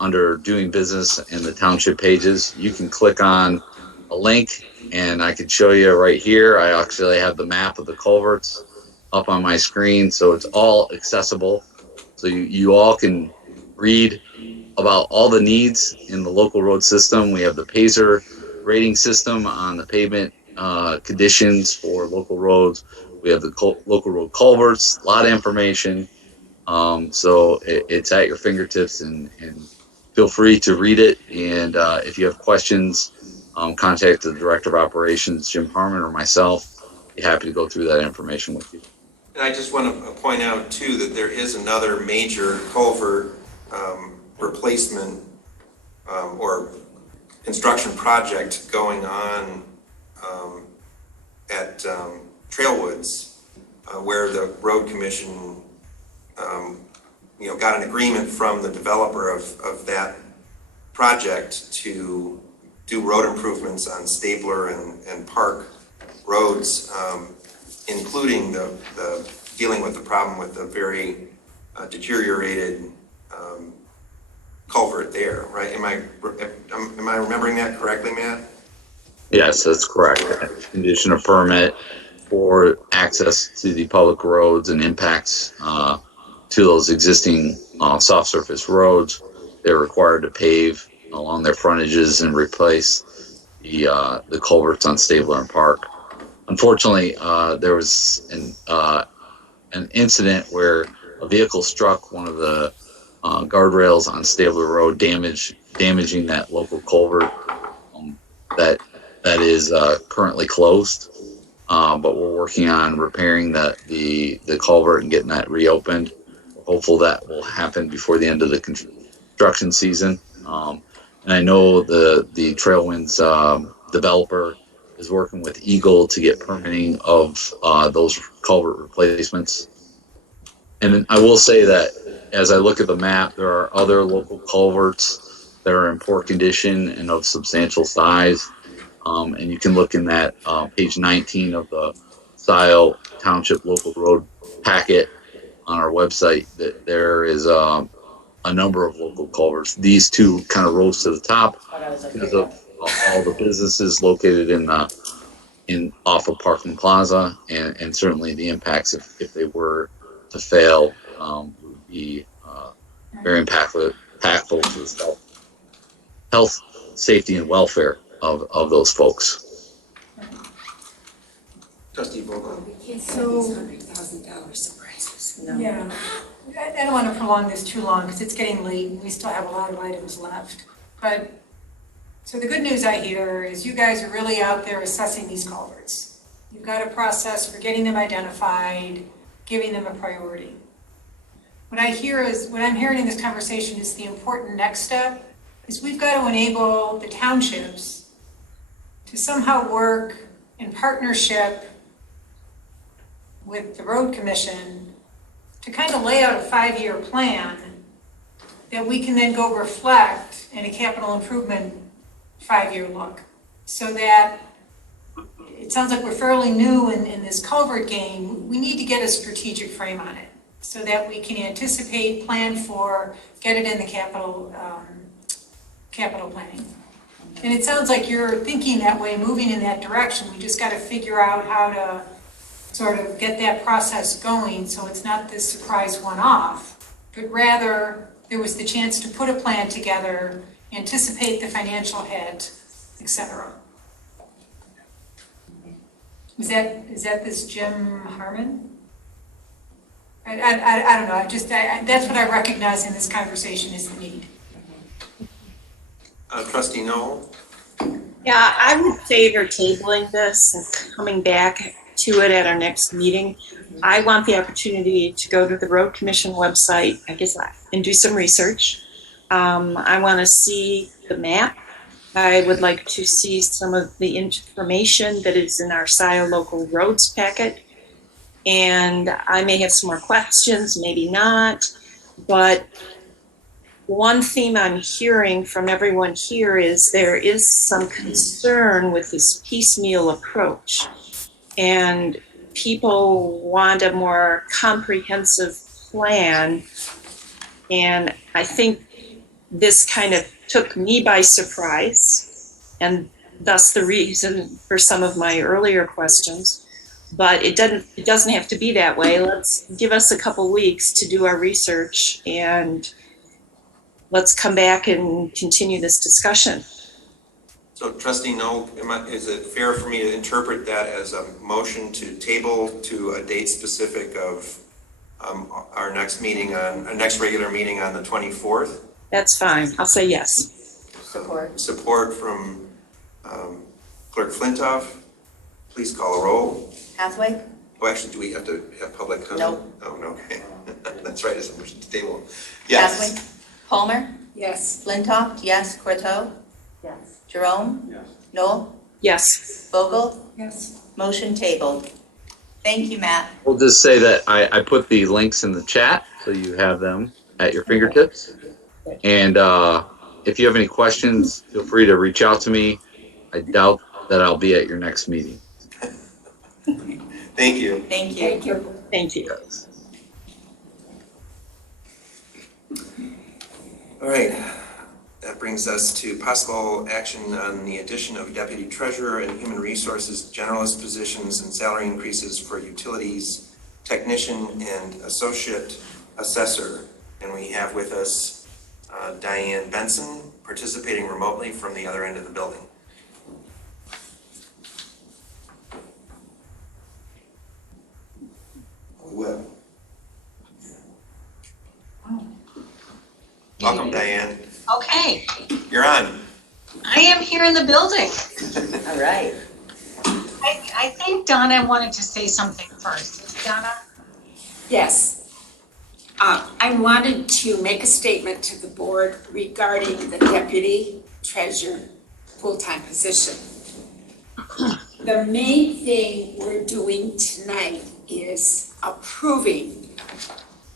under doing business in the township pages. You can click on a link and I can show you right here. I actually have the map of the culverts up on my screen, so it's all accessible. So you all can read about all the needs in the local road system. We have the Pacer rating system on the pavement conditions for local roads. We have the local road culverts, a lot of information. So it's at your fingertips, and feel free to read it. And if you have questions, contact the Director of Operations, Jim Harmon, or myself. Be happy to go through that information with you. And I just want to point out, too, that there is another major culvert replacement or construction project going on at Trailwoods, where the road commission got an agreement from the developer of that project to do road improvements on Stabler and Park roads, including the dealing with the problem with the very deteriorated culvert there, right? Am I remembering that correctly, Matt? Yes, that's correct. Condition of permit for access to the public roads and impacts to those existing soft surface roads. They're required to pave along their frontages and replace the culverts on Stabler and Park. Unfortunately, there was an incident where a vehicle struck one of the guardrails on Stabler Road, damaging that local culvert that is currently closed. But we're working on repairing the culvert and getting that reopened. We're hopeful that will happen before the end of the construction season. And I know the Trailwinds developer is working with Eagle to get permitting of those culvert replacements. And I will say that as I look at the map, there are other local culverts that are in poor condition and of substantial size. And you can look in that page 19 of the Scio Township Local Road packet on our website, that there is a number of local culverts. These two kind of rose to the top because of all the businesses located off of Parkland Plaza, and certainly the impacts if they were to fail would be very impactful to the health, safety, and welfare of those folks. Trustee Vogel. So, $100,000 surprises. No. yeah, I don't want to prolong this too long because it's getting late and we still have a lot of items left. But, so the good news I hear is you guys are really out there assessing these culverts. You've got a process for getting them identified, giving them a priority. What I'm hearing in this conversation is the important next step is we've got to enable the townships to somehow work in partnership with the road commission to kind of lay out a 5-year plan that we can then go reflect in a capital improvement 5-year look. So that it sounds like we're fairly new in this culvert game. We need to get a strategic frame on it so that we can anticipate, plan for, get it in the capital planning. And it sounds like you're thinking that way, moving in that direction. We just got to figure out how to sort of get that process going so it's not this surprise one-off, but rather there was the chance to put a plan together, anticipate the financial hit, etc. Is that this Jim Harmon? I don't know. That's what I recognize in this conversation is the need. Trustee Noel? Yeah, I would favor tabling this and coming back to it at our next meeting. I want the opportunity to go to the Road Commission website, and do some research. I want to see the map. I would like to see some of the information that is in our Scio local roads packet. And I may have some more questions, maybe not, but one theme I'm hearing from everyone here is there is some concern with this piecemeal approach. And people want a more comprehensive plan. And I think this kind of took me by surprise, and thus the reason for some of my earlier questions. But it doesn't have to be that way. Let's give us a couple weeks to do our research, and let's come back and continue this discussion. So Trustee Noel, is it fair for me to interpret that as a motion to table to a date specific of our next regular meeting on the 24th? That's fine. I'll say yes. Support. Support from Clerk Flintoff. Please call a roll. Hathaway? Oh, actually, do we have to have public comment? No. Oh, no, okay. That's right, it's a motion to table. Yes. Hathaway? Palmer? Yes. Flintoff? Yes. Corto? Yes. Jerome? Yes. Noel? Yes. Vogel? Yes. Motion tabled. Thank you, Matt. We'll just say that I put the links in the chat so you have them at your fingertips. And if you have any questions, feel free to reach out to me. I doubt that I'll be at your next meeting. Thank you. Thank you. Thank you. Thank you. All right, that brings us to possible action on the addition of Deputy Treasurer and Human Resources Generalist positions and salary increases for utilities, technician, and associate assessor. And we have with us Diane Benson, participating remotely from the other end of the building. Well. Welcome, Diane. Okay, You're on. I am here in the building. All right. I think Donna wanted to say something first. Donna? Yes. I wanted to make a statement to the board regarding the deputy treasurer full-time position. The main thing we're doing tonight is approving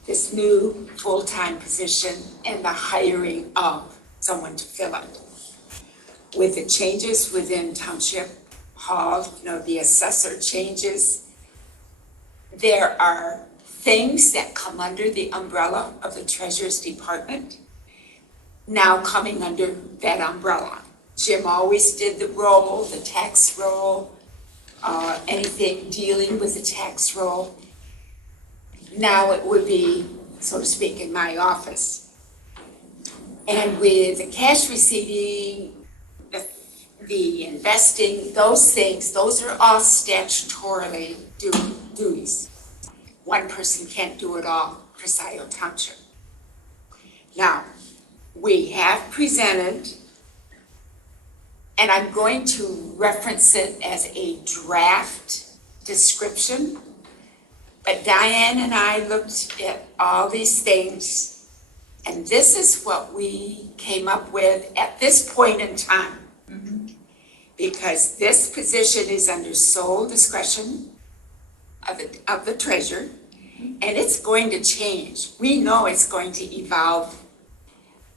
this new full-time position and the hiring of someone to fill it. With the changes within Township Hall, the assessor changes, there are things that come under the umbrella of the Treasurer's Department now coming under that umbrella. Jim always did the roll, the tax roll, anything dealing with the tax roll. Now it would be, so to speak, in my office. And with the cash receiving, the investing, those things, those are all statutorily duties. One person can't do it all for Scio Township. Now, we have presented, and I'm going to reference it as a draft description, but Diane and I looked at all these things, and this is what we came up with at this point in time. because this position is under sole discretion of the treasurer, and it's going to change. We know it's going to evolve,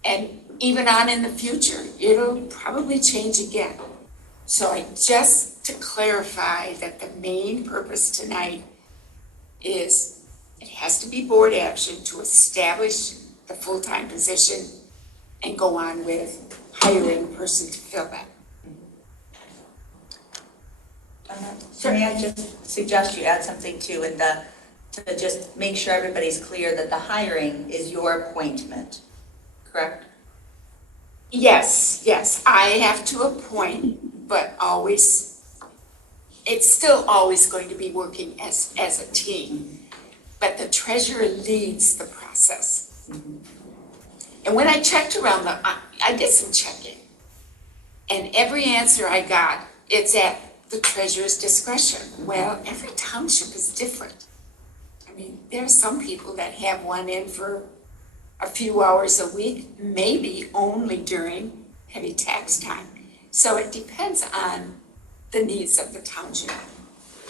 and even on in the future, it'll probably change again. So just to clarify that the main purpose tonight is it has to be board action to establish the full-time position and go on with hiring a person to fill that. So may I just suggest you add something too to just make sure everybody's clear that the hiring is your appointment, correct? Yes, I have to appoint, but it's still always going to be working as a team. But the treasurer leads the process. And when I checked around, I did some checking. And every answer I got, it's at the treasurer's discretion. Well, every township is different. I mean, there are some people that have one in for a few hours a week, maybe only during heavy tax time. So it depends on the needs of the township.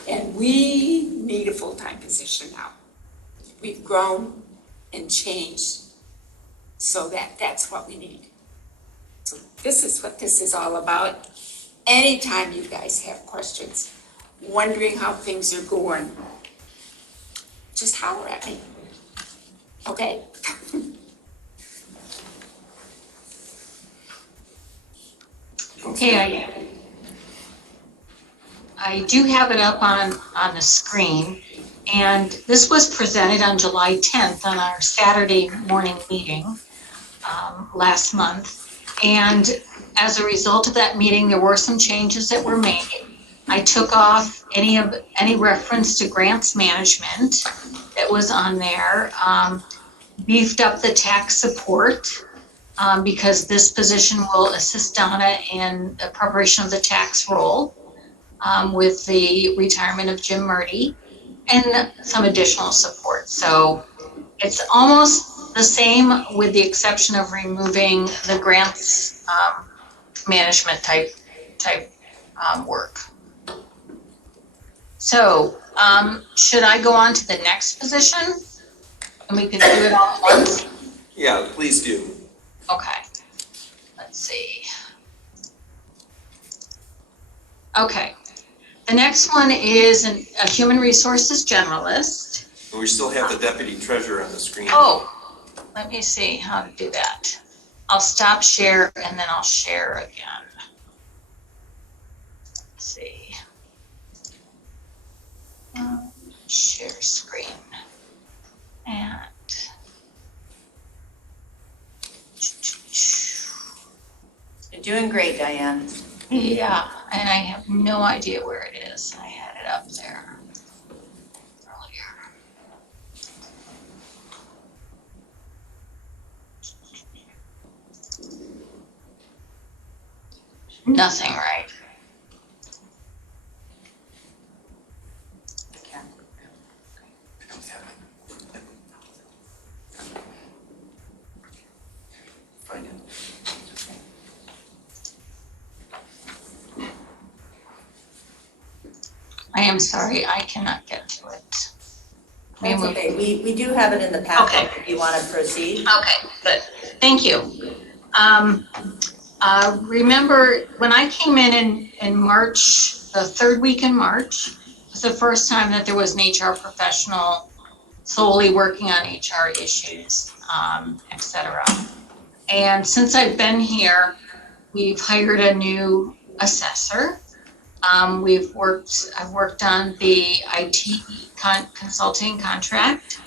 And we need a full-time position now. We've grown and changed, so that's what we need. So this is what this is all about. Anytime you guys have questions, wondering how things are going, just holler at me, okay? Okay, I do have it up on the screen, and this was presented on July 10th on our Saturday morning meeting last month. And as a result of that meeting, there were some changes that were made. I took off any reference to grants management that was on there, beefed up the tax support, because this position will assist Donna in the preparation of the tax roll with the retirement of Jim Murdy and some additional support. So it's almost the same with the exception of removing the grants management type work. So should I go on to the next position? And we can do it all at once? Yeah, please do. Okay, let's see. Okay, the next one is a human resources generalist. And we still have the deputy treasurer on the screen. Oh, let me see how to do that. I'll stop share and then I'll share again. Let's see. Share screen. And You're doing great, Diane. yeah, and I have no idea where it is. I had it up there earlier. Nothing, right? Find it. I am sorry, I cannot get to it. That's okay. We do have it in the packet if you want to proceed. Okay, good. Thank you. Remember, when I came in March, the third week in March, was the first time that there was an HR professional solely working on HR issues, et cetera. And since I've been here, we've hired a new assessor. I've worked on the IT consulting contract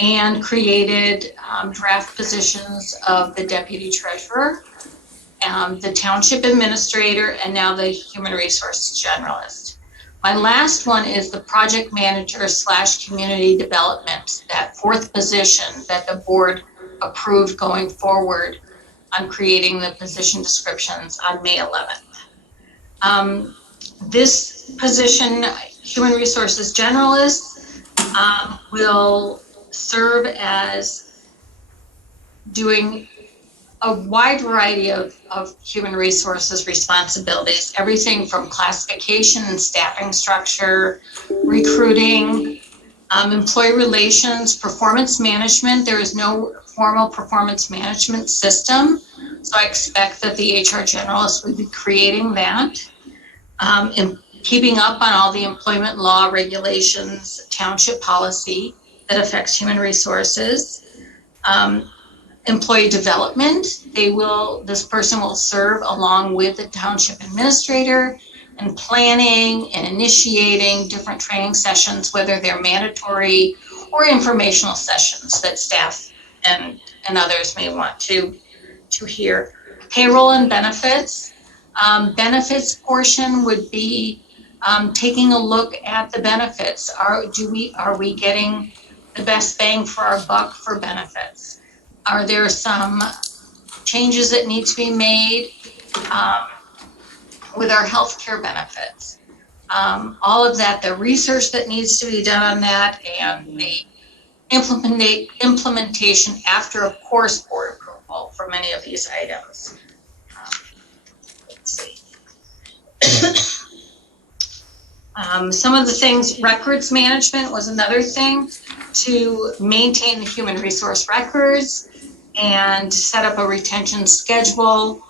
and created draft positions of the deputy treasurer, the township administrator, and now the human resources generalist. My last one is the project manager / community development, that fourth position that the board approved going forward on creating the position descriptions on May 11th. This position, human resources generalist, will serve as doing a wide variety of human resources responsibilities, everything from classification and staffing structure, recruiting, employee relations, performance management. There is no formal performance management system, so I expect that the HR generalist would be creating that. And keeping up on all the employment law regulations, township policy that affects human resources. Employee development, this person will serve along with the township administrator in planning and initiating different training sessions, whether they're mandatory or informational sessions that staff and others may want to hear. Payroll and benefits. Benefits portion would be taking a look at the benefits. Are we getting the best bang for our buck for benefits? Are there some changes that need to be made with our healthcare benefits? All of that, the research that needs to be done on that, and the implementation after, of course, board approval for many of these items. Let's see. Some of the things, records management was another thing, to maintain the human resource records and set up a retention schedule,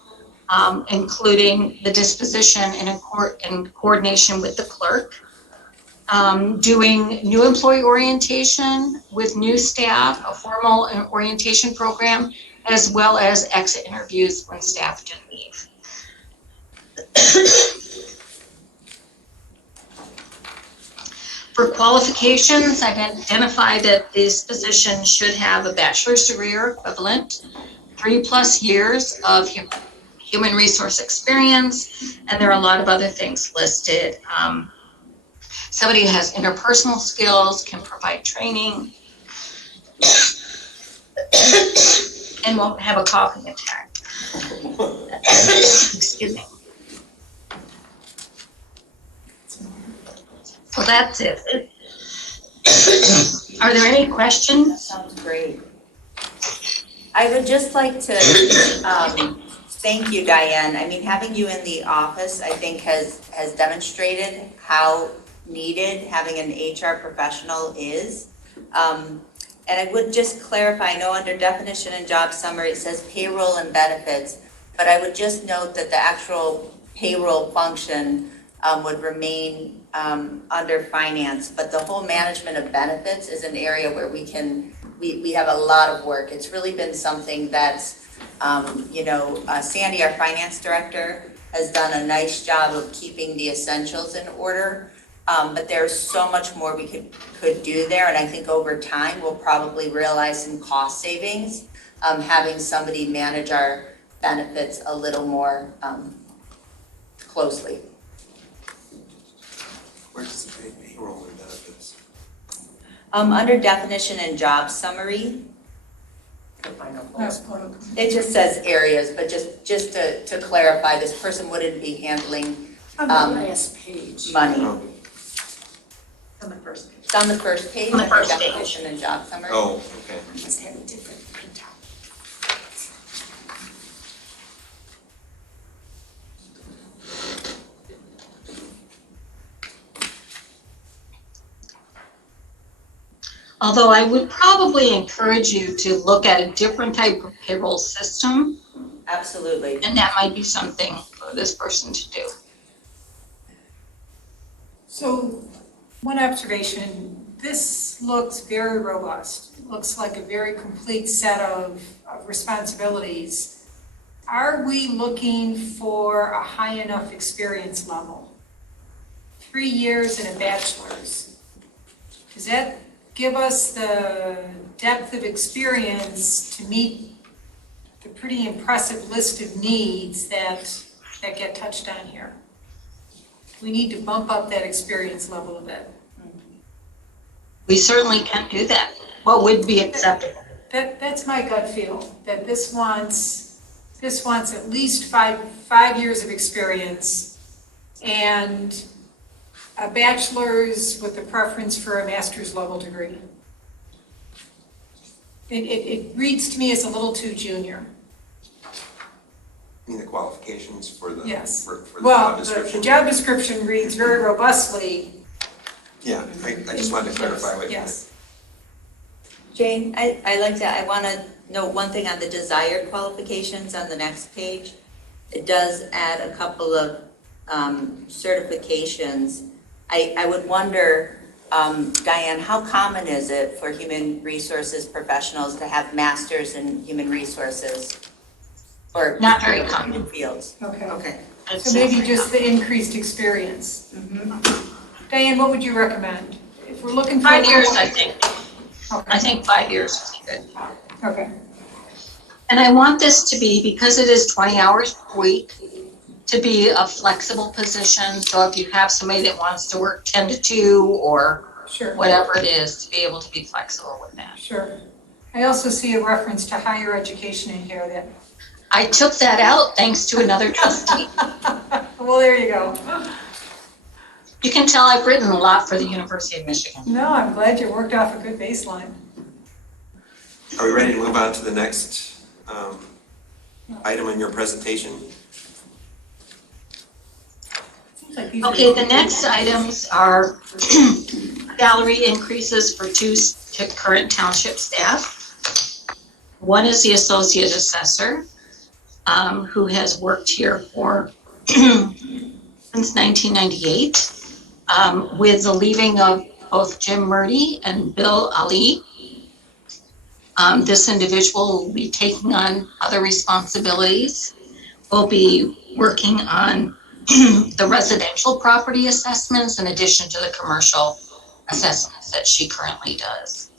including the disposition in coordination with the clerk. Doing new employee orientation with new staff, a formal orientation program, as well as exit interviews when staff didn't leave. For qualifications, I've identified that this position should have a bachelor's degree or equivalent, 3+ years of human resource experience, and there are a lot of other things listed. Somebody who has interpersonal skills, can provide training, and won't have a coughing attack. Excuse me. So that's it. Are there any questions? That sounds great. I would just like to thank you, Diane. I mean, having you in the office, I think has demonstrated how needed having an HR professional is. And I would just clarify, I know under definition and job summary, it says payroll and benefits, but I would just note that the actual payroll function would remain under finance, but the whole management of benefits is an area where we have a lot of work. It's really been something that's, Sandy, our finance director, has done a nice job of keeping the essentials in order, but there's so much more we could do there, and I think over time we'll probably realize some cost savings, having somebody manage our benefits a little more closely. Where does it say payroll and benefits? Under definition and job summary, it just says areas, but just to clarify, this person wouldn't be handling On the last page. money. Oh. On the first page. It's on the first page, On the under first page. definition and job summary. Oh, okay. Must have a different printout. Although I would probably encourage you to look at a different type of payroll system, Absolutely. and that might be something for this person to do. So, one observation, this looks very robust. It looks like a very complete set of responsibilities. Are we looking for a high enough experience level? 3 years and a bachelor's. Does that give us the depth of experience to meet the pretty impressive list of needs that get touched on here? We need to bump up that experience level a bit. We certainly can do that. What would be acceptable? That's my gut feel, that this wants at least five years of experience and a bachelor's with a preference for a master's level degree. It reads to me as a little too junior. mean the qualifications for the, Yes. for the Well, job description? the job description reads very robustly. Yeah, I just wanted to clarify what. Yes. Jane, I like that. I want to note one thing on the desired qualifications on the next page. It does add a couple of certifications. I would wonder, Diane, how common is it for human resources professionals to have masters in human resources? Or Not very common. fields? Okay. Okay. So maybe just the increased experience. Diane, what would you recommend? If we're looking for 5 years, I think. Okay. I think 5 years would be good. Okay. And I want this to be, because it is 20 hours per week, to be a flexible position. So if you have somebody that wants to work 10 to 2 or Sure. whatever it is, to be able to be flexible with that. Sure. I also see a reference to higher education in here that. I took that out thanks to another trustee. Well, there you go. You can tell I've written a lot for the University of Michigan. No, I'm glad you worked off a good baseline. Are we ready to move on to the next item in your presentation? Okay, the next items are salary increases for two current township staff. One is the associate assessor, who has worked here for since 1998. With the leaving of both Jim Murdy and Bill Ali, this individual will be taking on other responsibilities. We'll be working on the residential property assessments in addition to the commercial assessments that she currently does.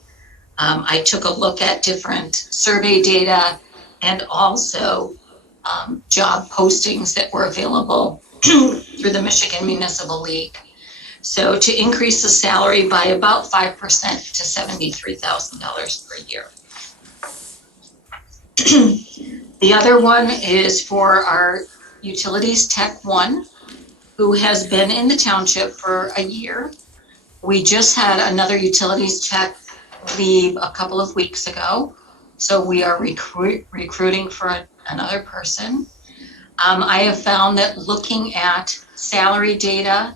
I took a look at different survey data and also job postings that were available through the Michigan Municipal League. So to increase the salary by about 5% to $73,000 per year. The other one is for our Utilities Tech 1, who has been in the township for a year. We just had another Utilities Tech leave a couple of weeks ago, so we are recruiting for another person. I have found that looking at salary data,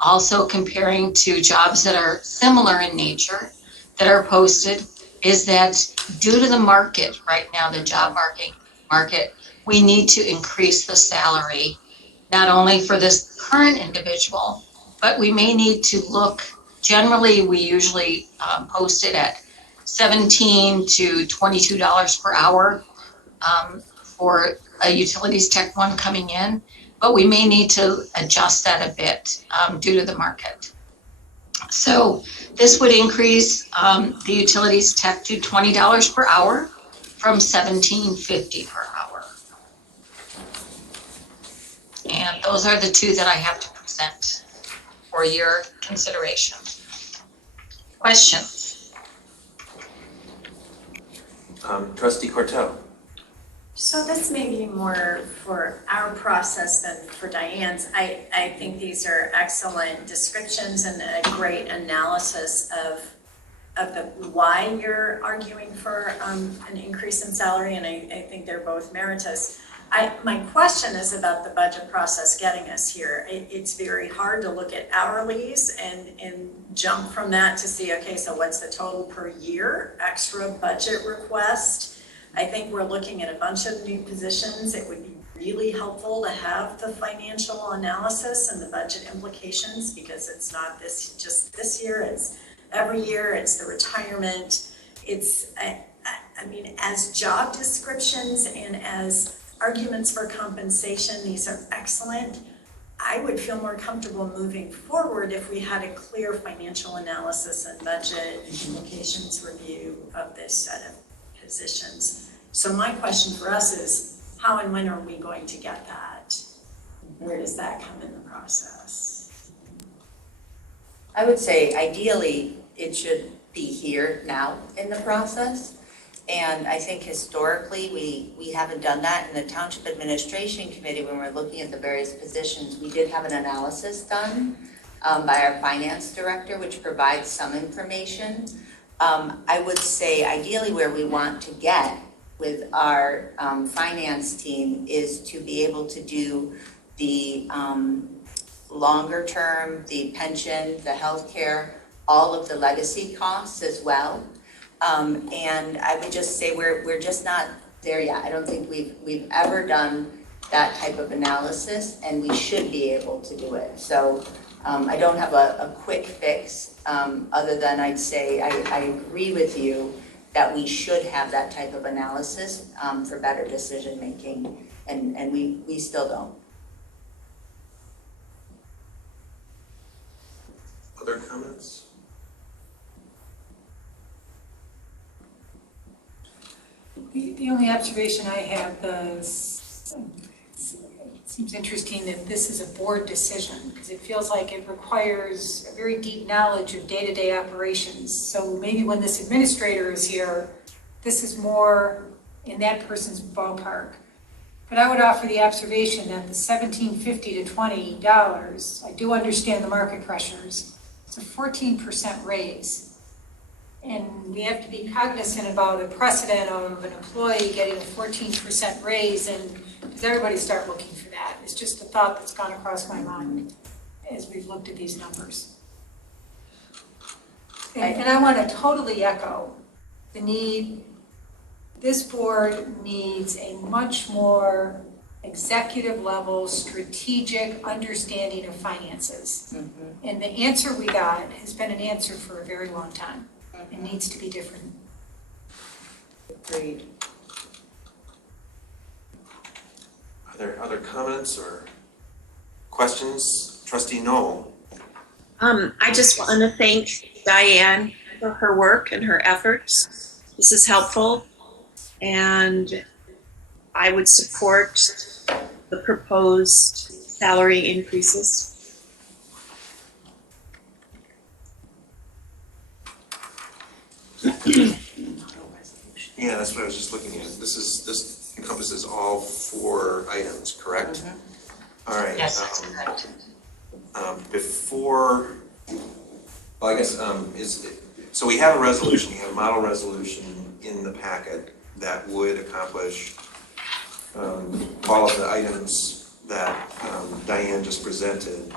also comparing to jobs that are similar in nature that are posted, is that due to the market right now, the job market, we need to increase the salary, not only for this current individual, but we may need to look, generally we usually post it at $17 to $22 per hour for a Utilities Tech 1 coming in, but we may need to adjust that a bit due to the market. So this would increase the Utilities Tech to $20 per hour from $17.50 per hour. And those are the two that I have to present for your consideration. Questions? Trustee Cortell. So this may be more for our process than for Diane's. I think these are excellent descriptions and a great analysis of the why you're arguing for an increase in salary, and I think they're both meritorious. My question is about the budget process getting us here. It's very hard to look at hourlies and jump from that to see, okay, so what's the total per year extra budget request? I think we're looking at a bunch of new positions. It would be really helpful to have the financial analysis and the budget implications, because it's not just this year, it's every year, it's the retirement. It's, I mean, as job descriptions and as arguments for compensation, these are excellent. I would feel more comfortable moving forward if we had a clear financial analysis and budget implications review of this set of positions. So my question for us is, how and when are we going to get that? Where does that come in the process? I would say ideally it should be here now in the process. And I think historically we haven't done that. In the Township Administration Committee, when we're looking at the various positions, we did have an analysis done by our finance director, which provides some information. I would say ideally where we want to get with our finance team is to be able to do the longer term, the pension, the healthcare, all of the legacy costs as well. And I would just say we're just not there yet. I don't think we've ever done that type of analysis, and we should be able to do it. So I don't have a quick fix, other than I'd say I agree with you that we should have that type of analysis for better decision making, and we still don't. Other comments? The only observation I have is, it seems interesting that this is a board decision, because it feels like it requires a very deep knowledge of day-to-day operations. So maybe when this administrator is here, this is more in that person's ballpark. But I would offer the observation that the $17.50 to $20, I do understand the market pressures, it's a 14% raise. And we have to be cognizant about a precedent of an employee getting a 14% raise, and does everybody start looking for that? It's just a thought that's gone across my mind as we've looked at these numbers. And I want to totally echo the need, this board needs a much more executive level, strategic understanding of finances. Mm-hmm. And the answer we got has been an answer for a very long time. It needs to be different. Agreed. Are there other comments or questions? Trustee Knoll. I just want to thank Diane for her work and her efforts. This is helpful, and I would support the proposed salary increases. Yeah, that's what I was just looking at. This encompasses all 4 items, correct? Mm-hmm. All right. Yes, that's correct. So we have a resolution, we have a model resolution in the packet that would accomplish all of the items that Diane just presented.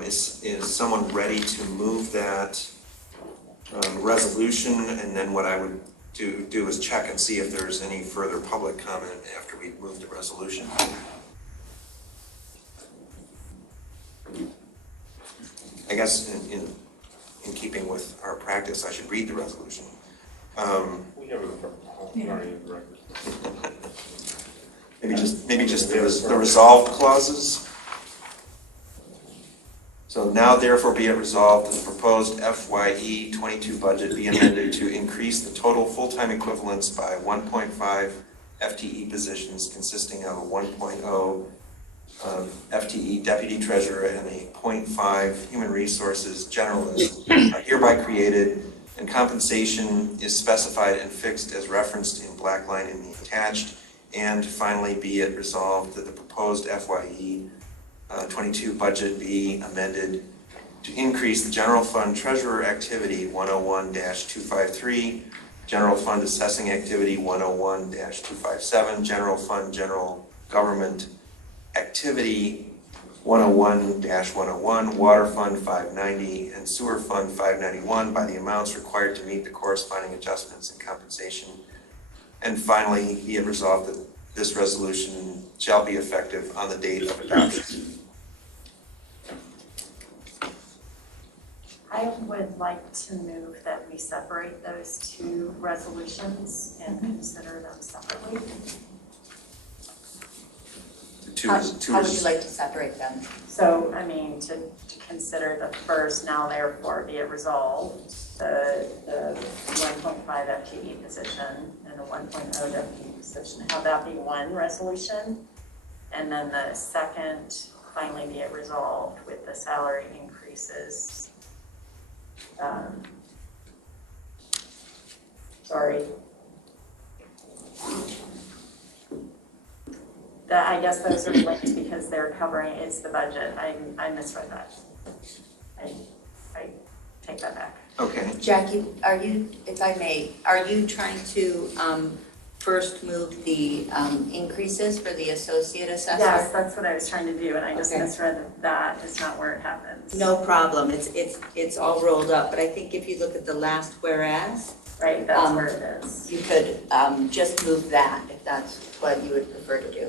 Is someone ready to move that resolution? And then what I would do is check and see if there's any further public comment after we move the resolution. I guess in keeping with our practice, I should read the resolution. We have it already in the record. Maybe just the resolved clauses. So now therefore be it resolved that the proposed FYE 22 budget be amended to increase the total full-time equivalents by 1.5 FTE positions, consisting of a 1.0 FTE deputy treasurer and a 0.5 human resources generalist are hereby created, and compensation is specified and fixed as referenced in black line in the attached. And finally, be it resolved that the proposed FYE 22 budget be amended to increase the general fund treasurer activity 101-253, general fund assessing activity 101-257, general fund general government activity 101-101, water fund 590, and sewer fund 591 by the amounts required to meet the corresponding adjustments in compensation. And finally, be it resolved that this resolution shall be effective on the date of adoption. I would like to move that we separate those 2 resolutions and consider them separately. How would you like to separate them? So, I mean, to consider the first, now therefore be it resolved, the 1.5 FTE position and the 1.0 FTE position, have that be one resolution. And then the second, finally be it resolved with the salary increases. I guess those are linked because they're covering, it's the budget. I misread that. I take that back. Okay. Jackie, are you, if I may, are you trying to first move the increases for the associate assessor? Yes, that's what I was trying to do, and I just Okay. misread that is not where it happens. No problem, it's all rolled up, but I think if you look at the last whereas, Right, that's where it is. you could just move that, if that's what you would prefer to do.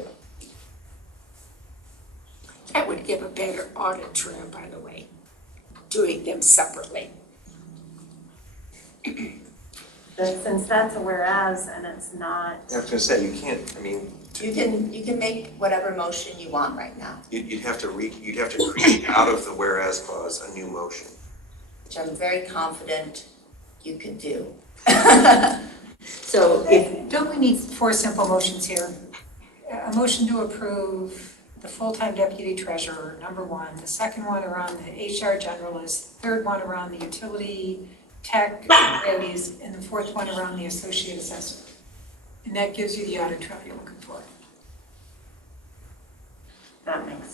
That would give a better audit trail, by the way, doing them separately. But since that's a whereas and it's not, I was gonna say, you can't, I mean, You can make whatever motion you want right now, you'd have to create out of the whereas clause a new motion. which I'm very confident you could do. So if, Don't we need 4 simple motions here? A motion to approve the full-time deputy treasurer, number 1. The second one around the HR generalist, third one around the utility tech raise, and the fourth one around the associate assessor. And that gives you the audit trail you're looking for. that makes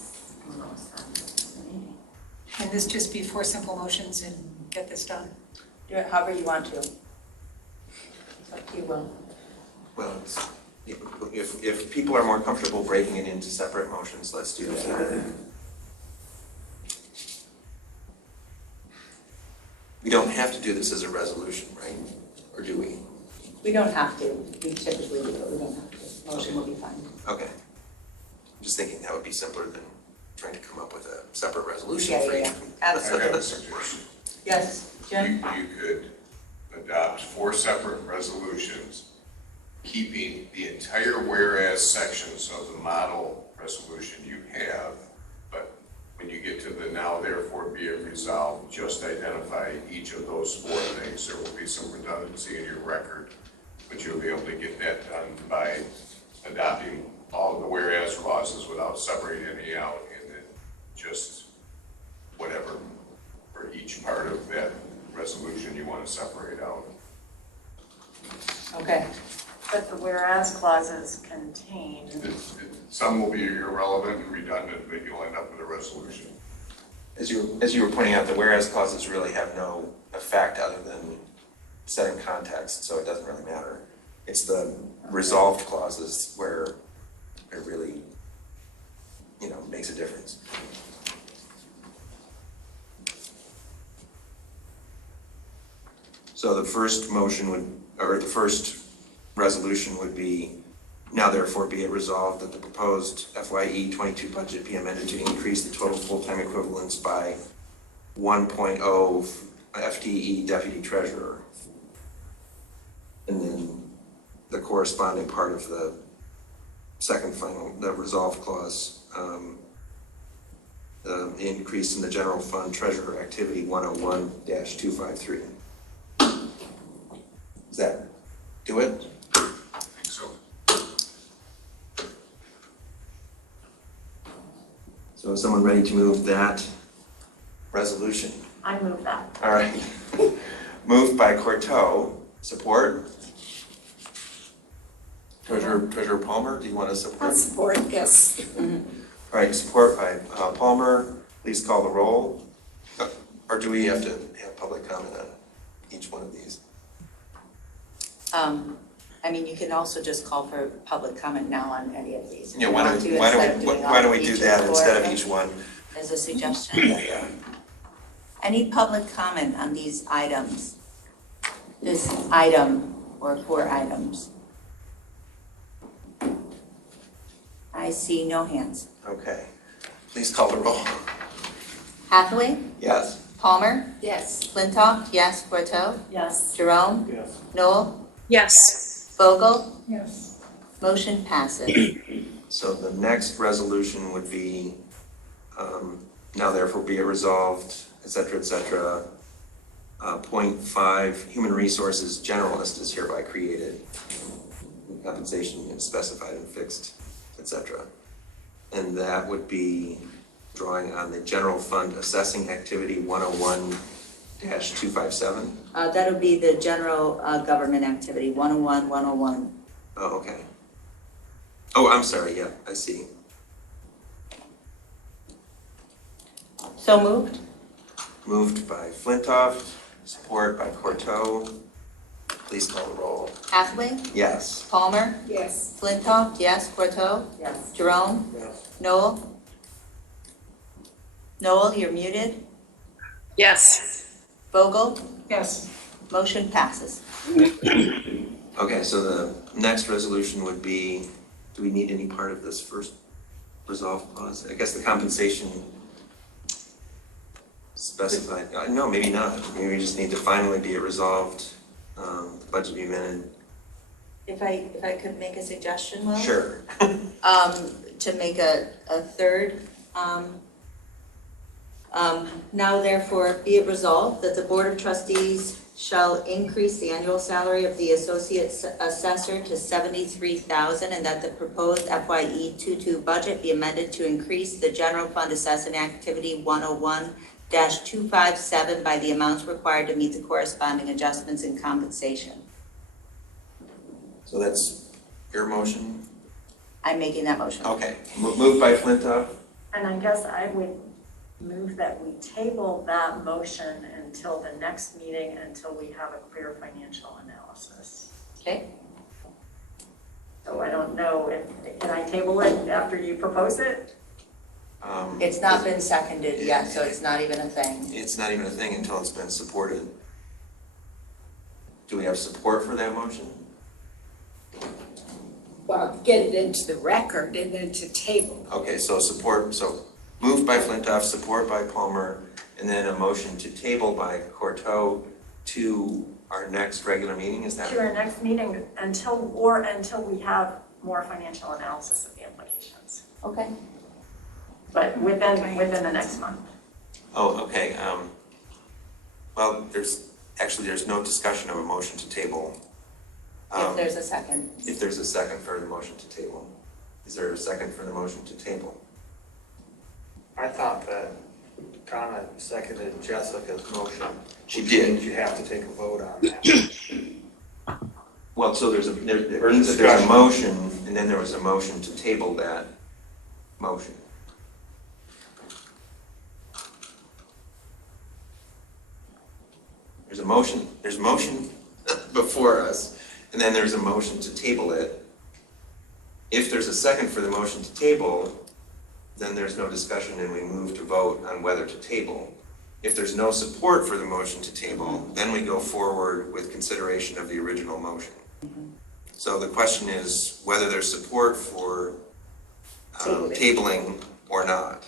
the most sense to me. Can this just be 4 simple motions and get this done? do it however you want to. It's up to you, Will. Well, if people are more comfortable breaking it into separate motions, let's do that. We don't have to do this as a resolution, right? Or do we? We don't have to, we typically do, but we don't have to. Motion will be fine. Okay. I'm just thinking that would be simpler than trying to come up with a separate resolution Yeah, for yeah, each. yeah. I have a Absolutely. suggestion. Yes, Jim? You could adopt 4 separate resolutions, keeping the entire whereas sections of the model resolution you have, but when you get to the now therefore be it resolved, just identify each of those 4 things. There will be some redundancy in your record, but you'll be able to get that done by adopting all of the whereas clauses without separating any out, and then just whatever for each part of that resolution you want to separate out. Okay. But the whereas clauses contain, Some will be irrelevant and redundant, but you'll end up with a resolution. As you were pointing out, the whereas clauses really have no effect other than setting context, so it doesn't really matter. It's the resolved clauses where it really, makes a difference. So the first resolution would be, now therefore be it resolved that the proposed FYE 22 budget be amended to increase the total full-time equivalents by 1.0 FTE deputy treasurer. And then the corresponding part of the second final, the resolve clause, the increase in the general fund treasurer activity 101-253. Does that do it? I think so. So is someone ready to move that resolution? I move that. All right. Moved by Corto, support? Treasurer Palmer, do you want to support? I'll support, yes. All right, support by Palmer. Please call the roll. Or do we have to have public comment on each one of these? You can also just call for public comment now on any of these. Yeah, why don't we do that instead of each one? As a suggestion. Yeah. Any public comment on these items? This item or 4 items? I see no hands. Okay. Please call the roll. Hathaway? Yes. Palmer? Yes. Flintoff? Yes. Corto? Yes. Jerome? Yes. Noel? Yes. Vogel? Yes. Motion passes. So the next resolution would be, now therefore be it resolved, et cetera, et cetera. Point 5, human resources generalist is hereby created. Compensation is specified and fixed, et cetera. And that would be drawing on the general fund assessing activity 101-257. That would be the general government activity, 101, 101. Oh, okay. Oh, I'm sorry, yeah, I see. So moved? Moved by Flintoff, support by Corto. Please call the roll. Hathaway, Yes. Palmer, Yes. Flintoff, yes, Corto, Yes. Jerome, Noel. Noel, you're muted. Yes. Vogel, Yes. motion passes. Okay, so the next resolution would be, do we need any part of this first resolve clause? I guess the compensation specified, no, maybe not. Maybe we just need to finally be resolved, the budget be amended. If I could make a suggestion, Will? Sure. To make a third, now therefore be it resolved that the Board of Trustees shall increase the annual salary of the associate assessor to $73,000 and that the proposed FYE 22 budget be amended to increase the general fund assessment activity 101-257 by the amounts required to meet the corresponding adjustments in compensation. So that's your motion? I'm making that motion. Okay, moved by Flintoff. And I guess I would move that we table that motion until the next meeting, until we have a clear financial analysis. Okay. So I don't know if, can I table it after you propose it? It's not been seconded yet, so it's not even a thing. It's not even a thing until it's been supported. Do we have support for that motion? Well, get it into the record and then to table. Okay, so support, so moved by Flintoff, support by Palmer, and then a motion to table by Corto to our next regular meeting, is that? To our next meeting until we have more financial analysis of the implications. Okay. But within the next month. Oh, okay, well, there's no discussion of a motion to table. If there's a second. If there's a second for the motion to table. Is there a second for the motion to table? I thought that Donna seconded Jessica's motion. She did. You have to take a vote on that. Well, so there's a motion, and then there was a motion to table that motion. There's a motion before us, and then there's a motion to table it. If there's a second for the motion to table, then there's no discussion and we move to vote on whether to table. If there's no support for the motion to table, then we go forward with consideration of the original motion. So the question is whether there's support for tabling or not.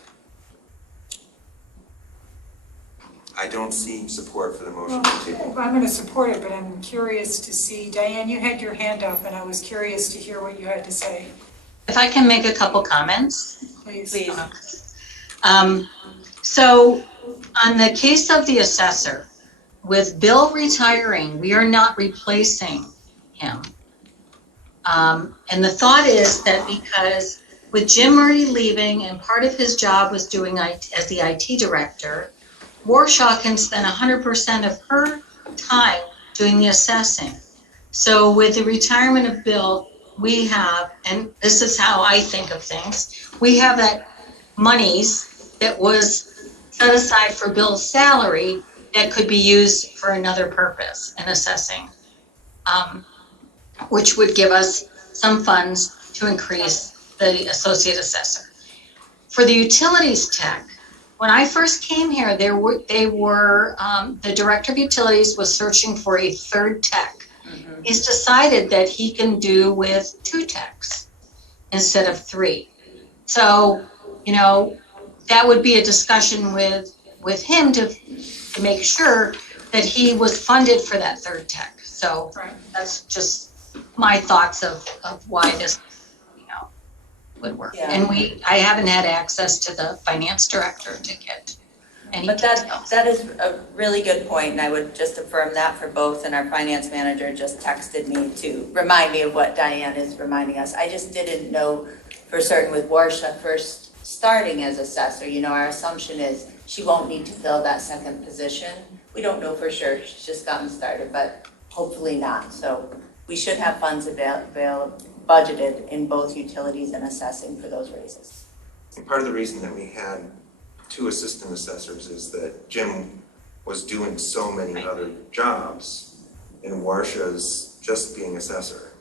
I don't see support for the motion to table. I'm going to support it, but I'm curious to see, Diane, you had your hand up and I was curious to hear what you had to say. If I can make a couple comments. Please. So on the case of the assessor, with Bill retiring, we are not replacing him. And the thought is that because with Jim Murray leaving and part of his job was doing as the IT director, Warshaw can spend 100% of her time doing the assessing. So with the retirement of Bill, we have, and this is how I think of things, we have that monies that was set aside for Bill's salary that could be used for another purpose in assessing, which would give us some funds to increase the associate assessor. For the utilities tech, when I first came here, the director of utilities was searching for a third tech. Mm-hmm. He's decided that he can do with 2 techs instead of 3. So, that would be a discussion with him to make sure that he was funded for that third tech. So that's just my thoughts of why this would work. Yeah. And I haven't had access to the finance director to get any details. That is a really good point, and I would just affirm that for both, and our finance manager just texted me to remind me of what Diane is reminding us. I just didn't know for certain with Warsha first starting as assessor, our assumption is she won't need to fill that second position. We don't know for sure, she's just gotten started, but hopefully not. So we should have funds budgeted in both utilities and assessing for those raises. And part of the reason that we had 2 assistant assessors is that Jim was doing so many other jobs and Warsha's just being assessor.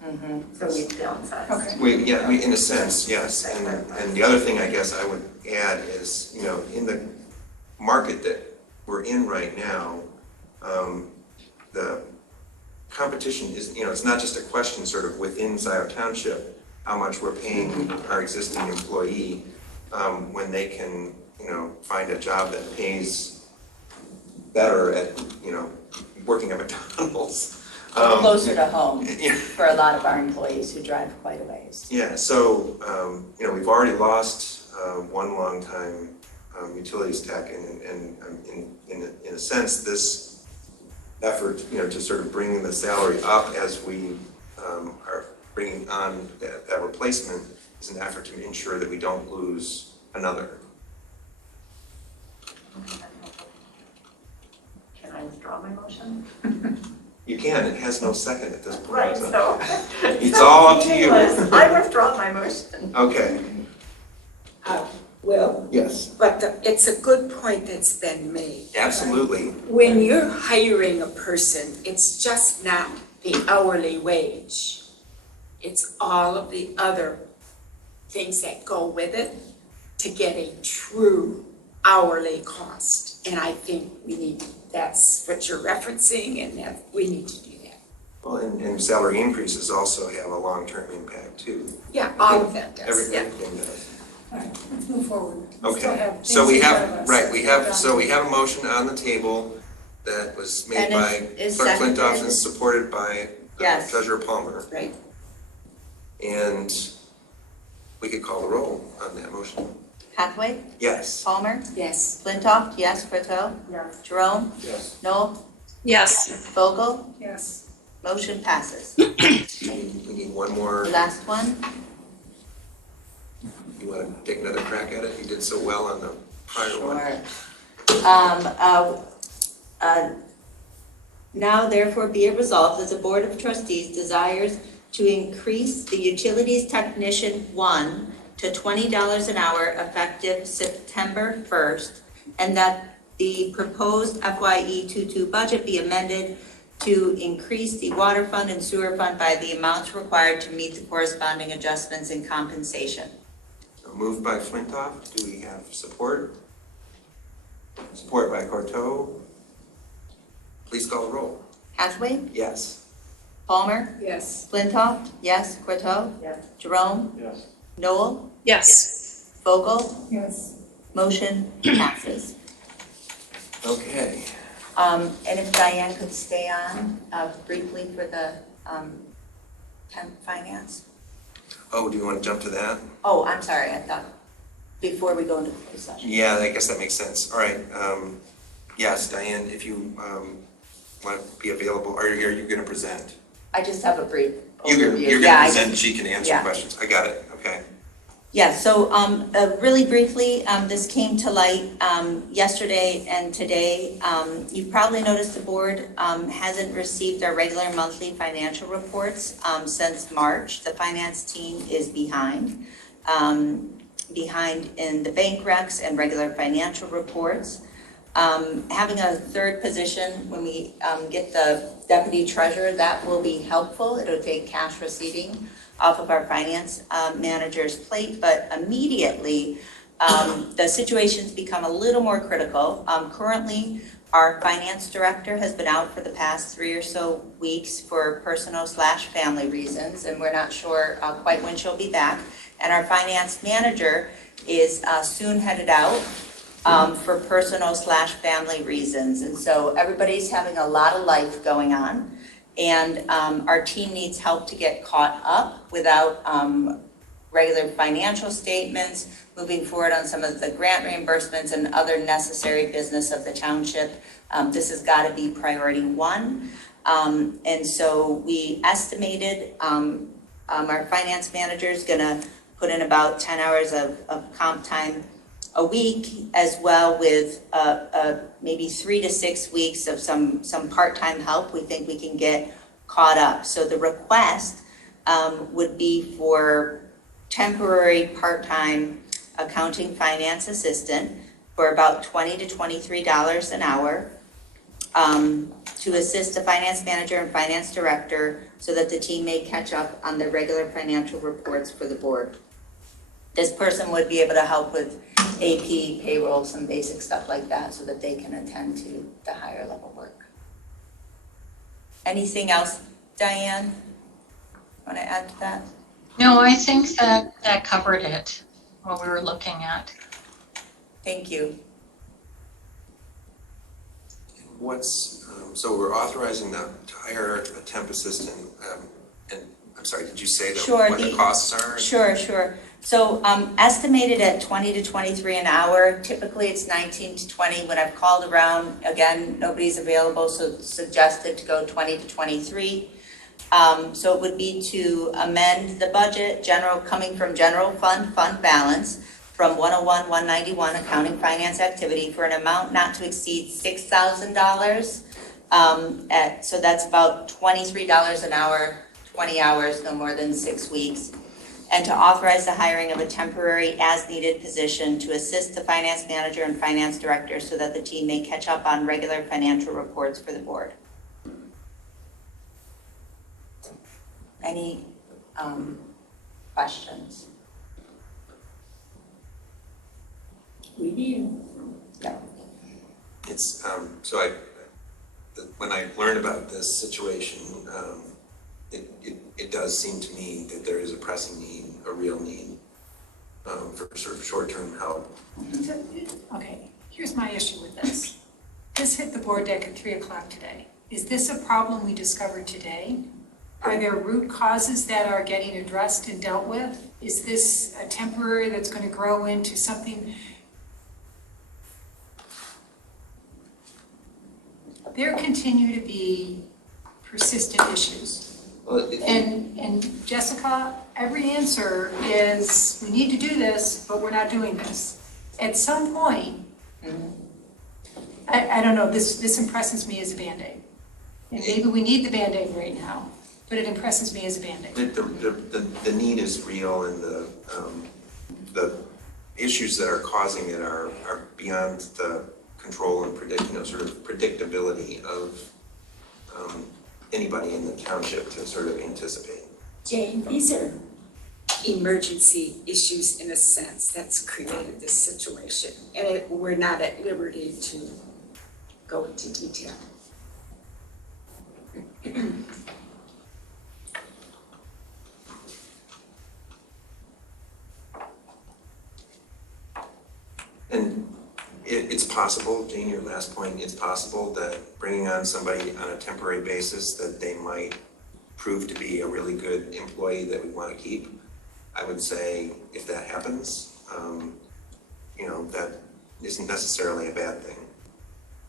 So we downsize. Okay. We, in a sense, yes. And the other thing I guess I would add is, you know, in the market that we're in right now, the competition is, you know, it's not just a question sort of within Scio Township, how much we're paying our existing employee when they can, you know, find a job that pays better at, you know, working at McDonald's. Closer to home Yeah. for a lot of our employees who drive quite a ways. Yeah, so, you know, we've already lost one longtime utilities tech, and in a sense, this effort, you know, to sort of bring the salary up as we are bringing on that replacement is an effort to ensure that we don't lose another. Can I withdraw my motion? You can, it has no second at this point. Right, so. It's all up to you. I withdraw my motion. Okay, Well, yes, but it's a good point that's been made. absolutely. When you're hiring a person, it's just not the hourly wage. It's all of the other things that go with it to get a true hourly cost. And I think that's what you're referencing, and that we need to do that. Well, and salary increases also have a long-term impact too. Yeah, all of that does, yeah. Everything does. All right, let's move forward. We still Okay, have so things we in front have, of us. right, we have a motion on the table that was made And by is Clerk Flintoff seconded. and supported by Yes. Treasurer Palmer. Right. And we could call the roll on that motion. Hathaway, Yes. Palmer, Yes. Flintoff, yes, Corto, Yes. Jerome, Yes. Noel, Yes. Vogel, Yes. motion passes. We need one more. Last one, You want to take another crack at it? You did so well on the prior one. Sure. Now therefore be it resolved that the Board of Trustees desires to increase the Utilities Technician 1 to $20 an hour effective September 1st, and that the proposed FYE 22 budget be amended to increase the water fund and sewer fund by the amounts required to meet the corresponding adjustments in compensation. Moved by Flintoff. Do we have support? Support by Corto. Please call the roll. Hathaway, Yes. Palmer, Yes. Flintoff, yes, Corto, Yes. Jerome, Yes. Noel, Yes. Vogel, Yes. motion passes. Okay. And if Diane could stay on briefly for the temp finance. Oh, do you want to jump to that? Oh, I'm sorry, I thought, before we go into closed session. Yeah, I guess that makes sense. All right. Yes, Diane, if you want to be available, are you going to present? I just have a brief You're overview. going to Yeah, present, she can answer yeah. questions. I got it, okay. Yeah, so really briefly, this came to light yesterday and today. You probably noticed the board hasn't received our regular monthly financial reports since March. The finance team is behind in the bank recs and regular financial reports. Having a third position when we get the deputy treasurer, that will be helpful. It'll take cash receiving off of our finance manager's plate, but immediately the situation's become a little more critical. Currently, our finance director has been out for the past 3 or so weeks for personal/family reasons, and we're not sure quite when she'll be back. And our finance manager is soon headed out for personal/family reasons. And so everybody's having a lot of life going on. And our team needs help to get caught up without regular financial statements, moving forward on some of the grant reimbursements and other necessary business of the township. This has got to be priority one. And so we estimated our finance manager is going to put in about 10 hours of comp time a week, as well with maybe 3 to 6 weeks of some part-time help. We think we can get caught up. So the request would be for temporary part-time accounting finance assistant for about $20 to $23 an hour to assist the finance manager and finance director so that the team may catch up on the regular financial reports for the board. This person would be able to help with AP, payroll, some basic stuff like that so that they can attend to the higher level work. Anything else, Diane? Want to add to that? No, I think that covered it, what we were looking at. Thank you. So we're authorizing them to hire a temp assistant, and I'm sorry, did you say that Sure, what the costs are? Sure. So estimated at 20 to 23 an hour. Typically it's 19 to 20. When I've called around, again, nobody's available, so suggested to go 20 to 23. So it would be to amend the budget, coming from general fund balance from 101, 191, accounting finance activity for an amount not to exceed $6,000. So that's about $23 an hour, 20 hours, no more than 6 weeks. And to authorize the hiring of a temporary as-needed position to assist the finance manager and finance director so that the team may catch up on regular financial reports for the board. Any questions? We do. No. It's, when I learned about this situation, it does seem to me that there is a pressing need, a real need, for sort of short-term help. Okay, here's my issue with this. This hit the board deck at 3 o'clock today. Is this a problem we discovered today? Are there root causes that are getting addressed and dealt with? Is this a temporary that's going to grow into something? There continue to be persistent issues. And Jessica, every answer is, we need to do this, but we're not doing this. At some point, I don't know, this impresses me as a Band-Aid. And maybe we need the Band-Aid right now, but it impresses me as a Band-Aid. The need is real, and the issues that are causing it are beyond the control and sort of predictability of anybody in the township to sort of anticipate. Jane, these are emergency issues in a sense that's created this situation. And we're not at liberty to go into detail. And it's possible, Jane, your last point, it's possible that bringing on somebody on a temporary basis that they might prove to be a really good employee that we want to keep. I would say if that happens, that isn't necessarily a bad thing.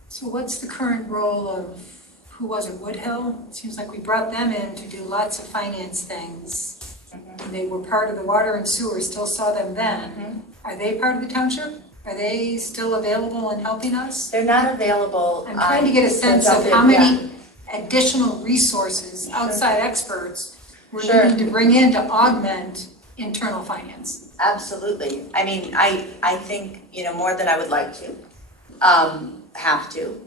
So what's the current role of, who was it, Woodhill? It seems like we brought them in to do lots of finance things. And they were part of the water and sewer, still saw them then. Are they part of the township? Are they still available and helping us? They're not available. I'm trying to get a sense of how many additional resources, outside experts, we're looking to bring in to augment internal finance. Absolutely. I mean, I think, more than I would like to, have to.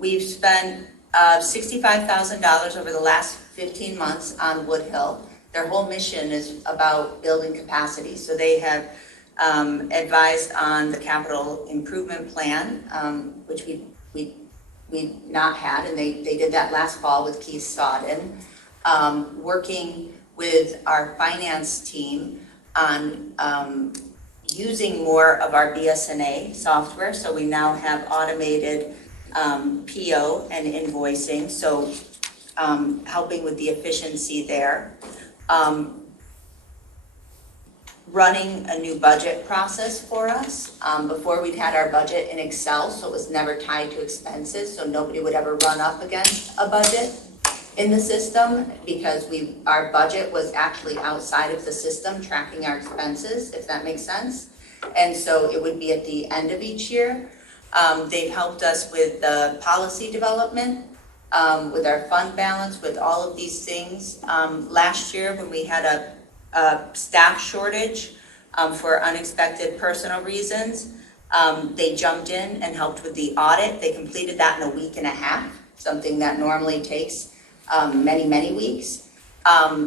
We've spent $65,000 over the last 15 months on Woodhill. Their whole mission is about building capacity. So they have advised on the capital improvement plan, which we not had, and they did that last fall with Keith Stodden, working with our finance team on using more of our BSNA software. So we now have automated PO and invoicing, so helping with the efficiency there. Running a new budget process for us. Before we'd had our budget in Excel, so it was never tied to expenses, so nobody would ever run up against a budget in the system because our budget was actually outside of the system tracking our expenses, if that makes sense. And so it would be at the end of each year. They've helped us with the policy development, with our fund balance, with all of these things. Last year when we had a staff shortage for unexpected personal reasons, they jumped in and helped with the audit. They completed that in a week and a half. something that normally takes many, many weeks.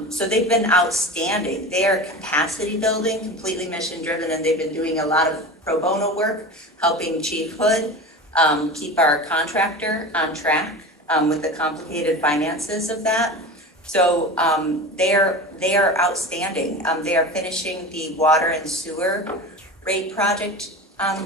So they've been outstanding. They are capacity building, completely mission driven, and they've been doing a lot of pro bono work, helping Chief Hood keep our contractor on track with the complicated finances of that. So they are outstanding. They are finishing the water and sewer rate project,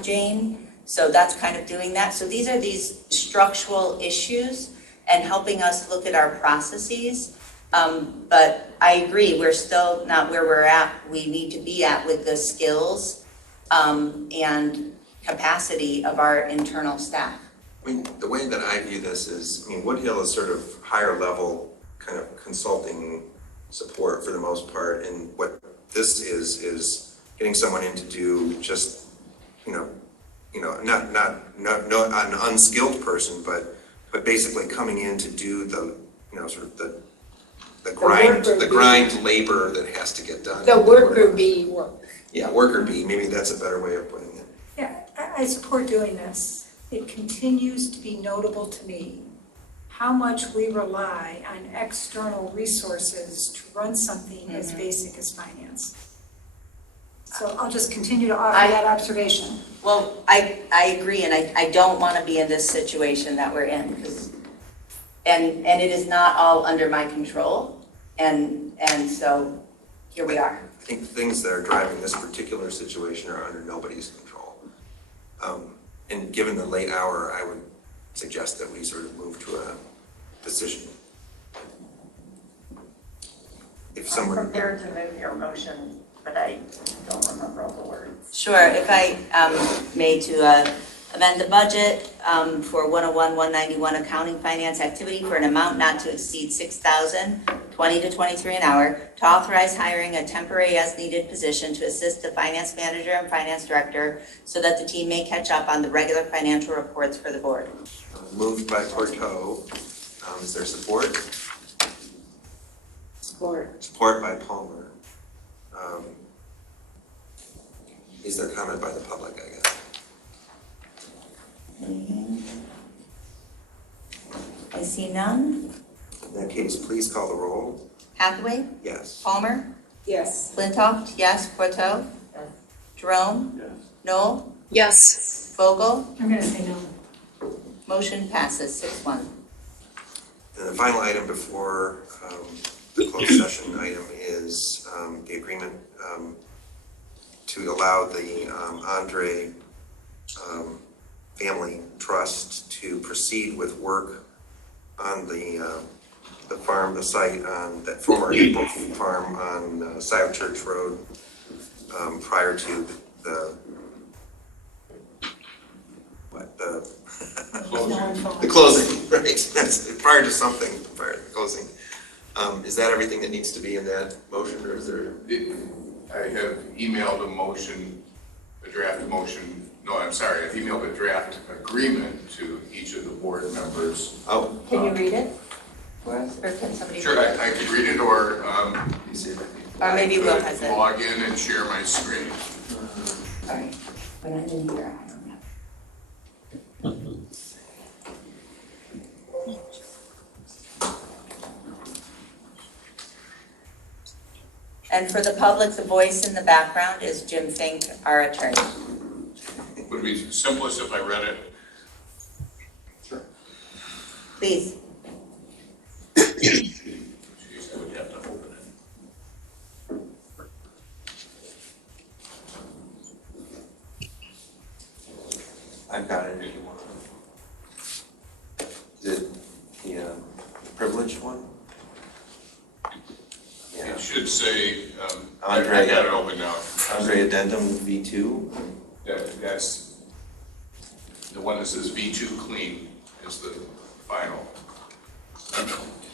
Jane. So that's kind of doing that. So these are these structural issues and helping us look at our processes. But I agree, we're still not where we're at. We need to be at with the skills and capacity of our internal staff. I mean, the way that I view this is, I mean, Woodhill is sort of higher level kind of consulting support for the most part, and what this is getting someone in to do just, not an unskilled person, but basically coming in to do the, sort of the grind labor that has to get done. The worker bee work. Yeah, worker bee, maybe that's a better way of putting it. Yeah, I support doing this. It continues to be notable to me how much we rely on external resources to run something as basic as finance. So I'll just continue to offer that observation. Well, I agree, and I don't want to be in this situation that we're in, because, and it is not all under my control, and so here we are. I think the things that are driving this particular situation are under nobody's control. And given the late hour, I would suggest that we sort of move to a decision. If someone... I'm prepared to move your motion, but I don't remember all the words. Sure, if I may, to amend the budget for 101-191 accounting finance activity for an amount not to exceed $6,020 to $23 an hour, to authorize hiring a temporary as needed position to assist the finance manager and finance director so that the team may catch up on the regular financial reports for the board. Moved by Porto. Is there support? Support. Support by Palmer. Is there comment by the public, I guess? I see none. In that case, please call the roll. Hathaway? Yes. Palmer? Yes. Flintoff? Yes. Porto? Yes. Jerome? Yes. Noel? Yes. Vogel? I'm going to say no. Motion passes 6-1. And the final item before the closed session item is the agreement to allow the Andre Family Trust to proceed with work on the farm, the site on that former April farm on Scio Church Road prior to the closing, right? That's prior to something, prior to the closing. Is that everything that needs to be in that motion, or is there? I have emailed a draft motion. No, I'm sorry, I've emailed a draft agreement to each of the board members. Oh. Can you read it for us, or can somebody? Sure, I could read it, or maybe Will has it. Log in and share my screen. All right, when I'm in here, I don't know. And for the public, the voice in the background is Jim Fink, our attorney. Would it be simplest if I read it? Sure. Please. Jeez, I would have to open it. I've got it if you want. Is it the privileged one? Yeah. It should say, Andre, I got it open now. Andre Addendum V2. That's the one that says V2 clean is the final.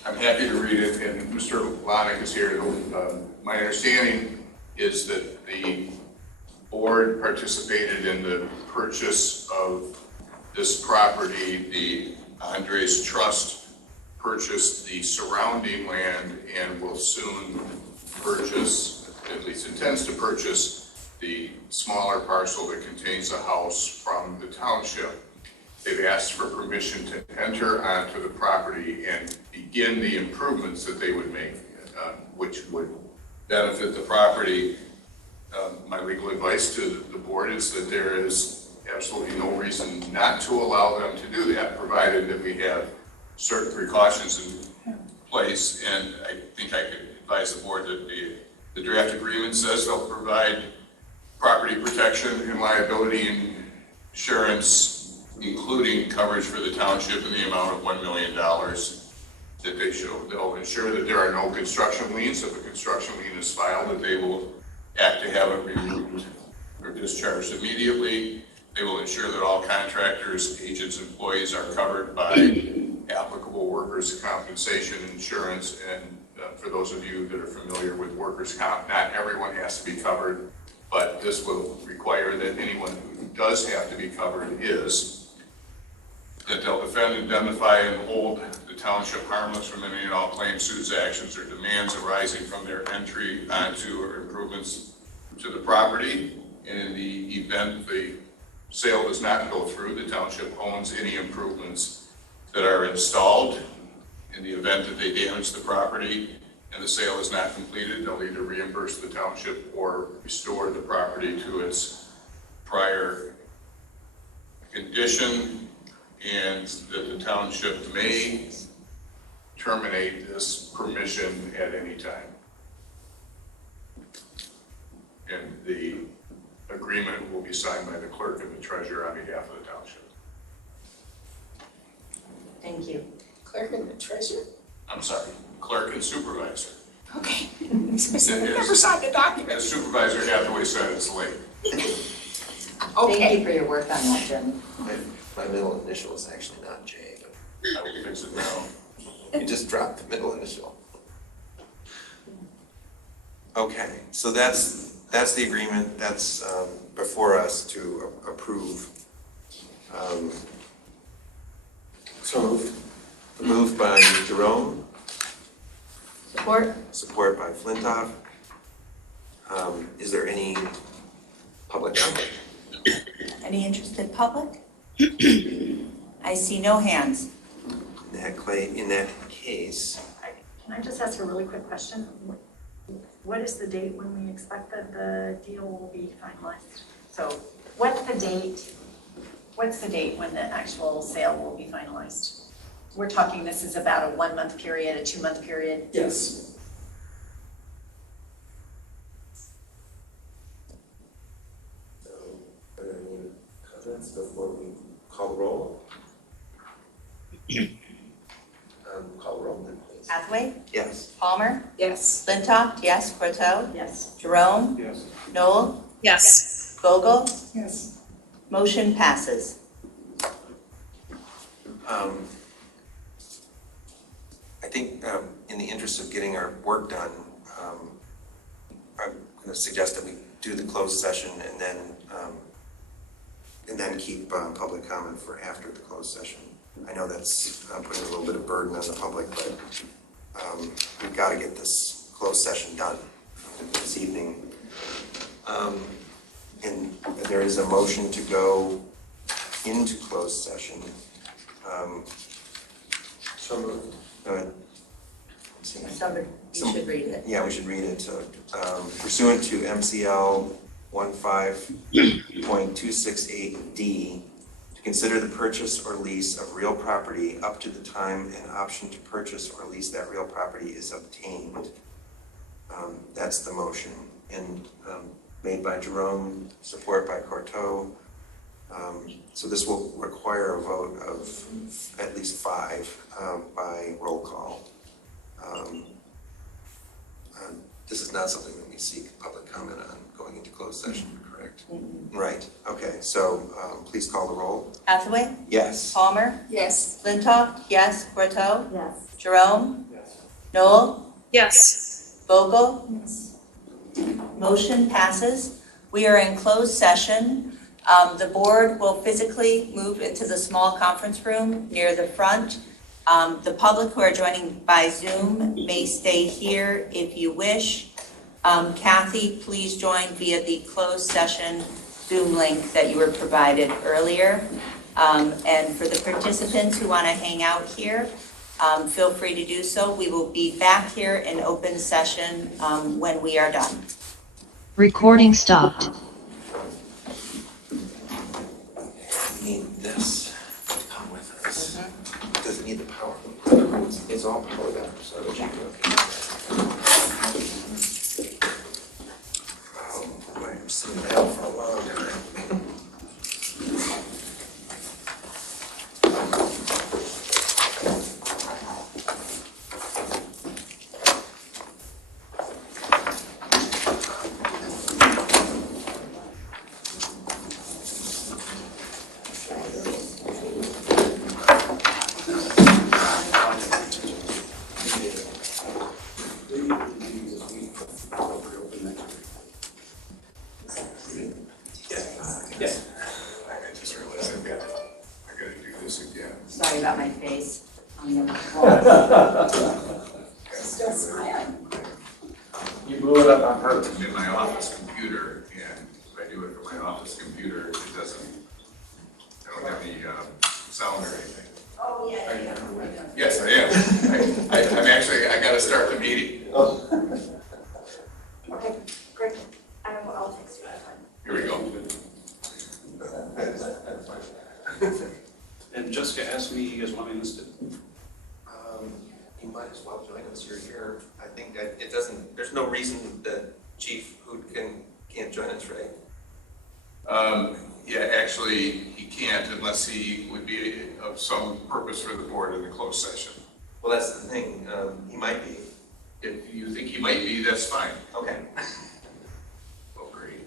I'm happy to read it, and Mr. Loch is here. My understanding is that the board participated in the purchase of this property. The Andres Trust purchased the surrounding land and will soon purchase, at least intends to purchase, the smaller parcel that contains a house from the township. They've asked for permission to enter onto the property and begin the improvements that they would make, which would benefit the property. My legal advice to the board is that there is absolutely no reason not to allow them to do that, provided that we have certain precautions in place. And I think I could advise the board that the draft agreement says they'll provide property protection and liability insurance, including coverage for the township in the amount of $1 million that they show. They'll ensure that there are no construction liens. If a construction lien is filed, that they will act to have it removed or discharged immediately. They will ensure that all contractors, agents, employees are covered by applicable workers' compensation insurance. And for those of you that are familiar with workers' comp, not everyone has to be covered, but this will require that anyone who does have to be covered is, that they'll defend, indemnify, and hold the township harmless from any and all claims, suits, actions, or demands arising from their entry onto or improvements to the property. And in the event the sale does not go through, the township owns any improvements that are installed. In the event that they damage the property and the sale is not completed, they'll either reimburse the township or restore the property to its prior condition, and that the township may terminate this permission at any time. And the agreement will be signed by the clerk and the treasurer on behalf of the township. Thank you. Clerk and the treasurer? I'm sorry, clerk and supervisor. Okay. We never signed the document. As Supervisor Hathaway said, it's late. Thank you for your work on that, Jim. My middle initial is actually not J, but I will fix it now. you just dropped the middle initial. Okay, so that's the agreement that's before us to approve. So moved. Moved by Jerome. Support? Support by Flintoff. Is there any public comment? Any interested public? I see no hands. In that case, Can I just ask a really quick question? What is the date when we expect that the deal will be finalized? So what's the date when the actual sale will be finalized? We're talking, this is about a 1 month period, a 2 month period? Yes. so are there any comments before we call the roll? Call the roll then, please. Hathaway? Yes. Palmer? Yes. Flintoff? Yes. Corto? Yes. Jerome? Yes. Noel? Yes. Vogel? Yes. Motion passes. I think in the interest of getting our work done, I'm going to suggest that we do the closed session and then keep public comment for after the closed session. I know that's putting a little bit of burden on the public, but we've got to get this closed session done this evening. And there is a motion to go into closed session. So moved. Somebody, you should read it. Yeah, we should read it. So, pursuant to MCL 15.268D, to consider the purchase or lease of real property up to the time an option to purchase or lease that real property is obtained. That's the motion. And made by Jerome, support by Corto. So this will require a vote of at least 5 by roll call. This is not something that we seek public comment on going into closed session, correct? Mm-hmm. Right, okay, so please call the roll. Hathaway? Yes. Palmer? Yes. Flintoff? Yes. Corto? Yes. Jerome? Yes. Noel? Yes. Vogel? Yes. Motion passes. We are in closed session. The board will physically move into the small conference room near the front. The public who are joining by Zoom may stay here if you wish. Kathy, please join via the closed session Zoom link that you were provided earlier. And for the participants who want to hang out here, feel free to do so. We will be back here in open session when we are done. Recording stopped. Need this to come with us. Does it need the power? It's all powered up, so it should be okay. Oh, boy, I'm sitting down for a long time. I just realized I gotta do this again. Sorry about my face. Still smiling. You blew it up on purpose. In my office computer, and if I do it from my office computer, it doesn't, I don't have any sound or anything. Oh, yeah. Yes, I am. I'm actually, I gotta start the meeting. Okay, great. I'll text you. Here we go. And Jessica asked me, you guys want me listed? You might as well join us, you're here. I think that it doesn't, there's no reason that Chief Hood can't join us, right? Yeah, actually, he can't unless he would be of some purpose for the board in the closed session. Well, that's the thing, he might be. If you think he might be, that's fine. Okay. Oh, great.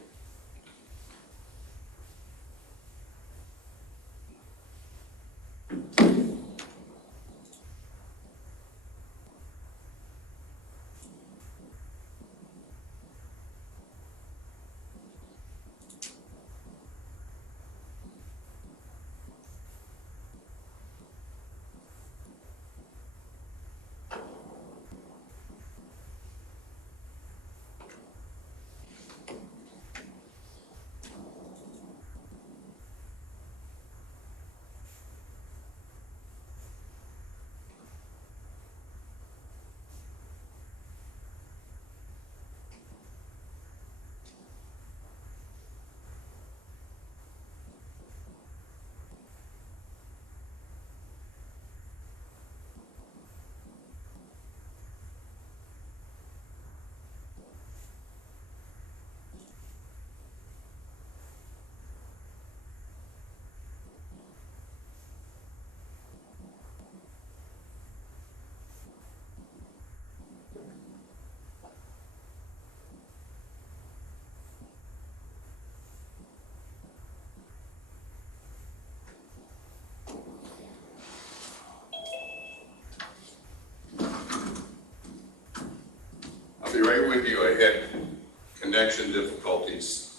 I'll be right with you. I had connection difficulties.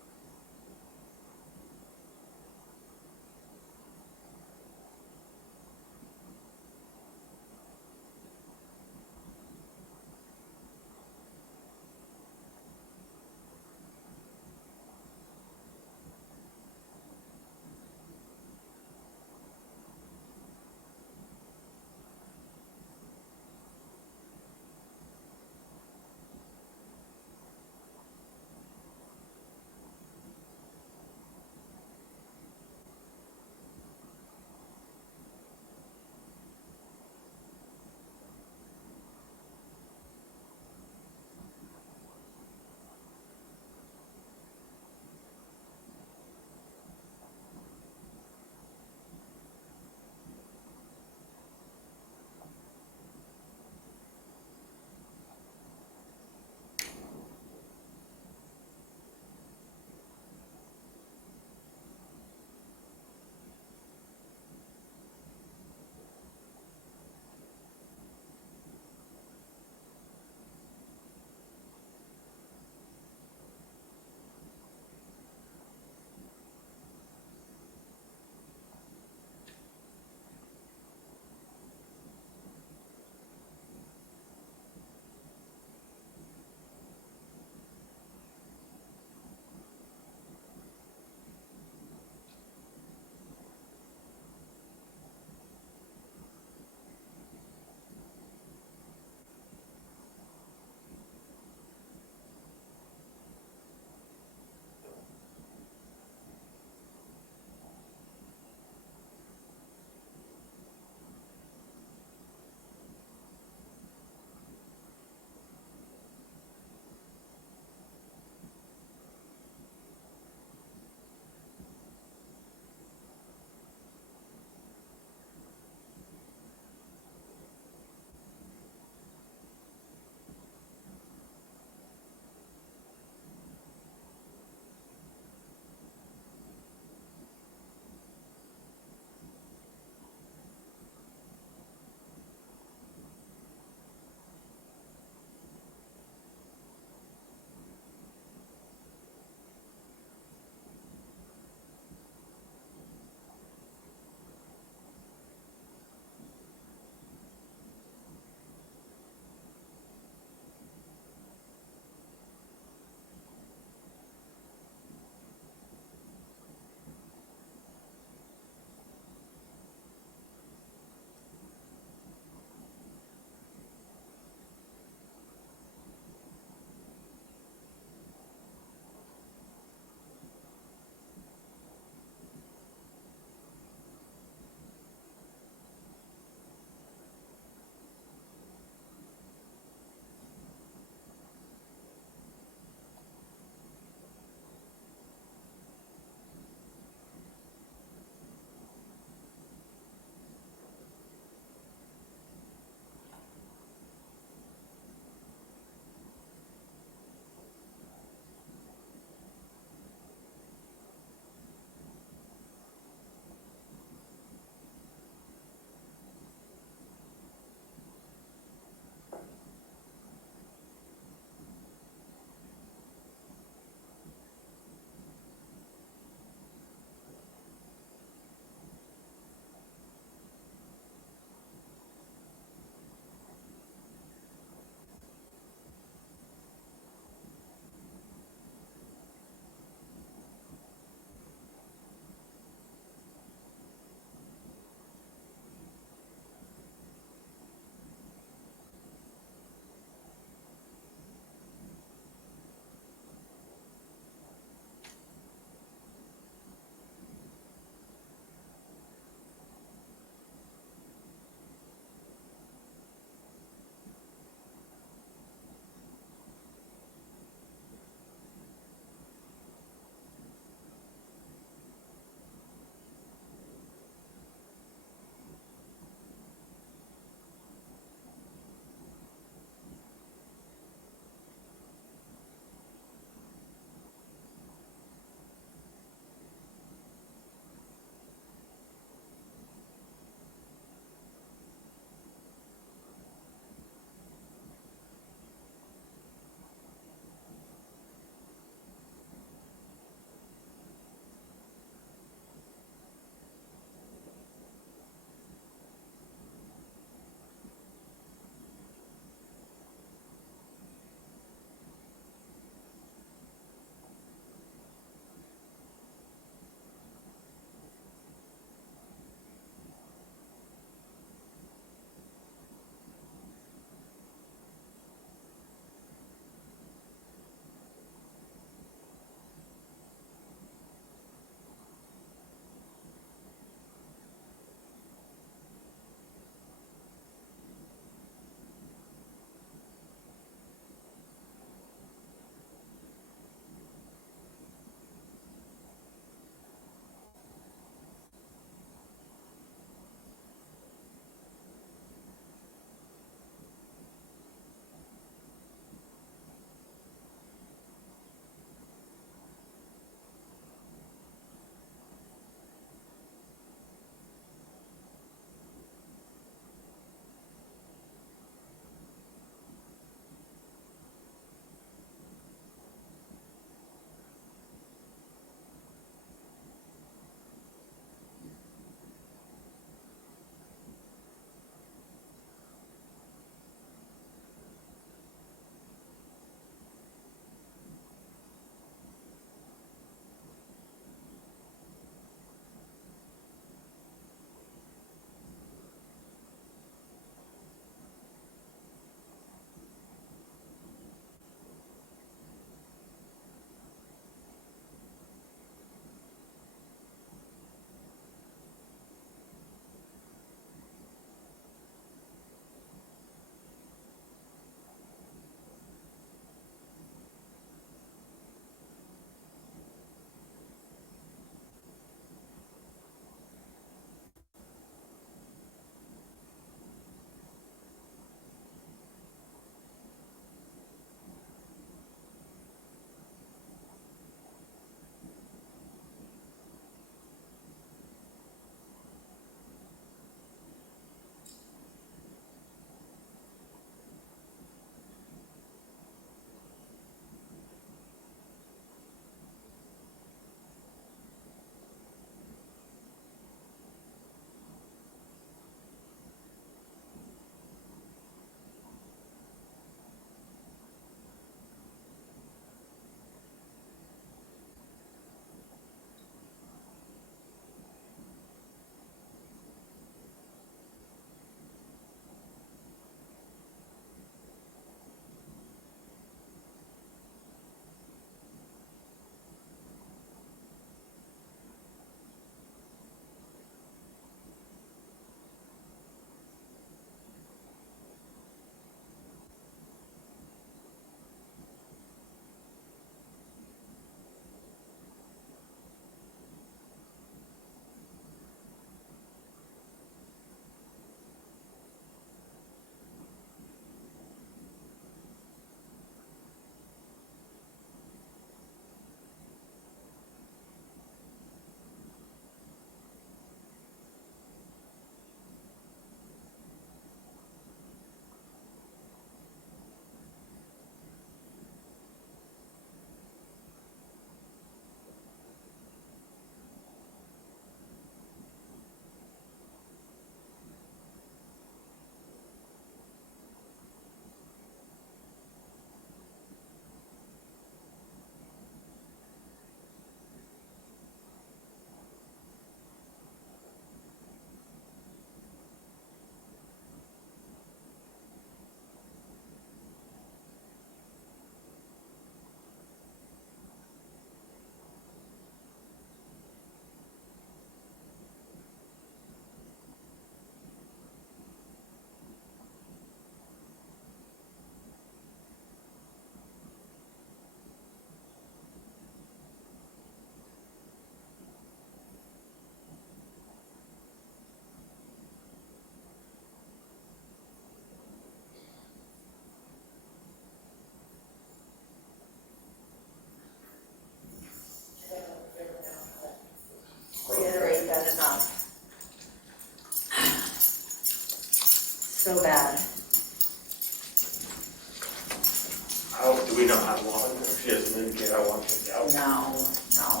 Do we know how long, or she doesn't indicate how long she'll be out? No.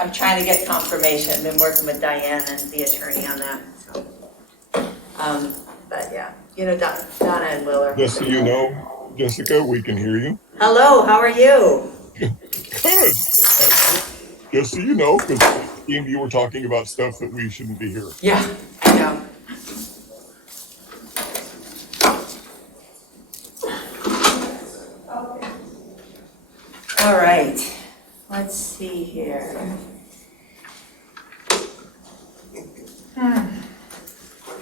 I'm trying to get confirmation. I've been working with Diane and the attorney on that, so. But yeah, Donna and Will are. Just so you know, Jessica, we can hear you. Hello, how are you? Good. Just so you know, because it seemed you were talking about stuff that we shouldn't be hearing. Yeah, I know. All right, let's see here.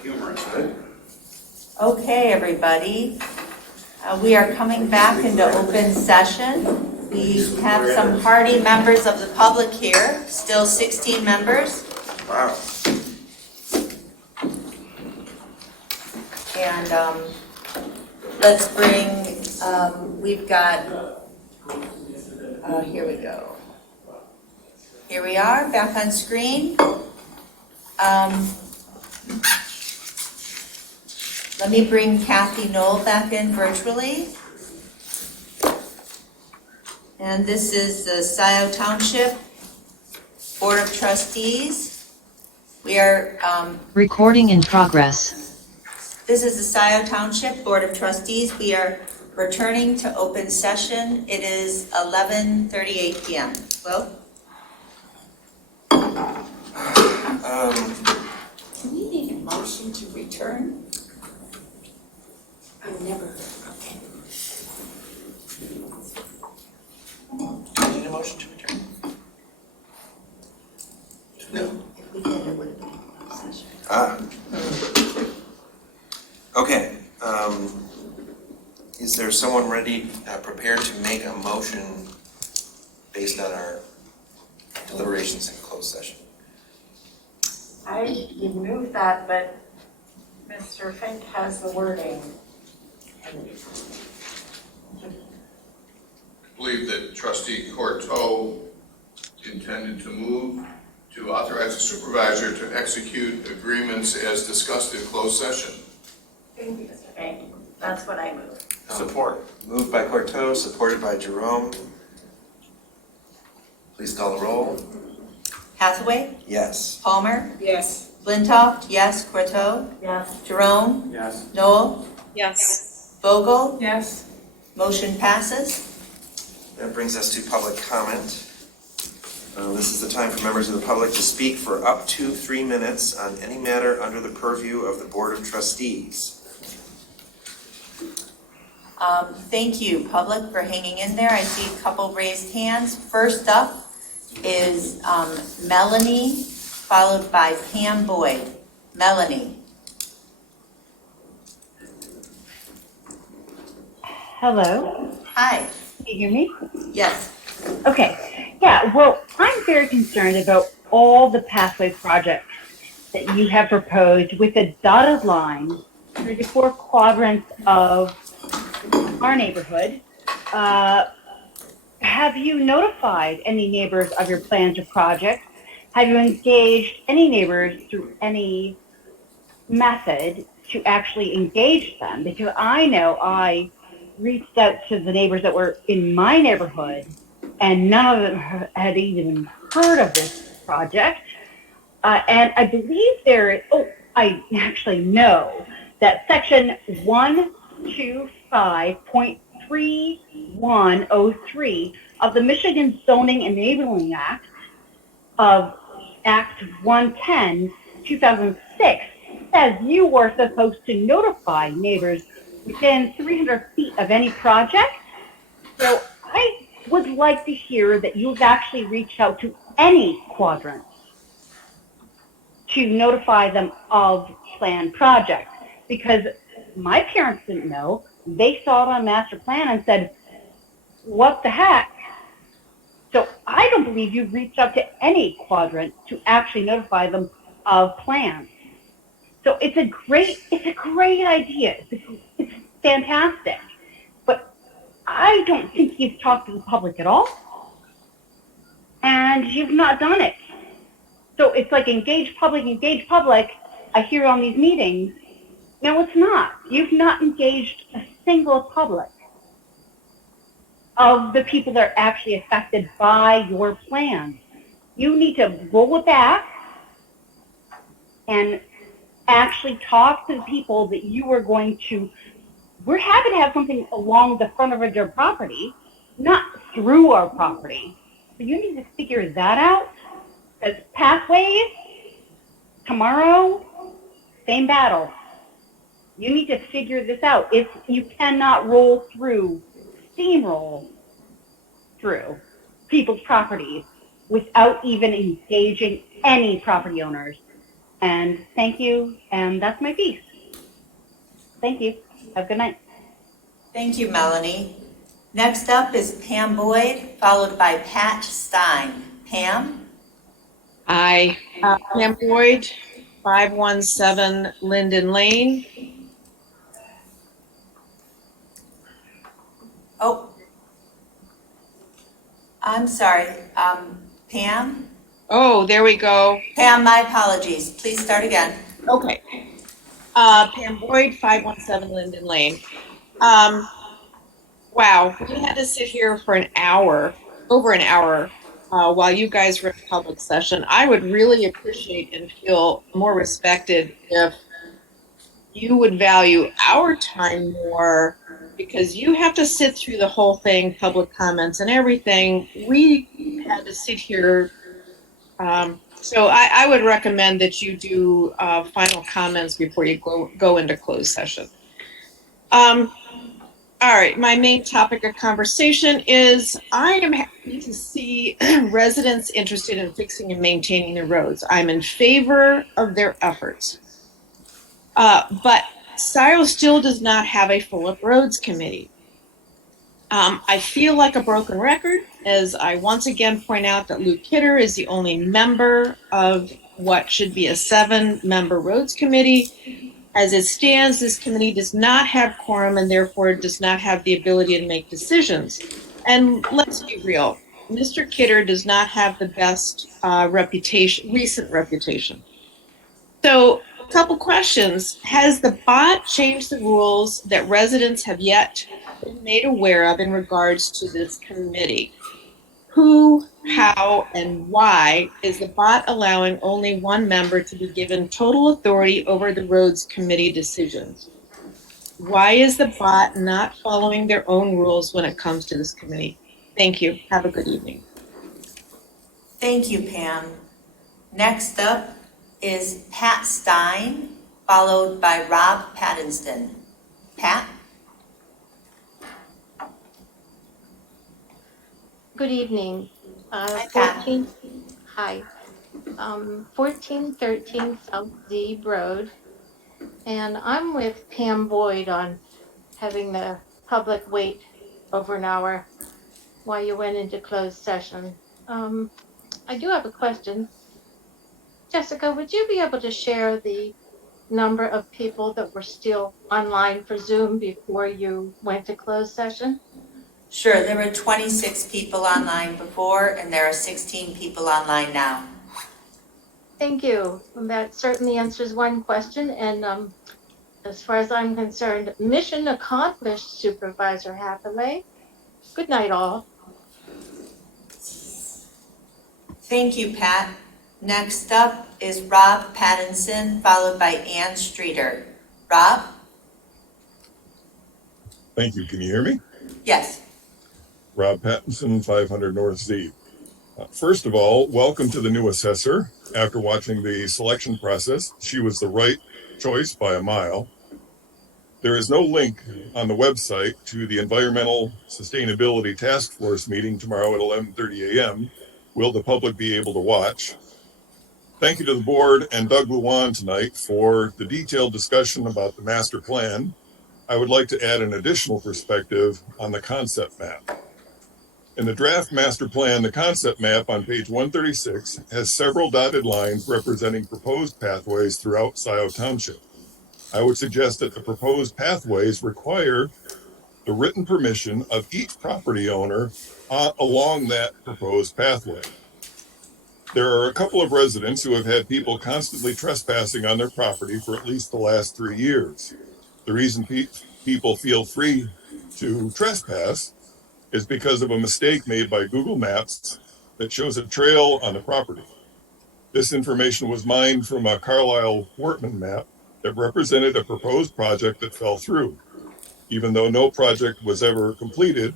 Humorous, right? Okay, everybody. We are coming back into open session. We have some hardy members of the public here, still 16 members. Wow. And let's bring, we've got, here we go. Here we are, back on screen. Let me bring Kathy Knoll back in virtually. And this is the Scio Township Board of Trustees. We are, Recording in progress. this is the Scio Township Board of Trustees. We are returning to open session. It is 11:38 p.m. Well? Do we need a motion to return? I've never heard, okay. Do you need a motion to return? No. If we did, it would have been a session. Okay. Is there someone ready, prepared to make a motion based on our deliberations in closed session? I would move that, but Mr. Fink has the wording. I believe that trustee Corto intended to move to authorize the supervisor to execute agreements as discussed in closed session. Thank you, Mr. Fink. That's what I move. Support. Moved by Corto, supported by Jerome. Please call the roll. Hathaway? Yes. Palmer? Yes. Flintoff? Yes. Corto? Yes. Jerome? Yes. Noel? Yes. Vogel? Yes. Motion passes. That brings us to public comment. This is the time for members of the public to speak for up to 3 minutes on any matter under the purview of the Board of Trustees. Thank you, public, for hanging in there. I see a couple raised hands. First up is Melanie, followed by Pam Boyd. Melanie. Hello, Hi. can you hear me? Yes. Okay, yeah, well, I'm very concerned about all the pathway projects that you have proposed with a dotted line through the 4 quadrants of our neighborhood. Have you notified any neighbors of your plans or projects? Have you engaged any neighbors through any method to actually engage them? Because I know I reached out to the neighbors that were in my neighborhood, and none of them had even heard of this project. And I believe I actually know that section 125.3103 of the Michigan Zoning Enabling Act of Act 110, 2006 says you were supposed to notify neighbors within 300 feet of any project. So I would like to hear that you've actually reached out to any quadrants to notify them of planned projects, because my parents didn't know. They saw it on master plan and said, what the heck? So I don't believe you've reached out to any quadrant to actually notify them of plans. So it's a great idea. It's fantastic. But I don't think you've talked to the public at all. And you've not done it. So it's like engage public. I hear on these meetings. No, it's not. You've not engaged a single public of the people that are actually affected by your plan. You need to roll it back and actually talk to the people that you are going to. We're happy to have something along the front of your property, not through our property. So you need to figure that out. Because pathways, tomorrow, same battle. You need to figure this out. You cannot steamroll through people's properties without even engaging any property owners. And thank you, and that's my piece. Thank you. Have a good night. Thank you, Melanie. Next up is Pam Boyd, followed by Pat Stein. Pam? Hi, Pam Boyd, 517 Linden Lane. Oh, I'm sorry. Pam? Oh, there we go. Pam, my apologies. Please start again. Okay. Pam Boyd, 517 Linden Lane. Wow, we had to sit here for over an hour, while you guys were in public session. I would really appreciate and feel more respected if you would value our time more, because you have to sit through the whole thing, public comments and everything. We had to sit here. So I would recommend that you do final comments before you go into closed session. All right, my main topic of conversation is I am happy to see residents interested in fixing and maintaining the roads. I'm in favor of their efforts. But Scio still does not have a full of roads committee. I feel like a broken record as I once again point out that Luke Kidder is the only member of what should be a 7-member roads committee. As it stands, this committee does not have quorum and therefore does not have the ability to make decisions. And let's be real, Mr. Kidder does not have the best recent reputation. So, a couple questions. Has the bot changed the rules that residents have yet been made aware of in regards to this committee? Who, how, and why is the bot allowing only one member to be given total authority over the roads committee decisions? Why is the bot not following their own rules when it comes to this committee? Thank you. Have a good evening. Thank you, Pam. Next up is Pat Stein, followed by Rob Pattinston. Pat? Good evening. Hi, Pat. 1413 South Zeeb Road. And I'm with Pam Boyd on having the public wait over an hour while you went into closed session. I do have a question. Jessica, would you be able to share the number of people that were still online for Zoom before you went to closed session? Sure, there were 26 people online before, and there are 16 people online now. Thank you. That certainly answers one question. And as far as I'm concerned, mission accomplished, Supervisor Hathaway. Good night, all. Thank you, Pat. Next up is Rob Pattinson, followed by Ann Streeter. Rob? Thank you. Can you hear me? Yes. Rob Pattinson, 500 North Z. First of all, welcome to the new assessor. After watching the selection process, she was the right choice by a mile. There is no link on the website to the Environmental Sustainability Task Force meeting tomorrow at 11:30 a.m. Will the public be able to watch? Thank you to the board and Doug Luan tonight for the detailed discussion about the master plan. I would like to add an additional perspective on the concept map. In the draft master plan, the concept map on page 136 has several dotted lines representing proposed pathways throughout Scio Township. I would suggest that the proposed pathways require the written permission of each property owner along that proposed pathway. There are a couple of residents who have had people constantly trespassing on their property for at least the last 3 years. The reason people feel free to trespass is because of a mistake made by Google Maps that shows a trail on the property. This information was mined from a Carlisle Wortman map that represented a proposed project that fell through. Even though no project was ever completed,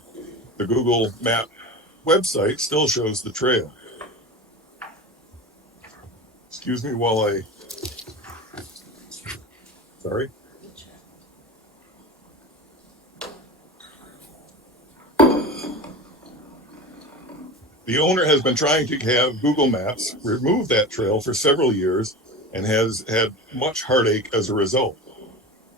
the Google Map website still shows the trail. Excuse me while sorry. The owner has been trying to have Google Maps remove that trail for several years and has had much heartache as a result.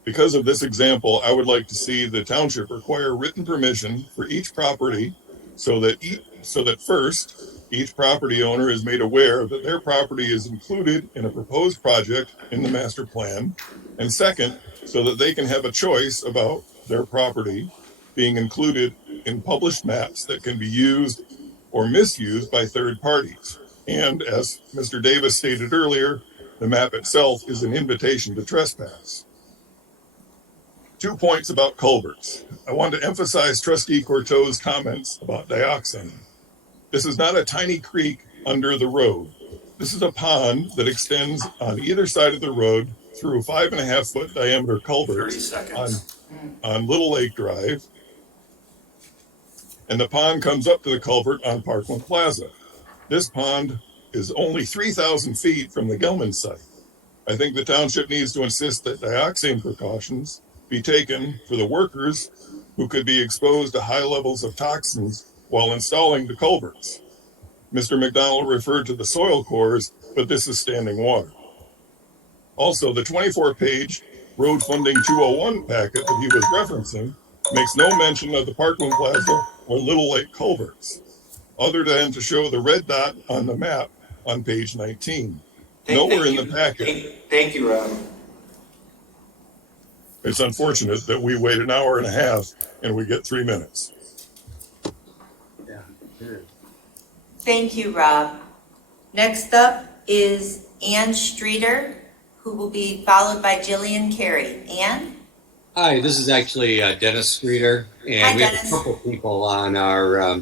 Because of this example, I would like to see the township require written permission for each property so that first, each property owner is made aware that their property is included in a proposed project in the master plan, and second, so that they can have a choice about their property being included in published maps that can be used or misused by third parties. And as Mr. Davis stated earlier, the map itself is an invitation to trespass. 2 points about culverts. I want to emphasize Trustee Courteau's comments about dioxin. This is not a tiny creek under the road. This is a pond that extends on either side of the road through 5.5-foot diameter culverts on Little Lake Drive. And the pond comes up to the culvert on Parkland Plaza. This pond is only 3,000 feet from the Gelman site. I think the township needs to insist that dioxin precautions be taken for the workers who could be exposed to high levels of toxins while installing the culverts. Mr. McDonald referred to the soil cores, but this is standing water. Also, the 24-page road funding 201 packet that he was referencing makes no mention of the Parkland Plaza or Little Lake culverts, other than to show the red dot on the map on page 19. Nowhere in the packet. Thank you, Rob. It's unfortunate that we wait an hour and a half and we get 3 minutes. Thank you, Rob. Next up is Ann Streeter, who will be followed by Jillian Carey. Ann? Hi, this is actually Dennis Streeter, and Hi, we have a couple people on our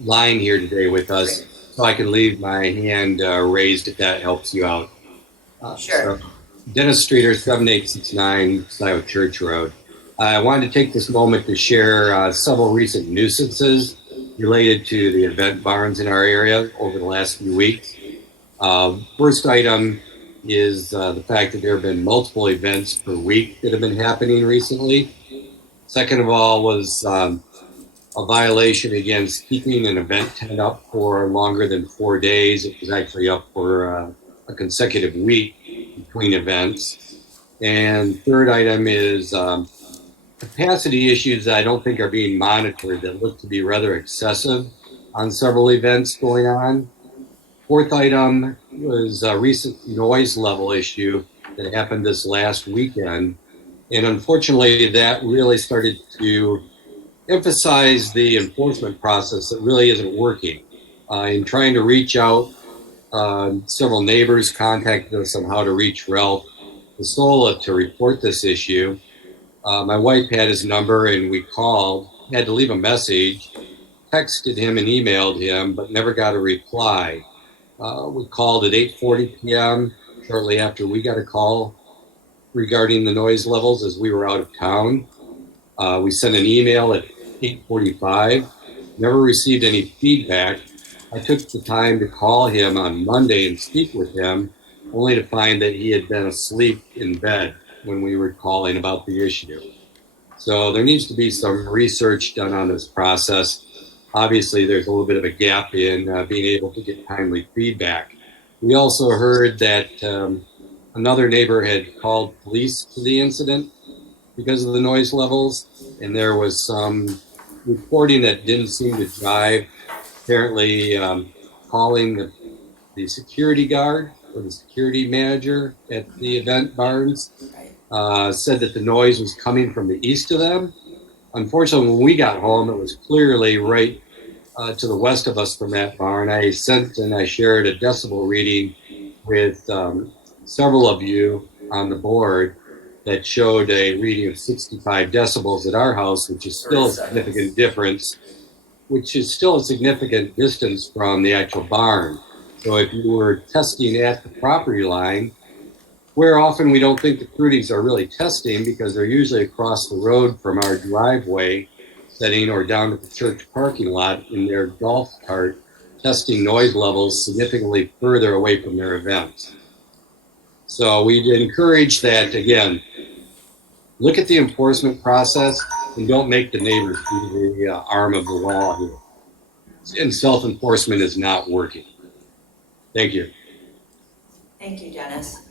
line here today with us, so I can leave my hand raised if that helps you out. Sure. So, Dennis Streeter, 7869 Scio Church Road. I wanted to take this moment to share several recent nuisances related to the event barns in our area over the last few weeks. First item is the fact that there have been multiple events per week that have been happening recently. Second of all was a violation against keeping an event tent up for longer than 4 days. It was actually up for a consecutive week between events. And third item is capacity issues that I don't think are being monitored that look to be rather excessive on several events going on. Fourth item was a recent noise level issue that happened this last weekend. And unfortunately, that really started to emphasize the enforcement process that really isn't working. In trying to reach out, several neighbors contacted us on how to reach Ralph Pasola to report this issue. My wife had his number and we called, had to leave a message, texted him and emailed him, but never got a reply. We called at 8:40 p.m. shortly after we got a call regarding the noise levels as we were out of town. We sent an email at 8:45, never received any feedback. I took the time to call him on Monday and speak with him, only to find that he had been asleep in bed when we were calling about the issue. So there needs to be some research done on this process. Obviously, there's a little bit of a gap in being able to get timely feedback. We also heard that another neighbor had called police to the incident because of the noise levels, and there was some reporting that didn't seem to jive. Apparently, calling the security guard or the security manager at the event barns said that the noise was coming from the east of them. Unfortunately, when we got home, it was clearly right to the west of us from that barn. I sent and I shared a decibel reading with several of you on the board, that showed a reading of 65 decibels at our house, which is still a significant difference, which is still a significant distance from the actual barn. So if you were testing at the property line, where often we don't think the Trustees are really testing because they're usually across the road from our driveway setting or down to the church parking lot in their golf cart, testing noise levels significantly further away from their events. So we'd encourage that, again, look at the enforcement process and don't make the neighbors be the arm of the law here. And self-enforcement is not working. Thank you. Thank you, Dennis.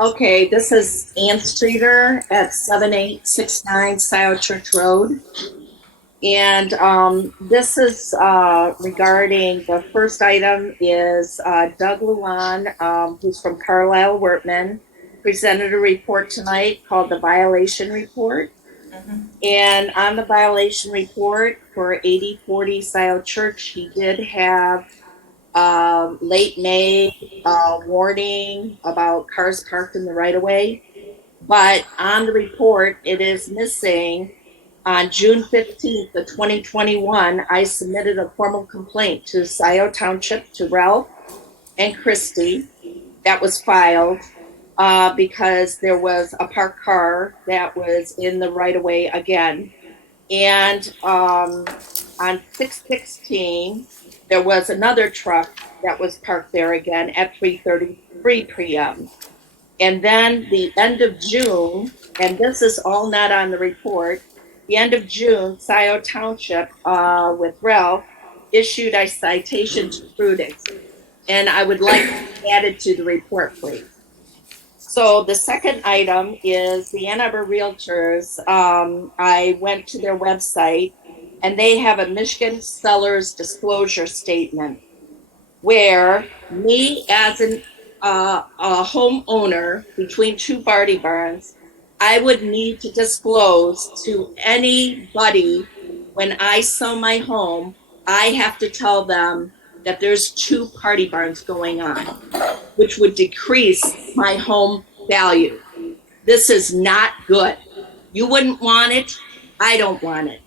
Okay, this is Ann Streeter at 7869 Scio Church Road. And this is regarding, the first item is Doug Luan, who's from Carlisle Wortman, presented a report tonight called the Violation Report. And on the violation report for 8040 Scio Church, he did have late May warning about cars parked in the right of way. But on the report, it is missing. On June 15th of 2021, I submitted a formal complaint to Scio Township, to Ralph and Christy. That was filed because there was a parked car that was in the right of way again. And on 6/16, there was another truck that was parked there again at 3:33 p.m. And then the end of June, and this is all not on the report, the end of June, Scio Township with Ralph issued a citation to Prudence. And I would like to add it to the report, please. So the second item is the Ann Arbor Realtors. I went to their website and they have a Michigan Sellers Disclosure Statement where me as a homeowner between two Barty barns, I would need to disclose to anybody when I sell my home, I have to tell them that there's two party barns going on, which would decrease my home value. This is not good. You wouldn't want it. I don't want it.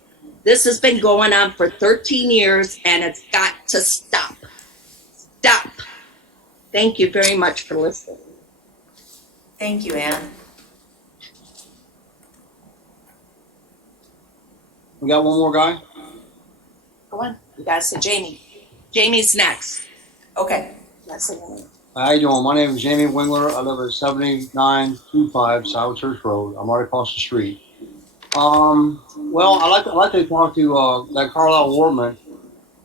This has been going on for 13 years and it's got to stop. Stop. Thank you very much for listening. Thank you, Ann. We got one more guy? Go on. You guys say Jamie. Jamie's next. Okay. That's the one. How you doing? My name is Jamie Wingler. I live at 7925 South Church Road. I'm right across the street. Well, I'd like to talk to that Carlisle Wardman.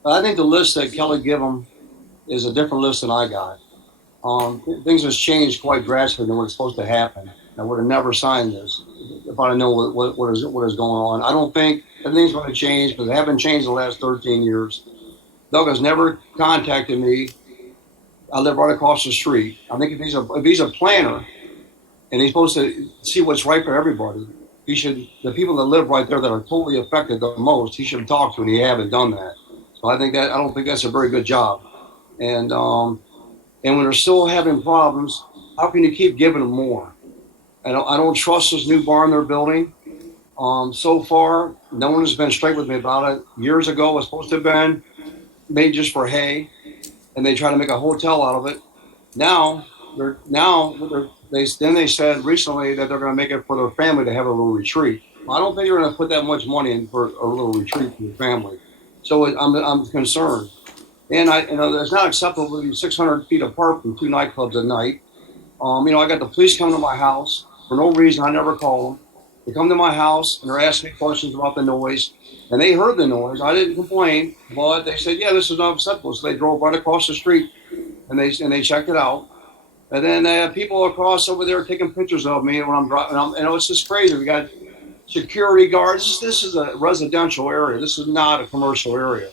I think the list that Kelly gave him is a different list than I got. Things has changed quite drastically than what's supposed to happen. I would have never signed this if I didn't know what is going on. I don't think everything's going to change, but they haven't changed in the last 13 years. Doug has never contacted me. I live right across the street. I think if he's a planner and he's supposed to see what's right for everybody, he should, the people that live right there that are totally affected the most, he should talk to, and he haven't done that. So I don't think that's a very good job. And when they're still having problems, how can you keep giving them more? I don't trust this new barn they're building. So far, no one has been straight with me about it. Years ago, it was supposed to have been made just for hay, and they try to make a hotel out of it. They said recently that they're going to make it for their family to have a little retreat. I don't think they're going to put that much money in for a little retreat for your family. So I'm concerned. And it's not acceptable to be 600 feet apart from two nightclubs at night. I got the police coming to my house for no reason. I never call them. They come to my house and they're asking me questions about the noise. And they heard the noise. I didn't complain, but they said, yeah, this is not acceptable. So they drove right across the street and they checked it out. And then they have people across over there taking pictures of me when I'm driving. And it's just crazy. We got security guards. This is a residential area. This is not a commercial area.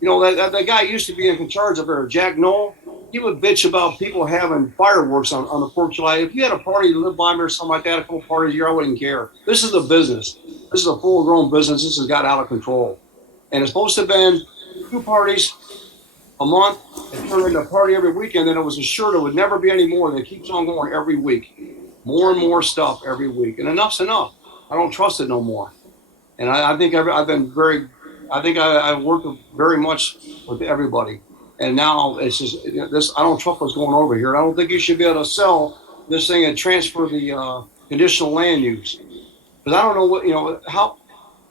That guy used to be in charge of there, Jack Knoll. He would bitch about people having fireworks on the 4th of July. If you had a party to live by me or something like that, a couple parties a year, I wouldn't care. This is a business. This is a full-grown business. This has got out of control. And it's supposed to have been 2 parties a month. It turned into a party every weekend. Then it was assured it would never be any more. And it keeps on going every week. more and more stuff every week, and enough's enough. I don't trust it no more. And I think I've been very, I think I work very much with everybody. And now it's just this. I don't trust what's going over here. I don't think you should be able to sell this thing and transfer the conditional land use, because I don't know what how.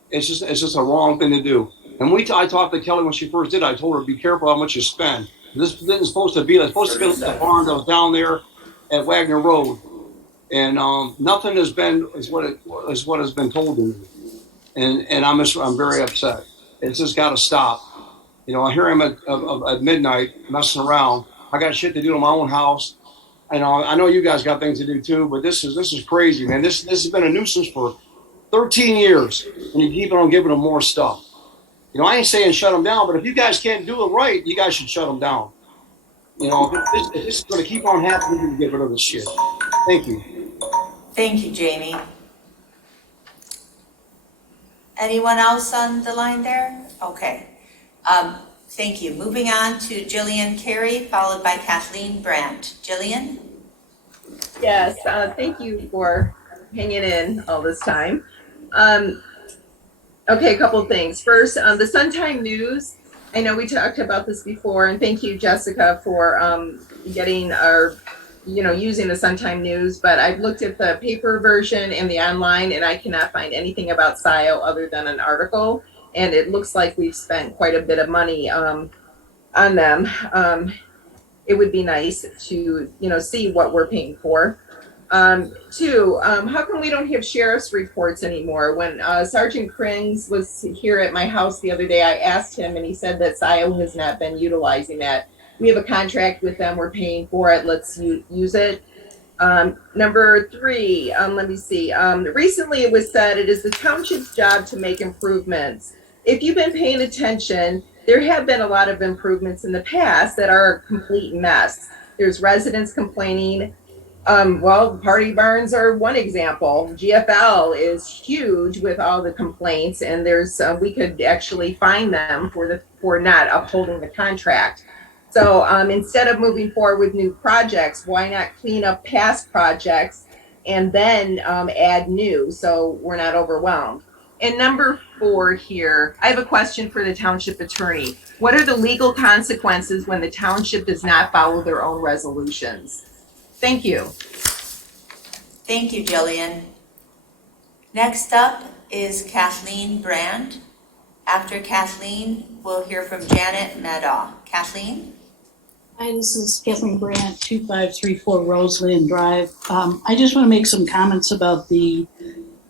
It's just a wrong thing to do. And I talked to Kelly when she first did it. I told her, be careful how much you spend. This isn't supposed to be. It's supposed to be like the barn that was down there at Wagner Road, and nothing has been is what has been told to me, and I'm very upset. It's just got to stop. I hear him at midnight messing around. I got shit to do in my own house. I know you guys got things to do too, but this is crazy, man. This has been a nuisance for 13 years, and you keep on giving them more stuff. I ain't saying shut them down, but if you guys can't do it right, you guys should shut them down. If this is going to keep on happening, you can get rid of this shit. Thank you. Thank you, Jamie. Anyone else on the line there? Okay. Thank you. Moving on to Jillian Carey, followed by Kathleen Brandt. Jillian? Yes, thank you for hanging in all this time. Okay, a couple of things. First, the Sun-Times News. I know we talked about this before, and thank you, Jessica, for getting using the Sun-Times News. But I've looked at the paper version and the online, and I cannot find anything about Scio other than an article. And it looks like we've spent quite a bit of money on them. It would be nice to see what we're paying for. Two, how come we don't have sheriff's reports anymore? When Sergeant Krings was here at my house the other day, I asked him, and he said that Scio has not been utilizing that. We have a contract with them, we're paying for it, let's use it. Number three, let me see. Recently it was said it is the township's job to make improvements. If you've been paying attention, there have been a lot of improvements in the past that are a complete mess. There's residents complaining. Party barns are one example. GFL is huge with all the complaints, and there's we could actually fine them for not upholding the contract. So instead of moving forward with new projects, why not clean up past projects and then add new so we're not overwhelmed? And number 4 here, I have a question for the township attorney. What are the legal consequences when the township does not follow their own resolutions? Thank you. Thank you, Jillian. Next up is Kathleen Brand. After Kathleen, we'll hear from Janet Meadow. Kathleen? Hi, this is Kathleen Brandt, 2534 Roseland Drive. I just want to make some comments about the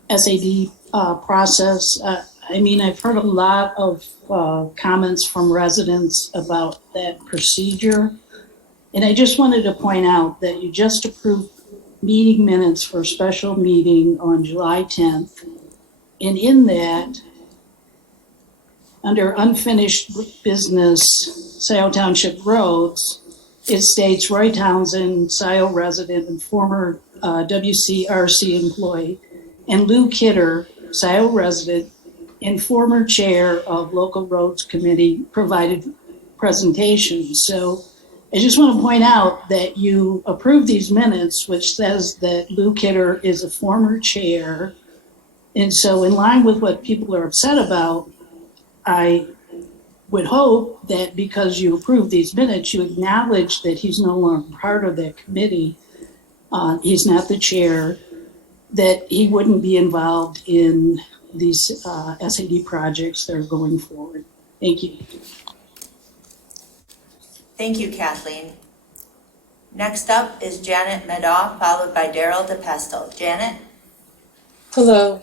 SAD process. I've heard a lot of comments from residents about that procedure. And I just wanted to point out that you just approved meeting minutes for a special meeting on July 10th. And in that, under unfinished business, Scio Township roads, it states Roy Townsend, Scio resident and former WCRC employee, and Lou Kidder, Scio resident and former chair of Local Roads Committee, provided presentations. So I just want to point out that you approved these minutes, which says that Lou Kidder is a former chair. And so in line with what people are upset about, I would hope that because you approved these minutes, you acknowledge that he's no longer part of that committee. He's not the chair, that he wouldn't be involved in these SAD projects that are going forward. Thank you. Thank you, Kathleen. Next up is Janet Meadow, followed by Daryl DePestel. Janet? Hello.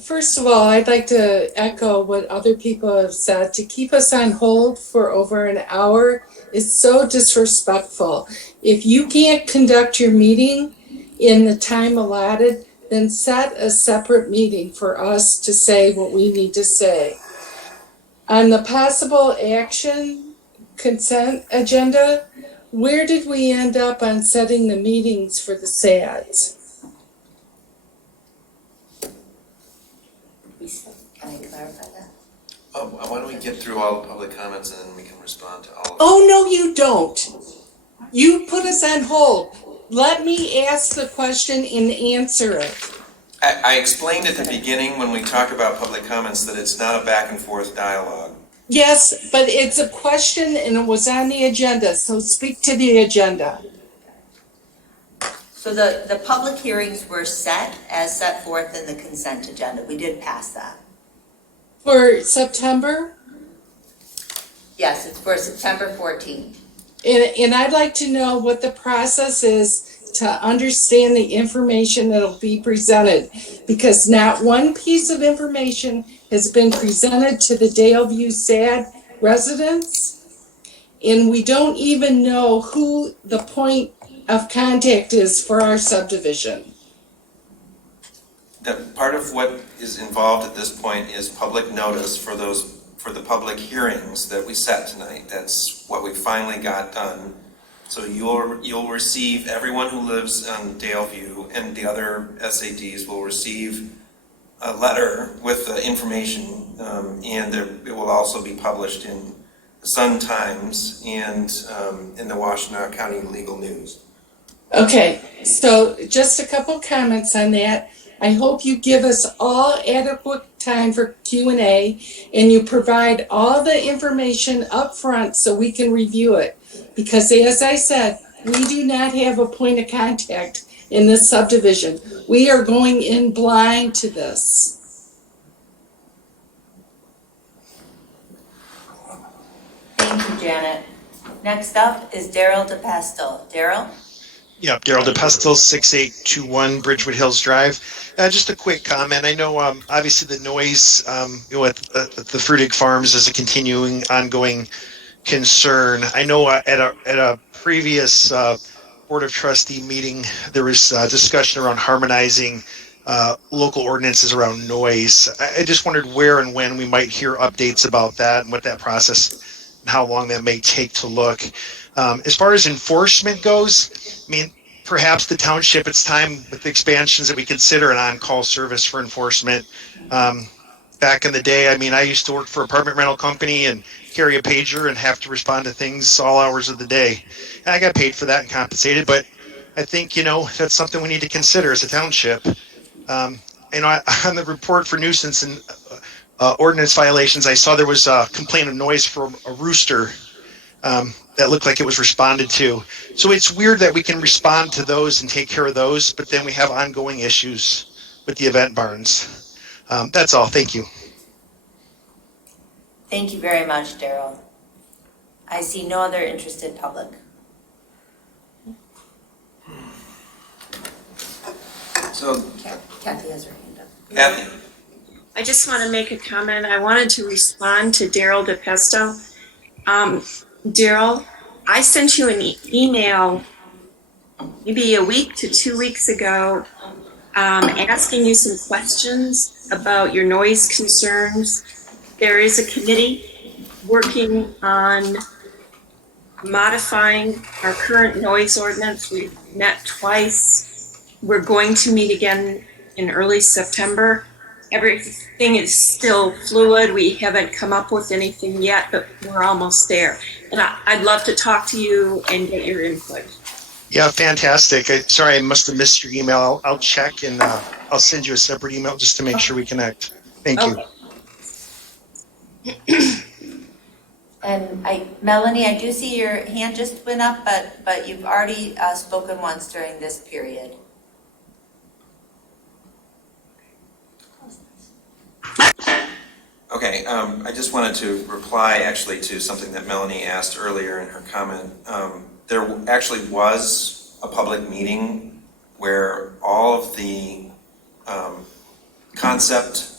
First of all, I'd like to echo what other people have said. To keep us on hold for over an hour is so disrespectful. If you can't conduct your meeting in the time allotted, then set a separate meeting for us to say what we need to say. On the possible action consent agenda, where did we end up on setting the meetings for the SADs? Can I clarify that? Why don't we get through all the public comments and then we can respond to all of them? Oh, no, you don't. You put us on hold. let me ask the question and answer it. I explained at the beginning when we talk about public comments that it's not a back and forth dialogue. Yes, but it's a question and it was on the agenda, so speak to the agenda. So the public hearings were set as set forth in the consent agenda. We did pass that. For September? Yes, it's for September 14th. And I'd like to know what the process is to understand the information that'll be presented, because not one piece of information has been presented to the Daleview SAD residents, and we don't even know who the point of contact is for our subdivision. That part of what is involved at this point is public notice for the public hearings that we set tonight. That's what we finally got done. So you'll receive, everyone who lives on Daleview and the other SADs will receive a letter with the information, and it will also be published in the Sun-Times and in the Washtenaw County Legal News. Okay, so just a couple comments on that. I hope you give us all adequate time for Q&A and you provide all the information up front so we can review it. Because as I said, we do not have a point of contact in this subdivision. We are going in blind to this. Thank you, Janet. Next up is Daryl DePestel. Daryl? Yep, Daryl DePestel, 6821 Bridgewood Hills Drive. Just a quick comment. I know obviously the noise at the Fruitig Farms is a continuing, ongoing concern. I know at a previous Board of Trustee meeting, there was discussion around harmonizing local ordinances around noise. I just wondered where and when we might hear updates about that and what that process and how long that may take to look. As far as enforcement goes, I mean, perhaps the township, it's time with the expansions that we consider an on-call service for enforcement. Back in the day, I mean, I used to work for an apartment rental company and carry a pager and have to respond to things all hours of the day. And I got paid for that and compensated, but I think, that's something we need to consider as a township. On the report for nuisance and ordinance violations, I saw there was a complaint of noise from a rooster that looked like it was responded to. So it's weird that we can respond to those and take care of those, but then we have ongoing issues with the event barns. That's all. Thank you. Thank you very much, Daryl. I see no other interested public. So, Kathy has her hand up. Kathy? I just want to make a comment. I wanted to respond to Daryl DePesto. Daryl, I sent you an email maybe a week to 2 weeks ago asking you some questions about your noise concerns. There is a committee working on modifying our current noise ordinance. We've met twice. We're going to meet again in early September. Everything is still fluid. We haven't come up with anything yet, but we're almost there. And I'd love to talk to you and get your input. Yeah, fantastic. Sorry, I must have missed your email. I'll check and I'll send you a separate email just to make sure we connect. Thank you. And Melanie, I do see your hand just went up, but you've already spoken once during this period. Okay, I just wanted to reply actually to something that Melanie asked earlier in her comment. There actually was a public meeting where all of the concept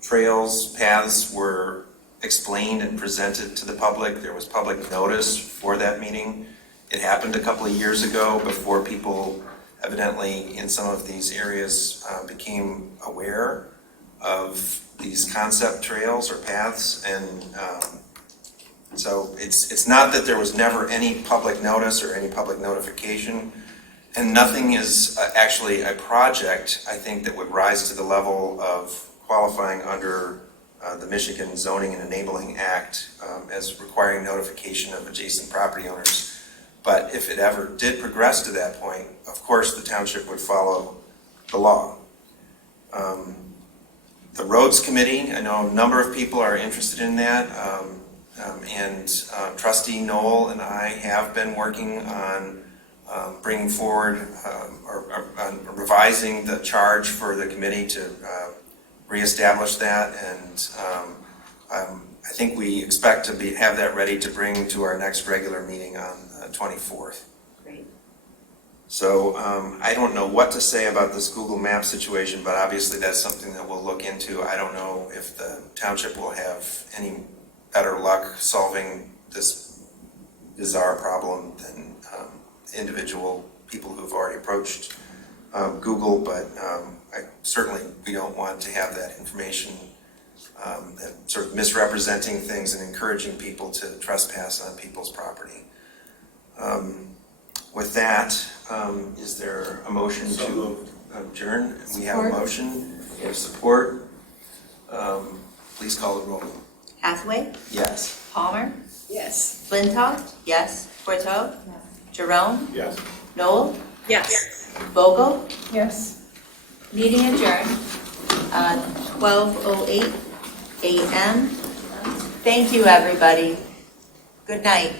trails, paths were explained and presented to the public. There was public notice for that meeting. It happened a couple of years ago before people evidently in some of these areas became aware of these concept trails or paths, and so it's not that there was never any public notice or any public notification, and nothing is actually a project, I think, that would rise to the level of qualifying under the Michigan Zoning and Enabling Act as requiring notification of adjacent property owners. But if it ever did progress to that point, of course, the township would follow the law. The roads committee, I know a number of people are interested in that, and Trustee Knoll and I have been working on bringing forward or on revising the charge for the committee to reestablish that, and I think we expect to have that ready to bring to our next regular meeting on the 24th. Great. So I don't know what to say about this Google Maps situation, but obviously that's something that we'll look into. I don't know if the township will have any better luck solving this bizarre problem than individual people who've already approached Google, but certainly we don't want to have that information that sort of misrepresenting things and encouraging people to trespass on people's property. With that, is there a motion to adjourn? We have a motion, we have support. Please call the roll. Hathaway? Yes. Palmer? Yes. Flintoff? Yes. Porto? Jerome? Yes. Noel? Yes. Vogel? Yes. Meeting adjourned, 12:08 a.m. Thank you, everybody. Good night.